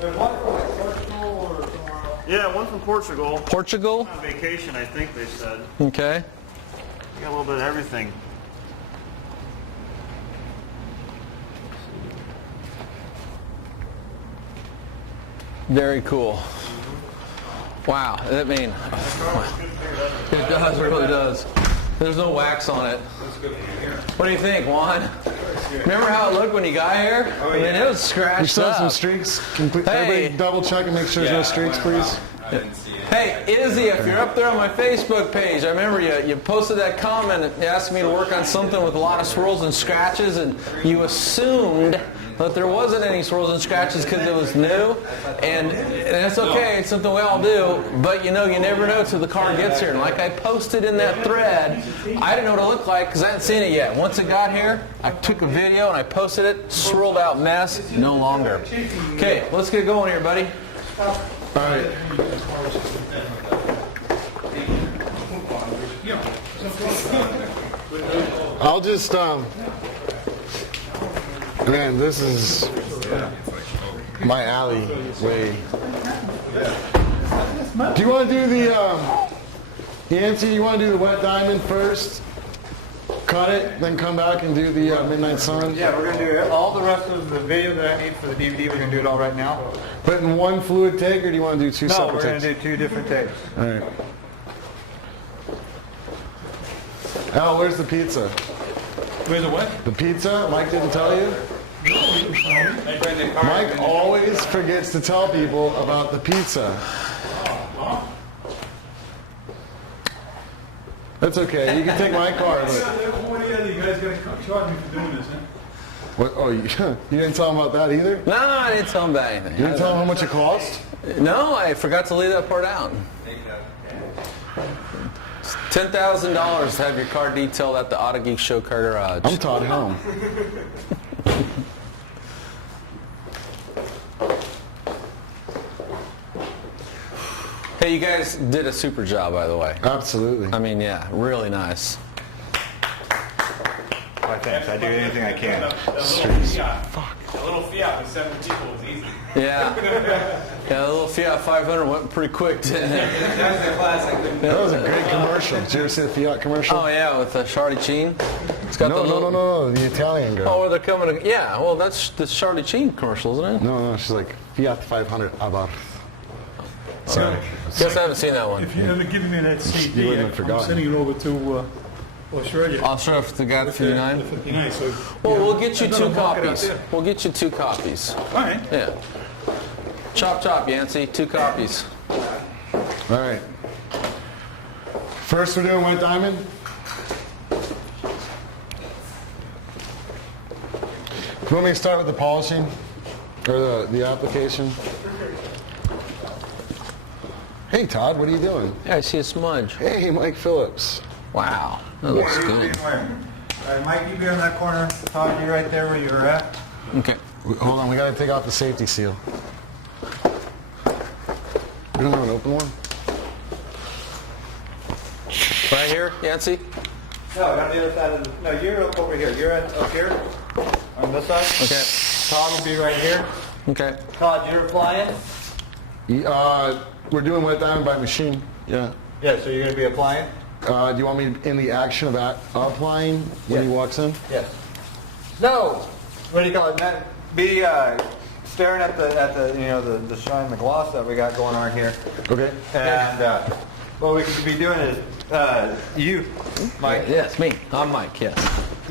There's one from like Portugal or somewhere else. Yeah, one from Portugal. Portugal. On vacation, I think they said. Okay. Got a little bit of everything. Very cool. Wow. I mean, it does, it really does. There's no wax on it. What do you think, Juan? Remember how it looked when you got here? I mean, it was We scratched still have some up. streaks. Hey. Everybody double check and make sure there's no streaks, please. Hey, Izzy, if you're up there on my Facebook page, I remember you posted that comment and asked me to work on something with a lot of swirls and scratches, and you assumed that there wasn't any swirls and scratches because it was new, and that's okay, it's something we all do, but you know, you never know till the car gets here. And like I posted in that thread, I didn't know what it looked like because I hadn't seen it yet. Once it got here, I took a video and I posted it, swirled out mess, no longer. Okay, let's get going here, buddy. All right. I'll just man, this is my alley way. Do you want to do the Yancy? You want to do the Wet Diamond first? Cut it, then come back and do the Midnight Sun. Yeah, we're gonna do all the rest of the video that I need for the DVD. We're gonna do it all right now. But in one fluid take, or do you want to do two No, separate we're gonna takes? do two different takes. All right. Al, where's the pizza? Where's the what? The pizza? Mike didn't tell you? Mike always forgets to tell people about the pizza. That's okay. You can take my car. But What are you guys gonna charge me for doing this, huh? what? Oh, you didn't tell him about that either? No, I didn't tell him about anything. You didn't tell him how much it cost? No, I forgot to leave that part out. It's $10,000 to have your car detailed at the Autogeek Show Car Garage. I'm Todd Helme. Hey, you guys did a super job, by the way. Absolutely. I mean, yeah, really nice. Why, thanks. I do anything I can. A little Fiat with 7 people was easy. Yeah. Yeah, the little Fiat 500 went pretty quick, didn't it? That was a classic. That was a great commercial. Did you ever see the Fiat commercial? Oh, yeah, with Charlie Sheen. It's got No, the no, little... no, the Italian girl. Oh, where they're coming to... Yeah, well, that's the Charlie Sheen commercial, isn't it? No, she's like Fiat 500 Abarth. Sorry. Guess I haven't seen that one. If you ever give me that CD, wouldn't have I'm forgotten. sending it over to Australia. I'll show if the guy at The 59. 59, so... Well, yeah, we'll get you I'm gonna 2 mark it out copies. there. We'll get you 2 copies. All right. Yeah. Chop, chop, Yancey. 2 copies. All right. First, we're doing Wet Diamond. You want me to start with the polishing or the application? Hey, Todd, what are you doing? Yeah, I see a smudge. Hey, Mike Phillips. Wow, that looks good. Mike, you be on that corner. Todd, you right there where you were at. Okay. Hold on, we got to take off the safety seal. We don't have an open one? Right here, Yancey? No, on the other side of the... No, you're over here. You're up here on this side. Okay. Todd will be right here. Okay. Todd, you're applying? We're doing Wet Diamond by machine. Yeah. Yeah, so you're going to be applying? Do you want me in the action of applying when he walks in? Yes. No. What do you call it? Be staring at the you know the shine, the gloss that we got going on here. Okay. And what we could be doing is you, Mike. Yes, me. I'm Mike, yes.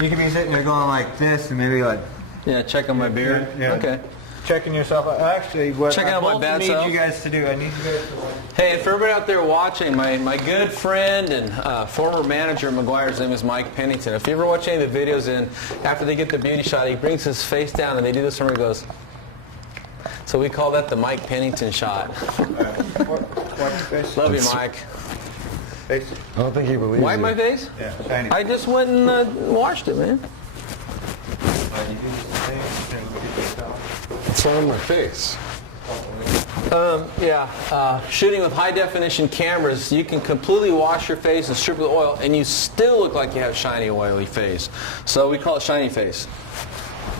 You could be sitting there going like this, and maybe like Yeah, check on my beard. Yeah. Okay. checking yourself out. Actually, what Checking out my I bad need self? you guys to do, I need you guys to like. Hey, for everybody out there watching, my good friend and former manager at McGuire's name is Mike Pennington. If you ever watch any of the videos, and after they get the beauty shot, he brings his face down and they do this and he goes. So we call that the Mike Pennington shot. Watch your face. Love you, Mike. Face. I don't think he believes Wipe you. my face? Yeah, shiny. I just went and washed it, man. It's on my face. Shooting with high definition cameras, you can completely wash your face and strip with oil, and you still look like you have shiny, oily face. So we call it shiny face.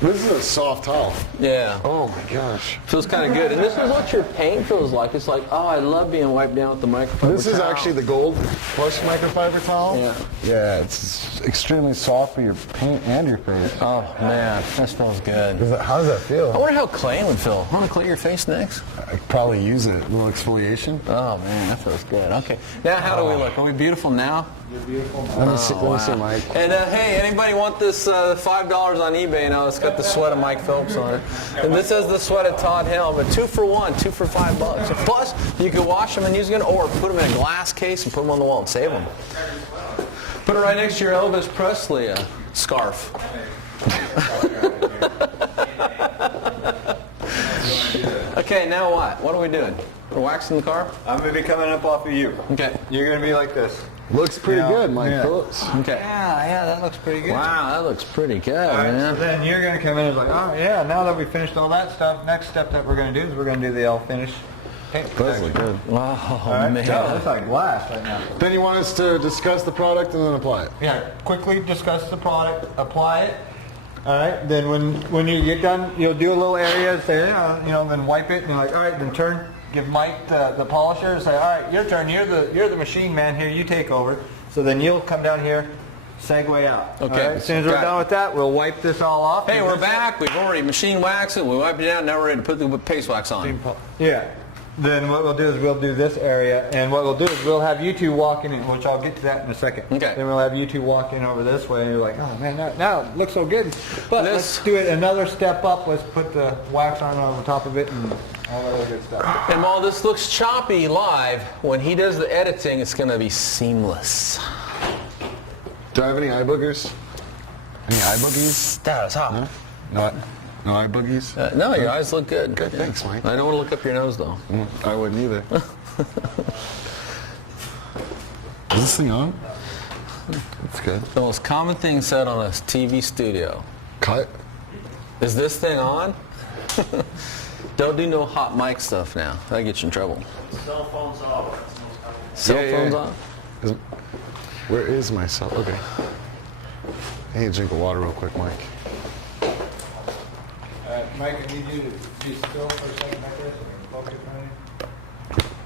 This is a soft towel. Yeah. Oh my gosh. Feels kind of good. And this is what your paint feels like. It's like, oh, I love being wiped down with the microfiber This is towel. actually the gold plush microfiber towel. Yeah. Yeah, it's extremely soft for your paint and your face. Oh, man. That smells good. How does that I feel? wonder how claying would feel. Want to clay your face next? I could probably use it. A little exfoliation. Oh, man, that feels good. Okay. Now, how do we look? Are we beautiful now? Let me see, Mike. And hey, anybody want this $5 on eBay? Now it's got the sweat of Mike Phillips on it. And this has the sweat of Todd Helme. But 2 for $1, 2 for $5. Plus, you can wash them and use them, or put them in a glass case and put them on the wall and save them. Put it right next to your Elvis Presley scarf. Okay, now what? What are we doing? We're waxing the car? I'm gonna be coming up off of you. Okay. You're gonna be like this. Looks pretty good, Mike yeah. Phillips. Okay. Yeah, that looks pretty good. Wow, that looks pretty good, All right, man. so then you're gonna come in and like, oh yeah, now that we finished all that stuff, next step that we're gonna do is we're gonna do the all finished paint. Does look good. Wow, All right, man. so it's like glass right now. Then you want us to discuss the product and then apply it. Yeah, quickly discuss the product, apply it. All right, then when you get done, you'll do a little area, say, then wipe it, and you're like, all right, then turn, give Mike the polisher, and say, all right, your turn. You're the machine man here. You take over. So then you'll come down here, segue out. Okay. All right, as soon as we're Got done it. with that, we'll wipe this all off. Hey, we're back. We've already machine waxed it. We wiped it down. Now we're ready to put the paste wax on. Yeah. Then what we'll do is we'll do this area, and what we'll do is we'll have you two walking in, which I'll get to that in a second. Okay. Then we'll have you two walk in over this way, and you're like, oh man, now it looks so good. But This- let's do it another step up. Let's put the wax on over top of it and all that other good stuff. And while this looks choppy live, when he does the editing, it's going to be seamless. Do I have any eye boogers? Any eye boogies? That is hot. No eye boogies? No, your eyes look good. Good, thanks, Mike. I don't want to look up your nose, though. I wouldn't either. Is this thing on? That's good. The most common thing said on a TV studio. Cut. Is this thing on? Don't do no hot mic stuff now. That'll get you in trouble. Cell phones off. That's the most common. Cell Yeah, phones yeah. on? Where is my cell? Okay. I need a drink of water real quick, Mike. Mike, I need you to be still for a second like this and focus on it.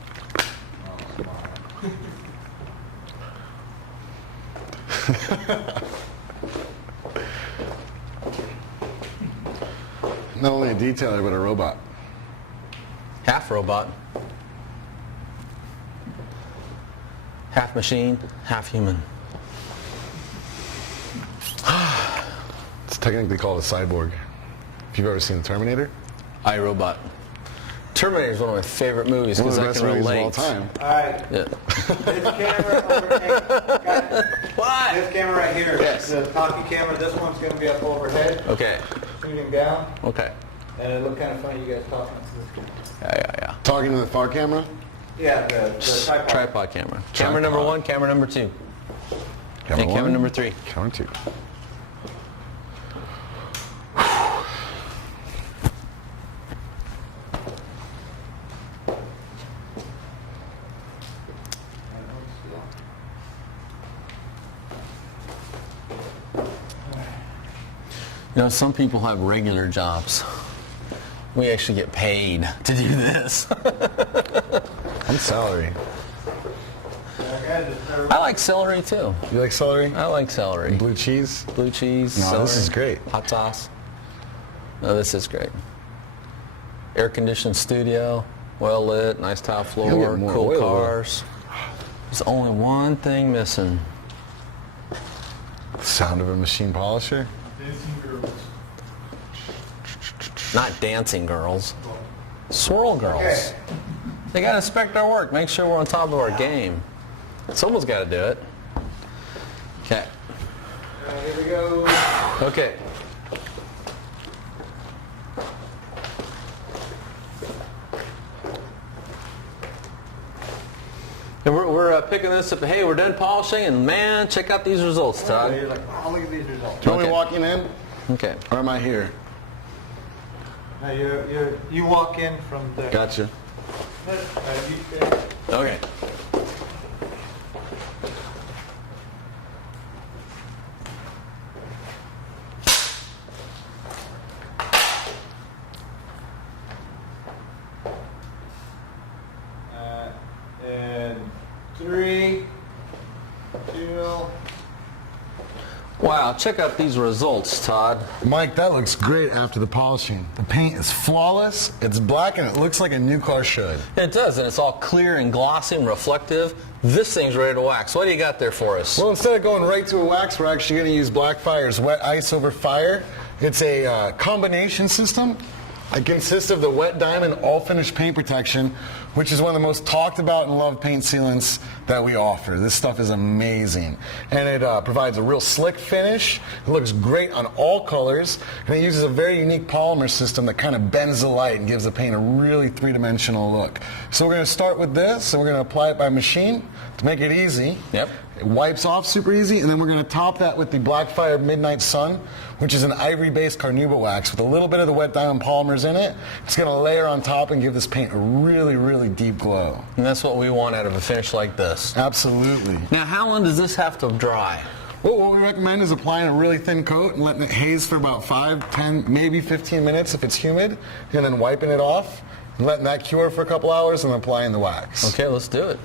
Not only a detailer, but a robot. Half robot. Half machine, half human. It's technically called a cyborg. If you've ever seen the Terminator, iRobot. Terminator is one of my favorite movies one of because the I best can movies of all relate. time. All right, Yeah. this camera over here. What? This camera right here, Yes. the talkie camera, this one's going to be up overhead, Okay. shooting down, Okay. and it looked kind of funny you guys talking to this. Yeah. Talking to the far camera. Yeah, the tripod. Tripod camera. Camera number Tripod. 1, camera number 2. Camera And camera one, number 3. Camera 2. You know, some people have regular jobs. We actually get paid to do this. I'm celery. I like celery too. You like celery? I like celery. Blue cheese? Blue cheese, No, celery. this is great. Hot sauce. No, this is great. Air conditioned studio, well lit, nice tile You'll floor, get more cool oil, though. cars. There's only one thing missing. The sound of a machine polisher. Not dancing girls. Swirl girls. Okay. They got to inspect our work, make sure we're on top of our game. Someone's got to do it. Okay. Here we go. Okay. And we're picking this up. Hey, we're done polishing, and man, check out these results, Todd. You're like, oh, look at these results. Do you want me Okay. walking in, Okay. or am I here? Now you walk in from there. Gotcha. Okay. And 3, 2. Wow, check out these results, Todd. Mike, that looks great after the polishing. The paint is flawless, it's black, and it looks like a new car should. It does, and it's all clear and glossy and reflective. This thing's ready to wax. What do you got there for us? Well, instead of going right to a wax, we're actually going to use Blackfire's Wet Ice Over Fire. It's a combination system. It consists of the wet diamond all finish paint protection, which is one of the most talked about and loved paint sealants that we offer. This stuff is amazing. And it provides a real slick finish. It looks great on all colors. And it uses a very unique polymer system that kind of bends the light and gives the paint a really three-dimensional look. So we're going to start with this, and we're going to apply it by machine to make it easy. Yep. It wipes off super easy, and then we're going to top that with the Blackfire Midnight Sun, which is an ivory-based carnauba wax with a little bit of the wet diamond polymers in it. It's going to layer on top and give this paint a really, really deep glow. And that's what we want out of a finish like this. Absolutely. Now, how long does this have to dry? Well, what we recommend is applying a really thin coat and letting it haze for about 5, 10, maybe 15 minutes if it's humid, and then wiping it off, and letting that cure for a couple hours, and then applying the wax. Okay, let's do it.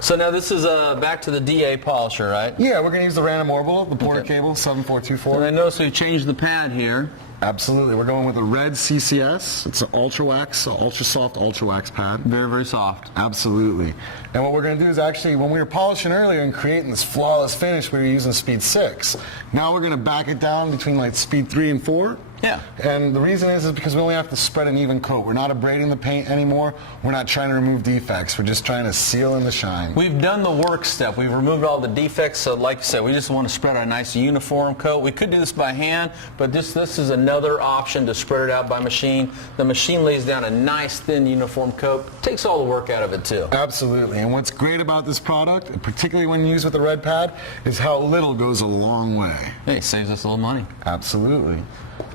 So now this is back to the DA polisher, right? Yeah, we're going to use the random orbital, the Porter Okay. cable, And 7424. I notice we changed the pad here. Absolutely. We're going with a red CCS. It's an ultra wax, ultra soft ultra wax pad. Very, very soft. Absolutely. And what we're going to do is actually, when we were polishing earlier and creating this flawless finish, we were using speed 6. Now we're going to back it down between like speed 3 and 4. Yeah. And the reason is because we only have to spread an even coat. We're not abrading the paint anymore. We're not trying to remove defects. We're just trying to seal in the shine. We've done the work step. We've removed all the defects. So like you said, we just want to spread a nice uniform coat. We could do this by hand, but this is another option to spread it out by machine. The machine lays down a nice thin uniform coat. Takes all the work out of it too. Absolutely. And what's great about this product, particularly when used with the red pad, is how little goes a long way. Hey, it saves us a little money. Absolutely.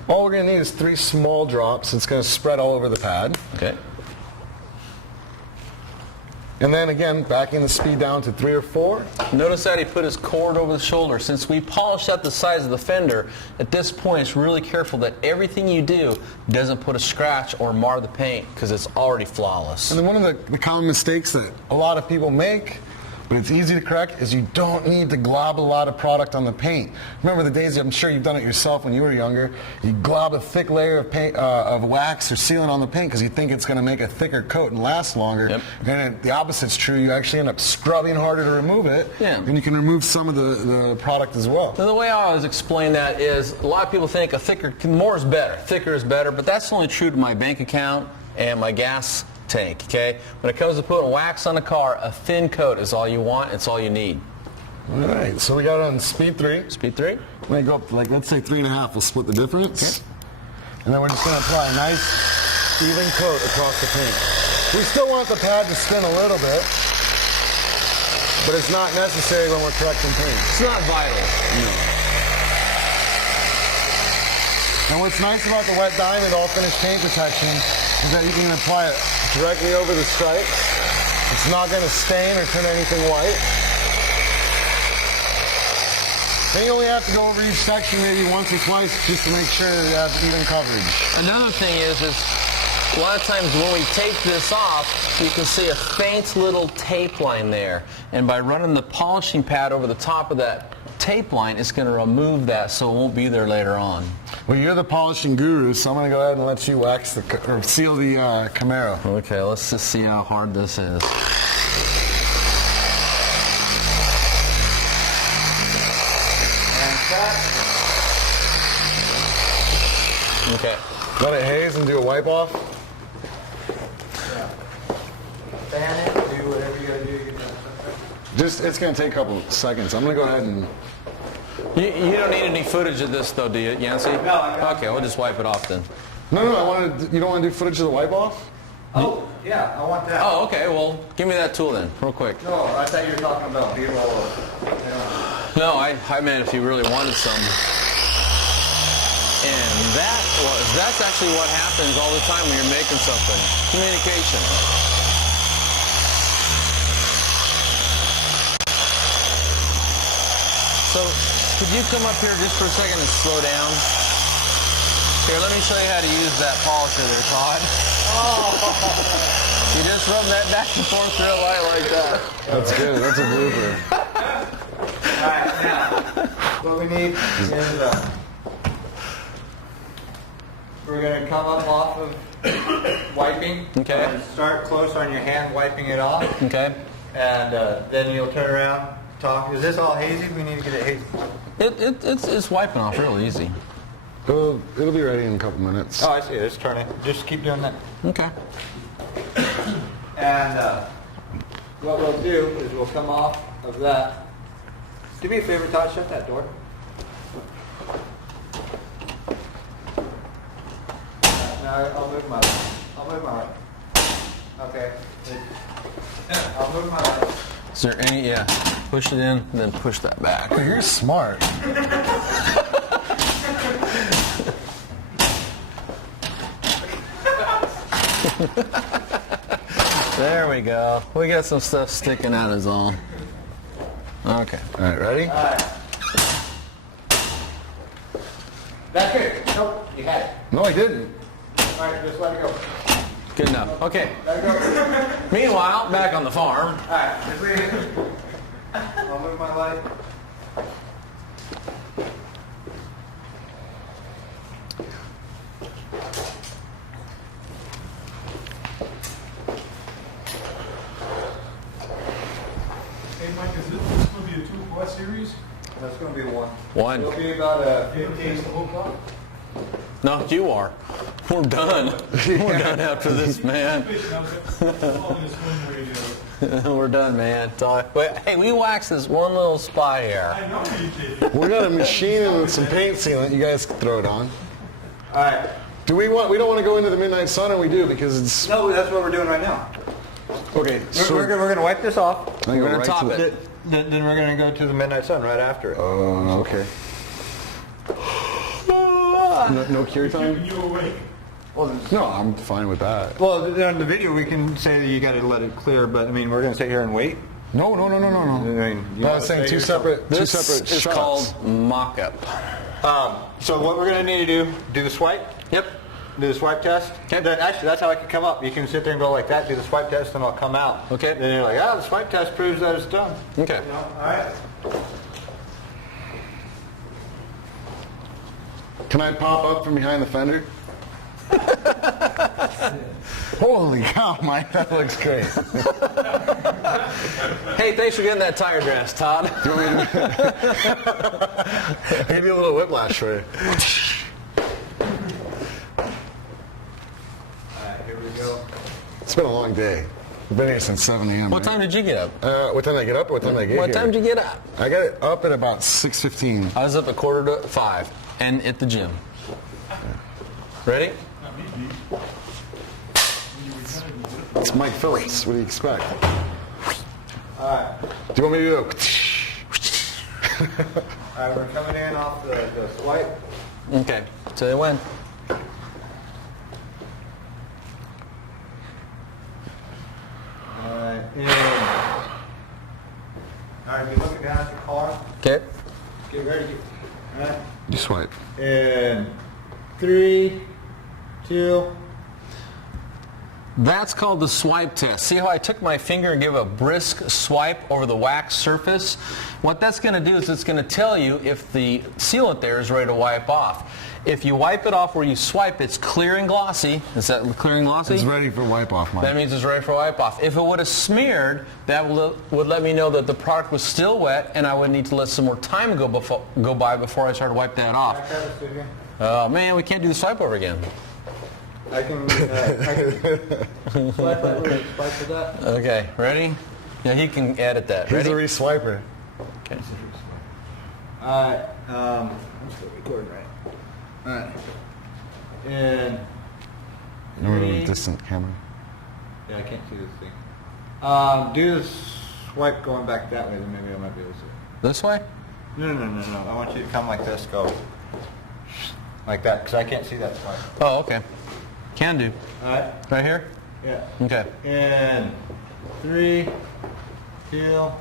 All we're going to need is 3 small drops. It's going to spread all over the pad. Okay. And then again, backing the speed down to 3 or 4. Notice that he put his cord over the shoulder. Since we polished out the sides of the fender, at this point it's really careful that everything you do doesn't put a scratch or mar the paint because it's already flawless. And then one of the common mistakes that a lot of people make, but it's easy to correct, is you don't need to glob a lot of product on the paint. Remember the days, I'm sure you've done it yourself when you were younger, you glob a thick layer of paint, of wax or sealant on the paint because you think it's going to make a thicker coat and last longer. Yep. And the opposite's true. You actually end up scrubbing harder to remove it, Yeah. and you can remove some of the product as well. Now, the way I always explain that is a lot of people think more is better, thicker is better, but that's only true to my bank account and my gas tank, okay? When it comes to putting wax on a car, a thin coat is all you want, it's all you need. All right, so we got it on speed 3. Speed 3? When I go up to, like, let's say 3.5, we'll split the difference. Okay. And then we're just going to apply a nice even coat across the paint. We still want the pad to spin a little bit, but it's not necessary when we're correcting paint. It's not vital. And what's nice about the wet diamond all finished paint protection is that you can apply it directly over the stripes. It's not going to stain or turn anything white. Then you only have to go over each section maybe once or twice just to make sure that you have even coverage. Another thing is a lot of times when we take this off, you can see a faint little tape line there. And by running the polishing pad over the top of that tape line, it's going to remove that so it won't be there later on. Well, you're the polishing guru, so I'm going to go ahead and let you wax or seal the Camaro. Okay, let's just see how hard this is. Okay. Let it haze and do a wipe off. Fan it, do whatever you gotta do. Get that stuff It's going to take a couple seconds. I'm going to go ahead and... You don't need any footage of this though, do you, Yancey? No, I don't. Okay, we'll just wipe it off then. No, you don't want to do footage of the wipe off? Oh, yeah, I want that. Oh, okay, well, give me that tool then, real quick. No, I thought you were talking about B-roll. No, I meant if you really wanted some. And that's actually what happens all the time when you're making something. Communication. So, could you come up here just for a second and slow down? Here, let me show you how to use that polisher there, Todd. You just rub that back and forth real light like that. That's good. That's a blooper. Alright, now, what we need is, we're going to come up off of wiping. Okay. And start close on your hand wiping it off. Okay. And then you'll turn around, talk. Is this all hazy? We need to get it hazy. It's wiping off real easy. It'll be ready in a couple minutes. Oh, I see. It's turning. Just keep doing that. Okay. And what we'll do is we'll come off of that. Do me a favor, Todd. Shut that door. Now I'll move my light. Okay. I'll move my light. Is there any, yeah, push it in, and then push that back. Oh, you're smart. There we go. We got some stuff sticking out is all. Okay. All right, ready? All right. That's good. Nope, you had it. No, I didn't. All right, just let it go. Good enough. Okay. Let it go. Meanwhile, back on the farm. All right, just leave it. I'll move my light. Hey, Mike, is this going to be a 2-part series? That's going to be one. One. It'll be about a 15. No, you are. We're done. We're done after this, man. We're done, man. Wait, hey, we waxed this one little spot here. I know you did. We got a machine and some paint sealant. You guys can throw it on. All right. We don't want to go into the midnight sun, or we do because it's... No, that's what we're doing right now. Okay, so... We're going to wipe this off. We're We're gonna top it. Then we're going to go to the midnight sun right after it. Oh, okay. No cure time? Keeping you awake. No, I'm fine with that. Well, on the video we can say that you got to let it clear, but I mean we're going to sit here and wait. No. I mean, you I wanna was saying say two yourself? separate This is shots. called mock-up. So what we're going to need to do the swipe. Yep. Do the swipe test. Okay. Then actually, that's how I can come up. You can sit there and go like that, do the swipe test, and I'll come out. Okay. Then you're like, the swipe test proves that it's done. Okay. All right. Can I pop up from behind the fender? Holy cow, Mike, that looks great. Hey, thanks for getting that tire dressed, Todd. Maybe a little whiplash for you. Here we go. It's been a long day. We've been here since 7 a.m. What time did you get up? What time did I get up or what time did I get What here? time did you get up? I got it up at about 6:15. I was up at 4:45 and at the gym. Ready? It's Mike Phillips. What do you expect? All right. Do you want me to do All right, we're coming in off the swipe. Okay. So they win. All right. All right, be looking down at the car. Okay. Get ready. All right. You swipe. In 3, 2. That's called the swipe test. See how I took my finger and gave a brisk swipe over the wax surface? What that's going to do is it's going to tell you if the sealant there is ready to wipe off. If you wipe it off where you swipe, it's clear and glossy. Is that clear and glossy? It's ready for wipe off, Mike. That means it's ready for wipe off. If it would have smeared, that would let me know that the product was still wet and I would need to let some more time go by before I started wiping that off. Oh man, we can't do the swipe over again. I can swipe with that. Okay, ready? Yeah, he can edit that. He's Ready? a re-swiper. Okay. Alright, I'm still recording, right? Alright. And Remember distant camera. yeah, I can't see this thing. Do the swipe going back that way, then maybe I might be able to see it. This way? No. I want you to come like this, go like that, because I can't see that swipe. Oh, okay. Can do. Alright? Right here? Yeah. Okay. And 3, 2.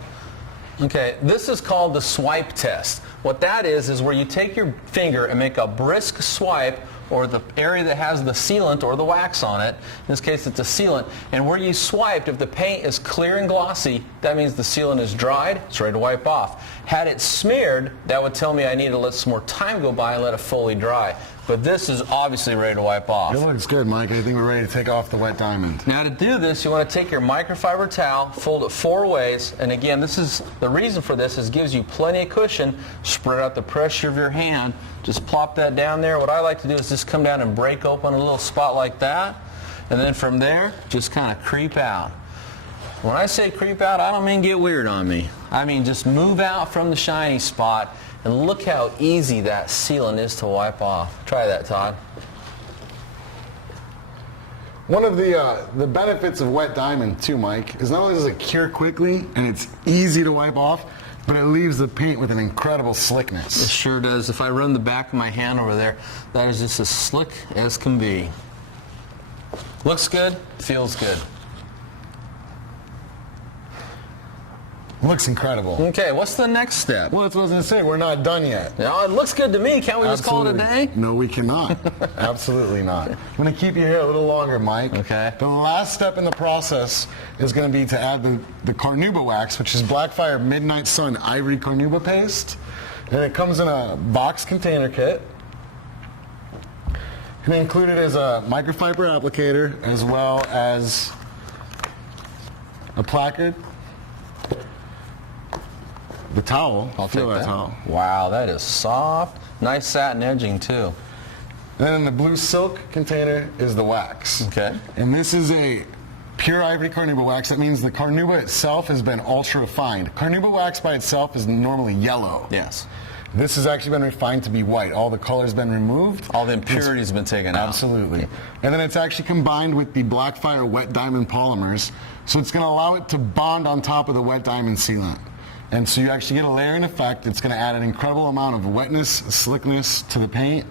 Okay, this is called the swipe test. What that is where you take your finger and make a brisk swipe or the area that has the sealant or the wax on it. In this case, it's a sealant. And where you swiped, if the paint is clear and glossy, that means the sealant is dried, it's ready to wipe off. Had it smeared, that would tell me I need to let some more time go by and let it fully dry. But this is obviously ready to wipe off. It looks good, Mike. I think we're ready to take off the wet diamond. Now to do this, you want to take your microfiber towel, fold it 4 ways, and again, this is the reason for this is it gives you plenty of cushion. Spread out the pressure of your hand. Just plop that down there. What I like to do is just come down and break open a little spot like that, and then from there, just kind of creep out. When I say creep out, I don't mean get weird on me. I mean just move out from the shiny spot, and look how easy that sealant is to wipe off. Try that, Todd. One of the benefits of wet diamond too, Mike, is not only does it cure quickly and it's easy to wipe off, but it leaves the paint with an incredible It slickness. sure does. If I run the back of my hand over there, that is just as slick as can be. Looks good, feels good. Looks incredible. Okay, what's the next step? Well, that's what I was going to say. We're not done yet. Now, it looks good to me. Can't we just call it a day? No, we cannot. Absolutely not. I'm going to keep you here a little longer, Mike. Okay. The last step in the process is going to be to add the carnauba wax, which is Blackfire Midnight Sun Ivory Carnauba Paste. And it comes in a box container kit. And included is a microfiber applicator as well as a placard. The towel. I'll Feel take that towel. Wow, that is soft. Nice satin edging, too. Then in the blue silk container is the wax. Okay. And this is a pure ivory carnauba wax. That means the carnauba itself has been ultra refined. Carnauba wax by itself is normally yellow. Yes. This has actually been refined to be white. All the color's been removed. All the impurities have been taken out. Absolutely. And then it's actually combined with the Blackfire wet diamond polymers. So it's going to allow it to bond on top of the wet diamond sealant. And so you actually get a layering effect. It's going to add an incredible amount of wetness, slickness to the paint,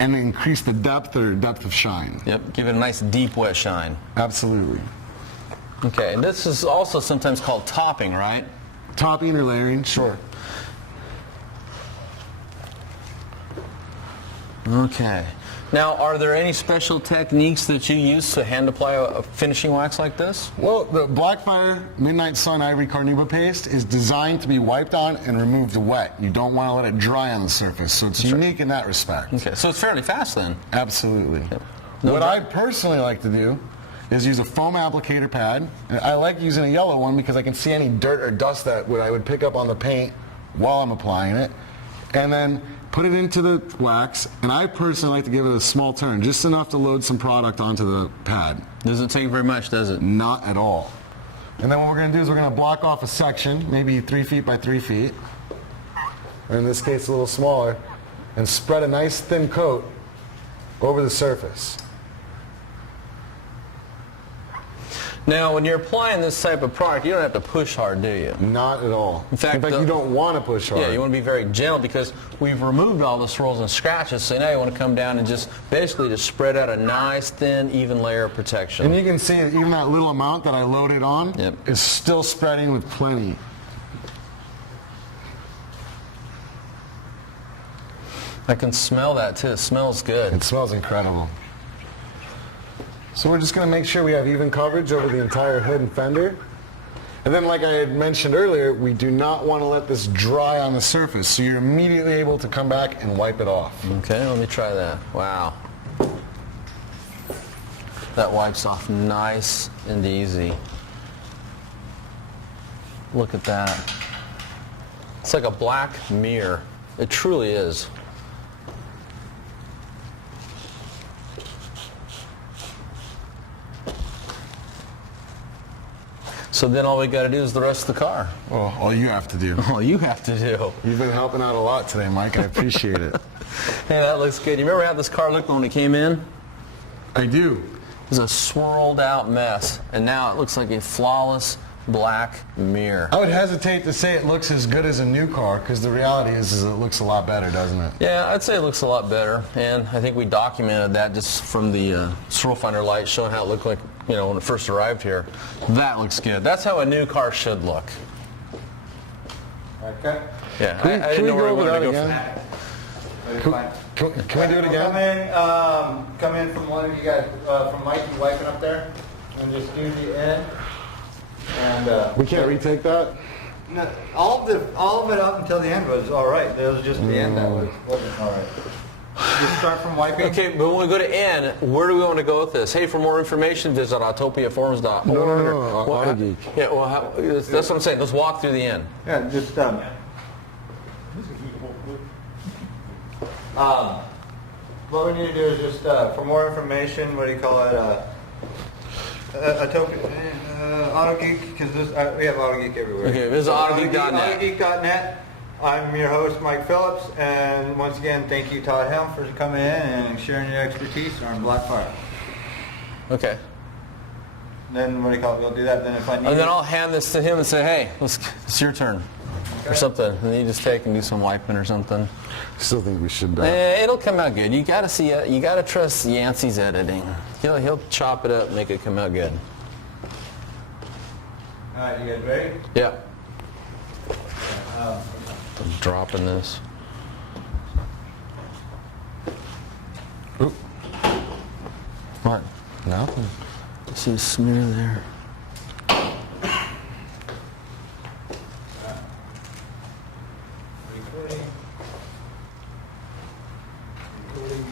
and increase the depth of shine. Yep, give it a nice deep wet shine. Absolutely. Okay, and this is also sometimes called topping, right? Topping or layering, sure. Okay. Now, are there any special techniques that you use to hand apply a finishing wax like this? Well, the Blackfire Midnight Sun Ivory Carnauba Paste is designed to be wiped on and removed wet. You don't want to let it dry on the surface, so it's unique in that respect. Okay, so it's fairly fast then. Absolutely. Yep. No What dry- I personally like to do is use a foam applicator pad. I like using a yellow one because I can see any dirt or dust that I would pick up on the paint while I'm applying it. And then put it into the wax, and I personally like to give it a small turn, just enough to load some product onto the pad. Doesn't take very much, does it? Not at all. And then what we're going to do is we're going to block off a section, maybe 3 feet by 3 feet, or in this case a little smaller, and spread a nice thin coat over the surface. Now, when you're applying this type of product, you don't have to push hard, do you? Not at all. In fact, you don't want to push hard. Yeah, you want to be very gentle because we've removed all the swirls and scratches, so now you want to come down and just basically just spread out a nice, thin, even layer of protection. And you can see that even that little amount that I loaded on Yep. is still spreading with plenty. I can smell that too. It smells good. It smells incredible. So we're just going to make sure we have even coverage over the entire hood and fender. And then like I had mentioned earlier, we do not want to let this dry on the surface, so you're immediately able to come back and wipe it off. Okay, let me try that. Wow. That wipes off nice and easy. Look at that. It's like a black mirror. It truly is. So then all we got to do is the rest of the car. Well, all you have to do. All you have to do. You've been helping out a lot today, Mike. I appreciate it. Hey, that looks good. You remember how this car looked when it came in? I do. It was a swirled out mess. And now it looks like a flawless black mirror. I would hesitate to say it looks as good as a new car, because the reality is it looks a lot better, doesn't it? Yeah, I'd say it looks a lot better. And I think we documented that just from the swirl finder light showing how it looked like, you know, when it first arrived here. That looks good. That's how a new car should look. Okay. Yeah, Can we- I didn't can we know where go I over wanted that to go again? from. Can we do it again? Come in from one of you guys, from Mike, you wiping up there, and just do the end. And We can't retake that? no, all of it up until the end was all right. There was just the end that wasn't all right. Just start from wiping. Okay, but when we go to N, where do we want to go with this? Hey, for more information, visit autopiaforums.org. No, Well, Autogeek. Yeah, well, that's what I'm saying. Let's walk through the end. Yeah, just what we need to do is just for more information. What do you call it? Autogeek, because we have Autogeek everywhere. Okay, visit autogeek.net. Autogeek.net. I'm your host, Mike Phillips, and once again, thank you, Todd Helme, for coming in and sharing your expertise on Black Fire. Okay. Then what do you call it? We'll do that. Then if I need, And then I'll hand this to him and say, hey, it's your turn. Or something. And then you just take and do some wiping or something. Still think we should. It'll come out good. You gotta see it. You gotta trust Yancey's editing. He'll chop it up and make it come out good. all right, you guys ready? Yeah. I'm dropping this. Oop. What? Nothing. See a smear there. Recording. Recording.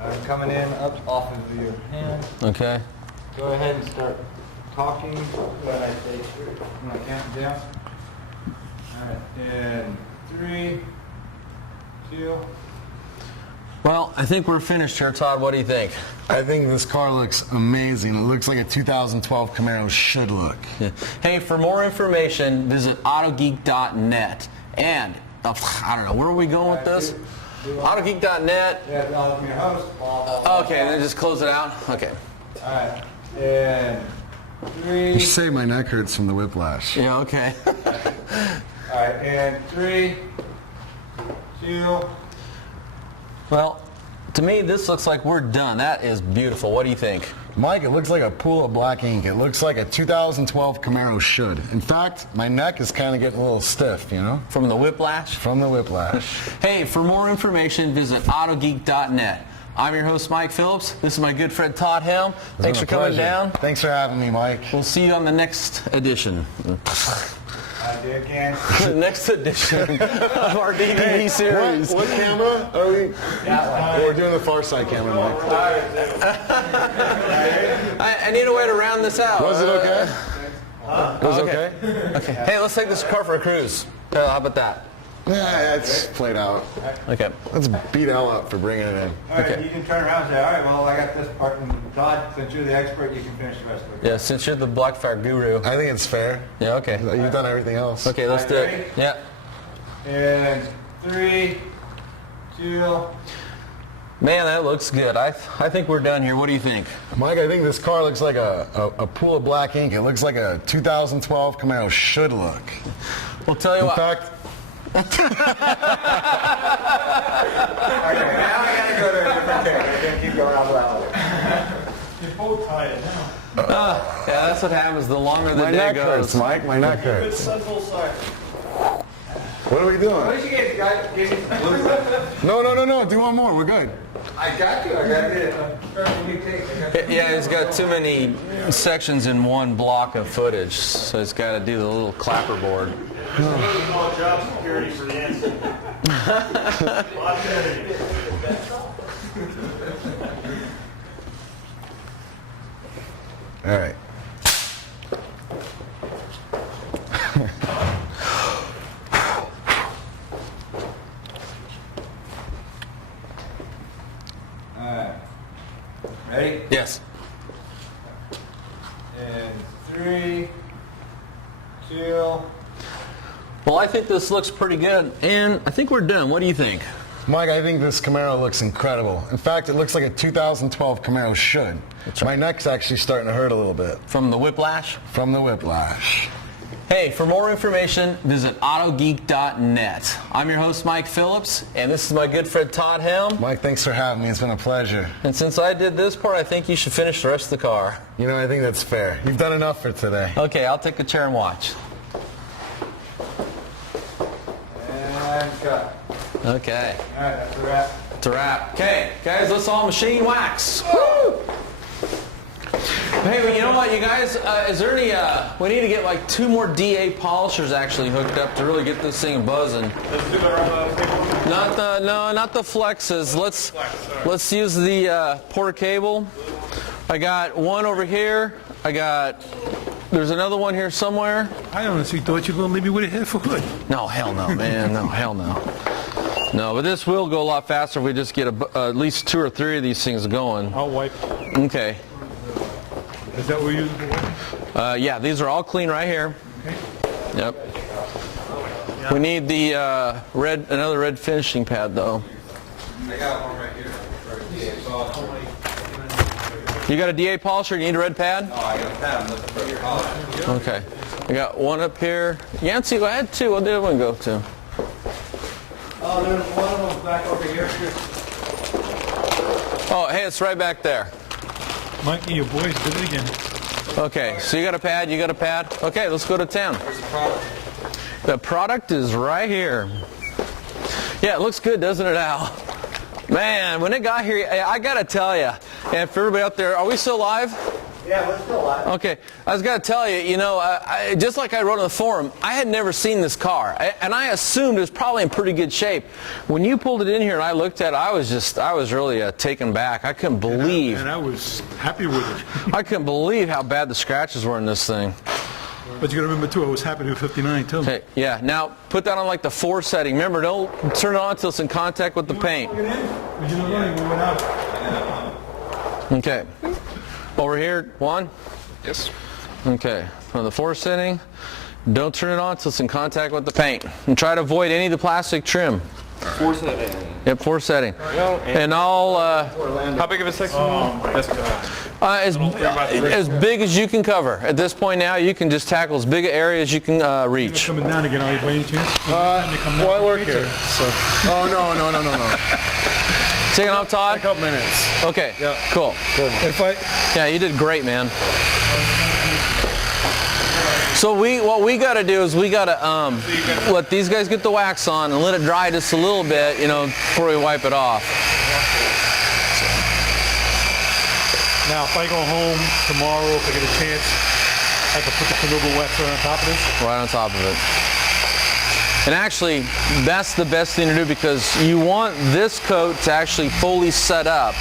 I'm coming in up off of your hand. Okay. Go ahead and start talking when I say three. I'm gonna count down. Alright, and 3, 2. Well, I think we're finished here, Todd. What do you think? I think this car looks amazing. It looks like a 2012 Camaro should look. Yeah. Hey, for more information, visit autogeek.net. And, I don't know, where are we going with this? Autogeek.net. Yeah, I'm your host. Okay, then just close it out. Okay. Alright, and 3. You say my neck hurts from the whiplash. Yeah, okay. Alright, and 3, 2. Well, to me, this looks like we're done. That is beautiful. What do you think? Mike, it looks like a pool of black ink. It looks like a 2012 Camaro should. In fact, my neck is kind of getting a little stiff, you know? From the whiplash? From the whiplash. Hey, for more information, visit autogeek.net. I'm your host, Mike Phillips. This is my good friend, Todd Helme. Thanks for coming down. Thanks for having me, Mike. We'll see you on the next edition. I do again. The next edition of our DVD series. What camera are we? We're doing the far side camera, Mike. I need a way to round this out. Was it okay? It was okay? Okay. Hey, let's take this car for a cruise. How about that? Yeah, it's played out. Okay. Let's beat L up for bringing it in. Alright, Okay. you can turn around and say, alright, well, I got this part, and Todd, since you're the expert, you can finish the rest of it. Yeah, since you're the Blackfire guru. I think it's fair. Yeah, okay. You've done everything else. Okay, let's do Ready? it. Yeah. And 3, 2. Man, that looks good. I think we're done here. What do you think? Mike, I think this car looks like a pool of black ink. It looks like a 2012 Camaro should look. We'll tell you In what. fact, Okay, now I gotta go to a different take. I can't keep going all that way. You're both tied now. Yeah, that's what happens the longer the my day neck goes. hurts, Mike. My neck Good hurts. central side. What are we What doing? did you guys give me some blue stuff? No. Do one more. We're good. I got you. I got it. I'm starting a new take. I got you. Yeah, it's got too many sections in one block of footage, so it's got to do the little clapperboard. Call job security for the answer. Lot better. All right. Yes. In 3, 2. Well, I think this looks pretty good, and I think we're done. What do you think? Mike, I think this Camaro looks incredible. In fact, it looks like a 2012 Camaro should. My neck's actually starting to hurt a little bit. From the whiplash? From the whiplash. Hey, for more information, visit Autogeek.net. I'm your host, Mike Phillips, and this is my good friend Todd Helme. Mike, thanks for having me. It's been a pleasure. And since I did this part, I think you should finish the rest of the car. You know, I think that's fair. You've done enough for today. Okay, I'll take a chair and watch. And cut. Okay. All right, that's a wrap. It's a wrap. Okay, guys, let's all machine wax. Woo! Hey, well, you know what, you guys? Is there any? We need to get like 2 more DA polishers actually hooked up to really get this thing buzzing. Not the flexes. Let's use the porter cable. I got one over here. There's another one here somewhere. I honestly thought you were going to leave me with a head for good. No, hell no, man. No, hell no. No, but this will go a lot faster if we just get at least 2 or 3 of these things going. I'll wipe. Okay. Is that what you're using for wiping? Yeah, these are all clean right here. Okay. Yep. We need the another red finishing pad though. I got one right here for a DA polisher. You got a DA polisher? You need a red pad? No, I got a pad. I'm looking for a polisher. Okay. I got one up here. Yancy, go ahead too. Where'd the other one go to? Oh, there's one of them back over here. Oh, hey, it's right back there. Mikey, your boys did it again. Okay, so you got a pad, you got a pad. Okay, let's go to town. Where's the product? The product is right here. Yeah, it looks good, doesn't it, Al? Man, when it got here, I got to tell you, and for everybody out there, are we still live? Yeah, we're still alive. Okay, I was going to tell you, you know, just like I wrote on the forum, I had never seen this car, and I assumed it was probably in pretty good shape. When you pulled it in here and I looked at it, I was really taken back. I couldn't believe. And I was happy with it. I couldn't believe how bad the scratches were in this thing. But you got to remember, too, I was happy with 59, too. Okay, yeah, now put that on like the 4 setting. Remember, don't turn it on until it's in contact with the paint. You know, we went out. Okay. Over here, 1? Yes. Okay. On the 4 setting, don't turn it on until it's in contact with the paint. And try to avoid any of the plastic trim. 4 setting. Yep, 4 setting. And I'll, How big of a section? as big as you can cover. At this point now, you can just tackle as big an area as you can reach. Coming down again, are you by any chance? Well, I work here, so. Oh, no. Taking off, Todd? A couple minutes. Okay, cool. If I... Yeah, you did great, man. So what we got to do is we got to let these guys get the wax on and let it dry just a little bit, you know, before we wipe it off. Now, if I go home tomorrow, if I get a chance, I can put the Convertible wax right on top of this? Right on top of it. And actually, that's the best thing to do because you want this coat to actually fully set up.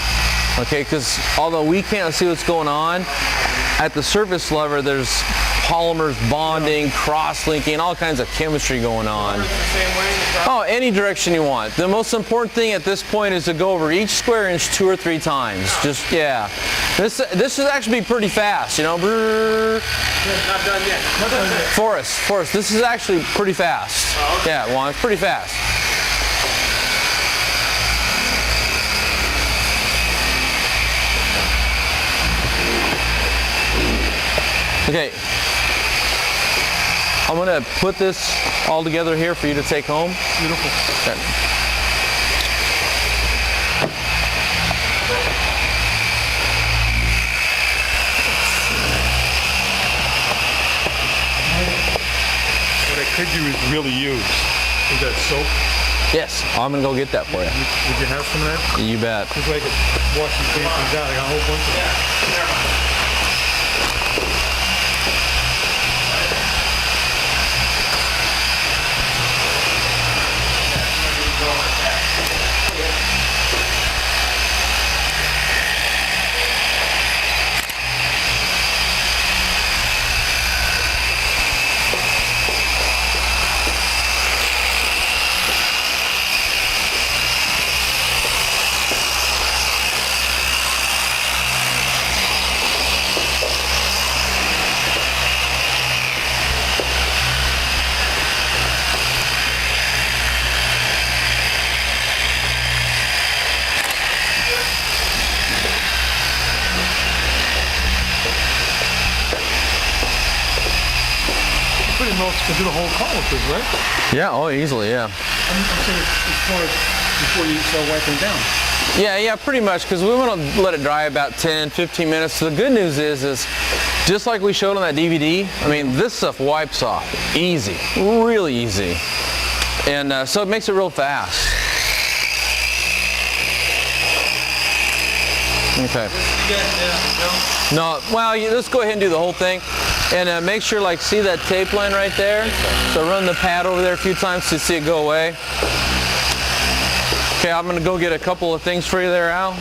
Okay, because although we can't see what's going on, at the surface level there's polymers bonding, cross-linking, all kinds of chemistry going on. Oh, any direction you want. The most important thing at this point is to go over each square inch 2 or 3 times. Just, yeah. This is actually pretty fast, you know. Not done yet. Forrest, this is actually pretty fast. Oh, okay. Yeah, Juan, it's pretty fast. Okay. I'm going to put this all together here for you to take home. Beautiful. Okay. What I could do is really use. Is that soap? Yes, I'm going to go get that for you. Would you have some of that? You bet. Just so I could wash these damn things out. I got a whole bunch of them. pretty much can do the whole car with this, right? Yeah, oh, easily, yeah. I'm saying as far as before you start wiping it down. Yeah, pretty much, because we want to let it dry about 10, 15 minutes. So the good news is just like we showed on that DVD, I mean, this stuff wipes off easy, really easy. And so it makes it real fast. Okay. No, well, let's go ahead and do the whole thing. And make sure, like, see that tape line right there? So run the pad over there a few times to see it go away. Okay, I'm gonna go get a couple of things for you there, Al.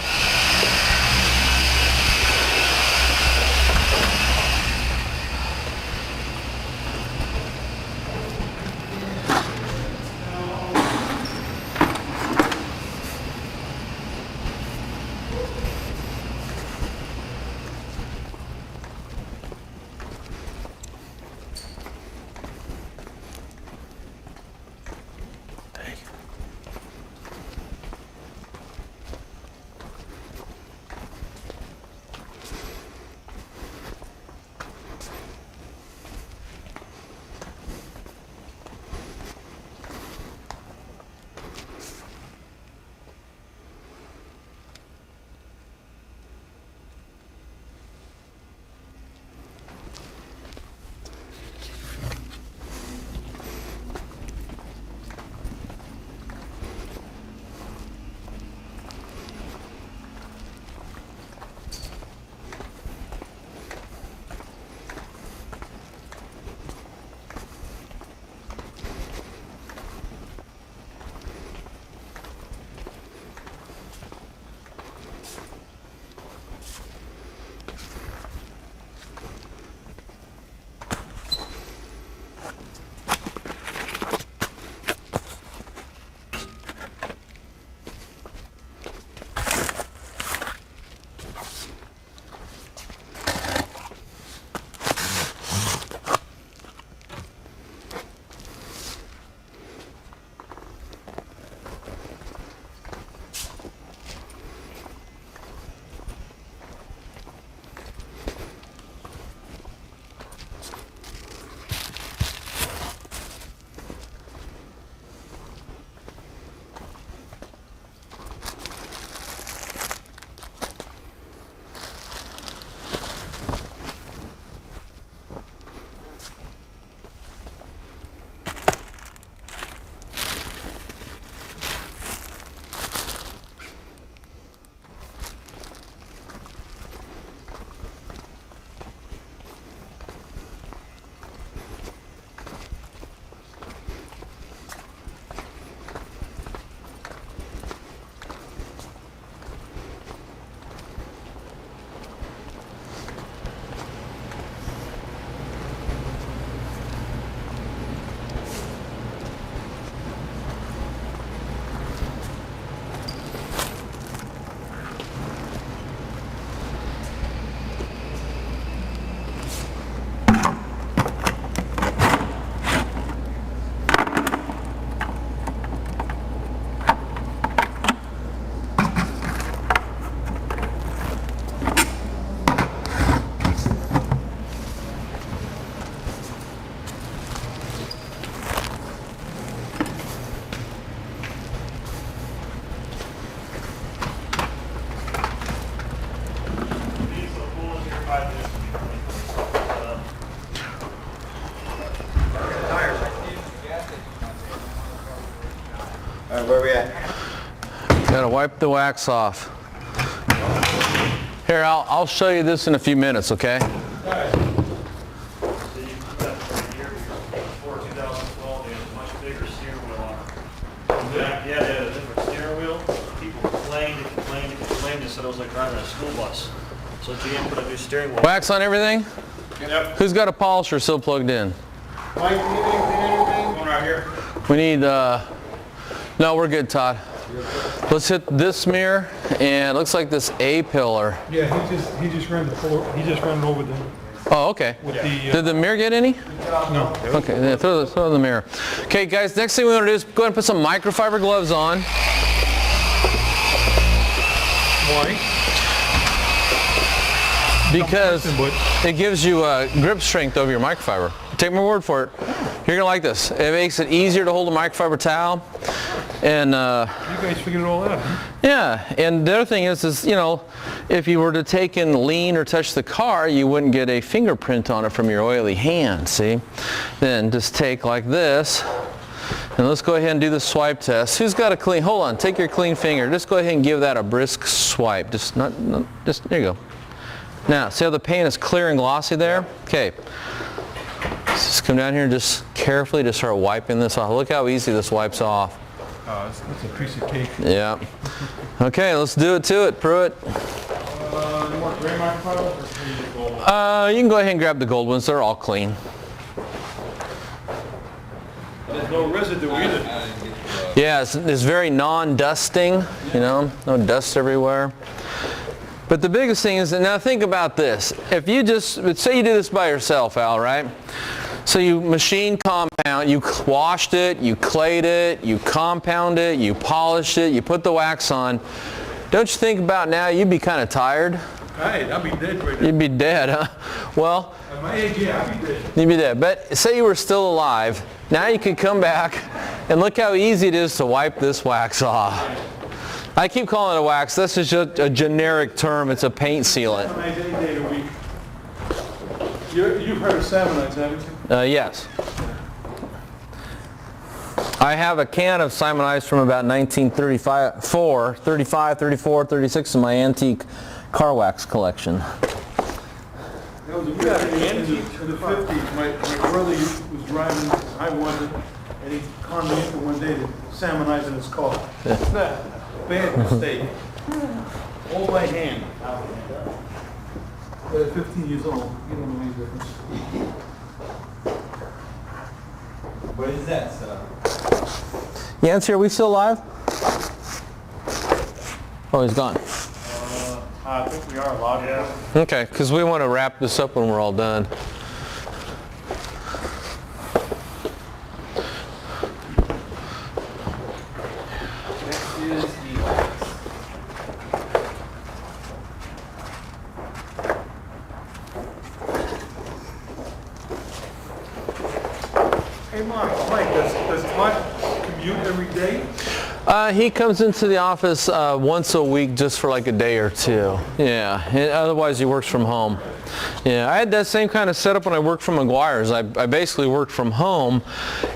Where are we at? Gotta wipe the wax off. Here, I'll show you this in a few minutes, okay? So you've got from here before 2012, they had a much bigger steering wheel on it. Yeah, they had a different steering wheel. People complained and said it was like driving a school bus. So GM put a new steering wheel. Wax on everything? Yep. Who's got a polisher still plugged in? Mike, do you need anything? One right here. We need, no, we're good, Todd. Let's hit this mirror, and it looks like this A pillar. Yeah, he just ran it over there Oh, okay. with the. Did the mirror get any? No. Okay, then throw the mirror. Okay, guys, next thing we want to do is go ahead and put some microfiber gloves on. Why? Because But it gives you grip strength over your microfiber. Take my word for it. You're gonna like this. It makes it easier to hold a microfiber towel. And You guys figured it all out. yeah, and the other thing is, you know, if you were to take and lean or touch the car, you wouldn't get a fingerprint on it from your oily hand, see? Then just take like this, and let's go ahead and do the swipe test. Who's got a clean, hold on, take your clean finger. Just go ahead and give that a brisk swipe. Just, just, there you go. Now, see how the paint is clear and glossy there? Okay. Just come down here and just carefully just start wiping this off. Look how easy this wipes off. Oh, that's a piece of cake. Yeah. Okay, let's do it to it, Pruitt. You want gray microfiber or can you use gold? You can go ahead and grab the gold ones. They're all clean. There's no residue either. Yeah, it's very non-dusting, you know, no dust everywhere. But the biggest thing is, now think about this. If you just, say you do this by yourself, Al, right? So you machine compound, you washed it, you clayed it, you compound it, you polished it, you put the wax on. Don't you think about now you'd be kind of tired? Right, I'll be dead right now. You'd be dead, huh? Well, At my age, yeah, I'll be dead. you'd be dead. But say you were still alive. Now you could come back and look how easy it is to wipe this wax off. I keep calling it a wax. This is just a generic term. It's a paint sealant. Salmonize any day of the week. You've heard of salmonize, haven't you? Yes. I have a can of Simonize from about 1935, 35, 34, 36 in my antique car wax collection. That was a good in the 50s. My brother was driving, I wasn't, and he conned me into one day to salmonize in his car. Bad mistake. All by hand. At 15 years old, you don't know any difference. What is that stuff? Yance, are we still alive? Oh, he's gone. I think we are allowed, yeah. Okay, because we want to wrap this up when we're all done. Next is the wax. Hey, Mike, does Todd commute every day? He comes into the office once a week just for like a day or two. Yeah, and otherwise he works from home. Yeah, I had that same kind of setup when I worked for McGuire's. I basically worked from home,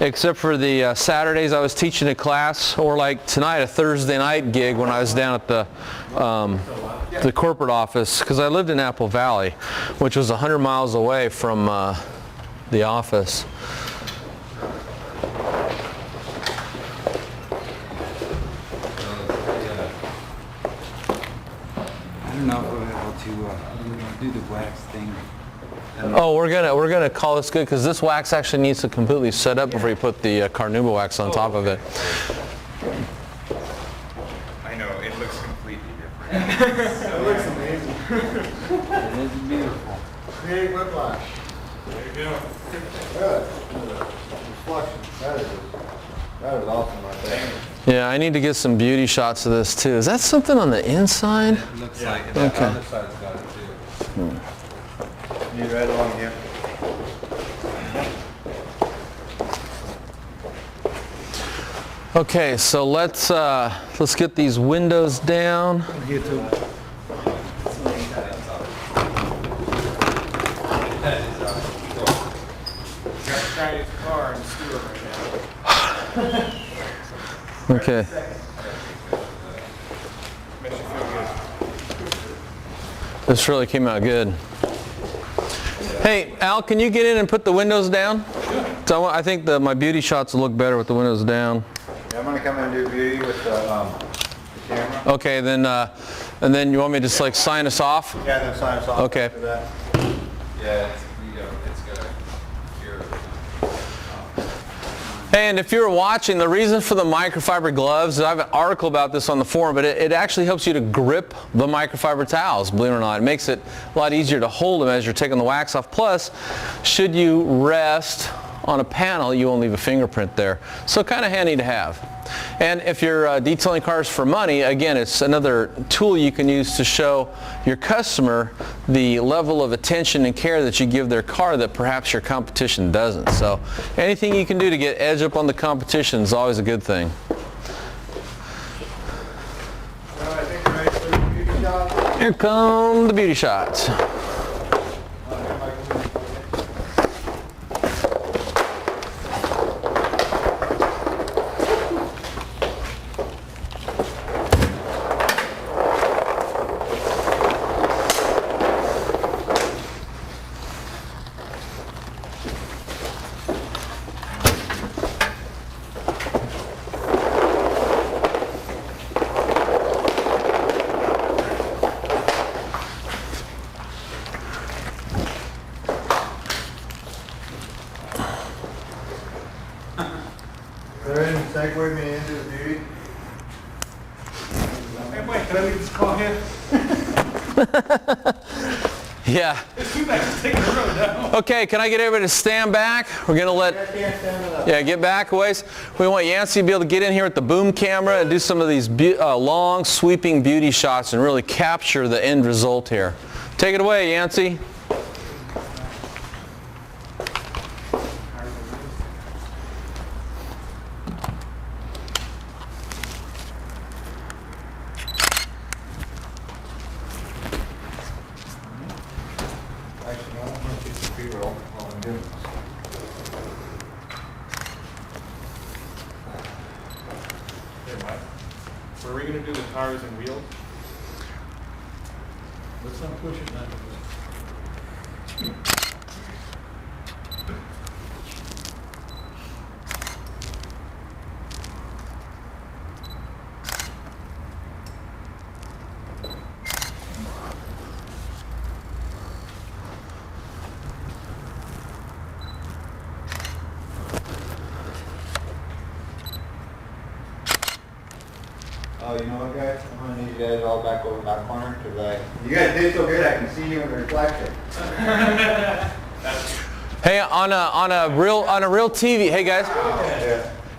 except for the Saturdays I was teaching a class, or like tonight, a Thursday night gig when I was down at the corporate office, because I lived in Apple Valley, which was 100 miles away from the office. I don't know if we're able to do the wax thing. Oh, we're gonna call this good because this wax actually needs to completely set up before you put the Carnauba wax on top of it. I know, it looks completely different. It looks amazing. It is beautiful. Create whiplash. There you go. Good. Reflection. That is awesome right there. Yeah, I need to get some beauty shots of this too. Is that something on the inside? It looks like it. The Okay. other side's got it too. You right along here. Okay, so let's get these windows down. Here too. Try his car and steal it right now. Okay. Makes you feel good. This really came out good. Hey, Al, can you get in and put the windows down? So I think my beauty shots will look better with the windows down. Yeah, I'm gonna come in and do beauty with the camera. Okay, then and then you want me to just like sign us off? Yeah, then sign us off. Okay. After that. Yeah, it's gonna cure. Hey, and if you're watching, the reason for the microfiber gloves, I have an article about this on the forum, but it actually helps you to grip the microfiber towels, believe it or not. It makes it a lot easier to hold them as you're taking the wax off. Plus, should you rest on a panel, you won't leave a fingerprint there. So kind of handy to have. And if you're detailing cars for money, again, it's another tool you can use to show your customer the level of attention and care that you give their car that perhaps your competition doesn't. So anything you can do to get edge up on the competition is always a good thing. I think we're ready for the beauty shot. Here come the beauty shots. Go ahead and segue me into the beauty. Hey, Mike, can I leave this car here? Yeah. It's too bad to take the road down. Okay, can I get everybody to stand back? We're going to let... Yeah, get back a ways. We want Yancey to be able to get in here with the boom camera and do some of these long, sweeping beauty shots and really capture the end result here. Take it away, Yancey. Actually, no, I'm going to keep the B-roll while I'm doing this. Hey, Mike, were we gonna do the tires and wheels? Let's not push it, man. Oh, you know what, guys? I'm gonna need you guys all back over in that corner because you guys did so good. I can see you in the reflection. Hey, on a real TV, hey guys,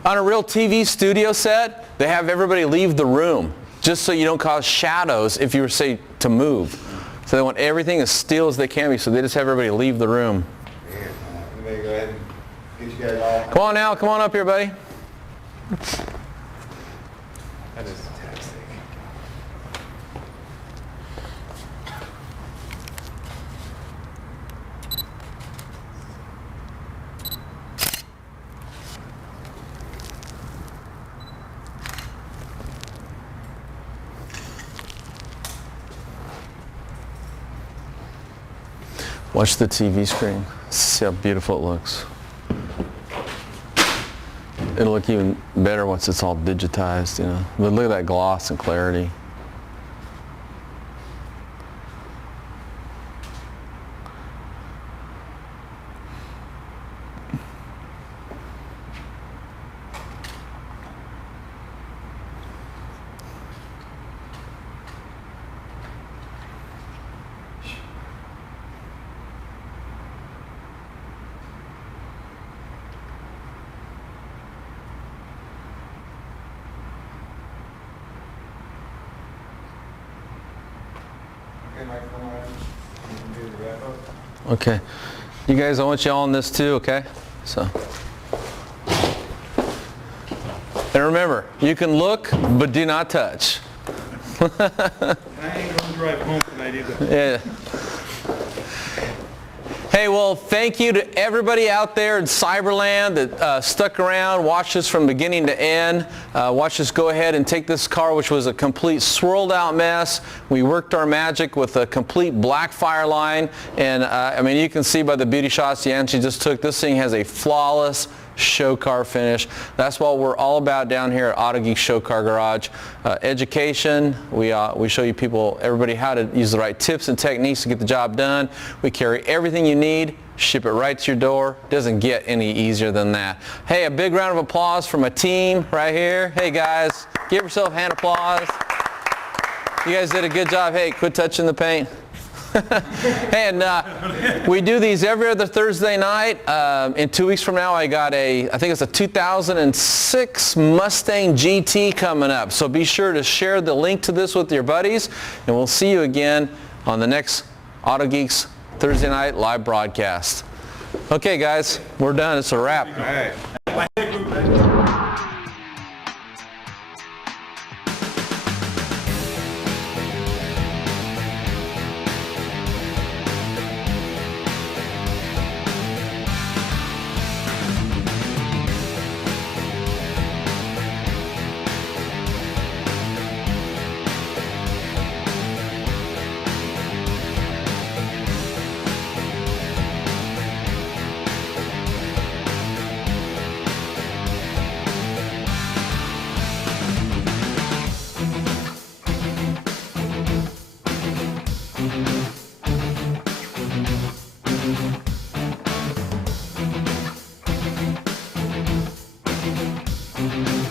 on a real TV studio set, they have everybody leave the room just so you don't cause shadows if you were say to move. So they want everything as still as they can be, so they just have everybody leave the room. I'm gonna go ahead and get you guys all. Come on now, come on up here, buddy. That is fantastic. Watch the TV screen. See how beautiful it looks. It'll look even better once it's all digitized, you know. But look at that gloss and clarity. Okay, Mike, come on. You can do the wrap up. Okay. You guys, I want you all in this too, okay? So. And remember, you can look, but do not touch. I ain't gonna drive home tonight either. Yeah. Hey, well, thank you to everybody out there in Cyberland that stuck around, watched us from beginning to end, watched us go ahead and take this car, which was a complete swirled out mess. We worked our magic with a complete black fire line, and I mean, you can see by the beauty shots Yancey just took, this thing has a flawless show car finish. That's what we're all about down here at Autogeek Show Car Garage. Education. We show you everybody how to use the right tips and techniques to get the job done. We carry everything you need, ship it right to your door. Doesn't get any easier than that. Hey, a big round of applause for my team right here. Hey guys, give yourself a hand applause. You guys did a good job. Hey, quit touching the paint. And we do these every other Thursday night. In 2 weeks from now, I think it's a 2006 Mustang GT coming up. So be sure to share the link to this with your buddies, and we'll see you again on the next Autogeeks Thursday night live broadcast. Okay, guys, we're done. It's a wrap. All right. Thank you.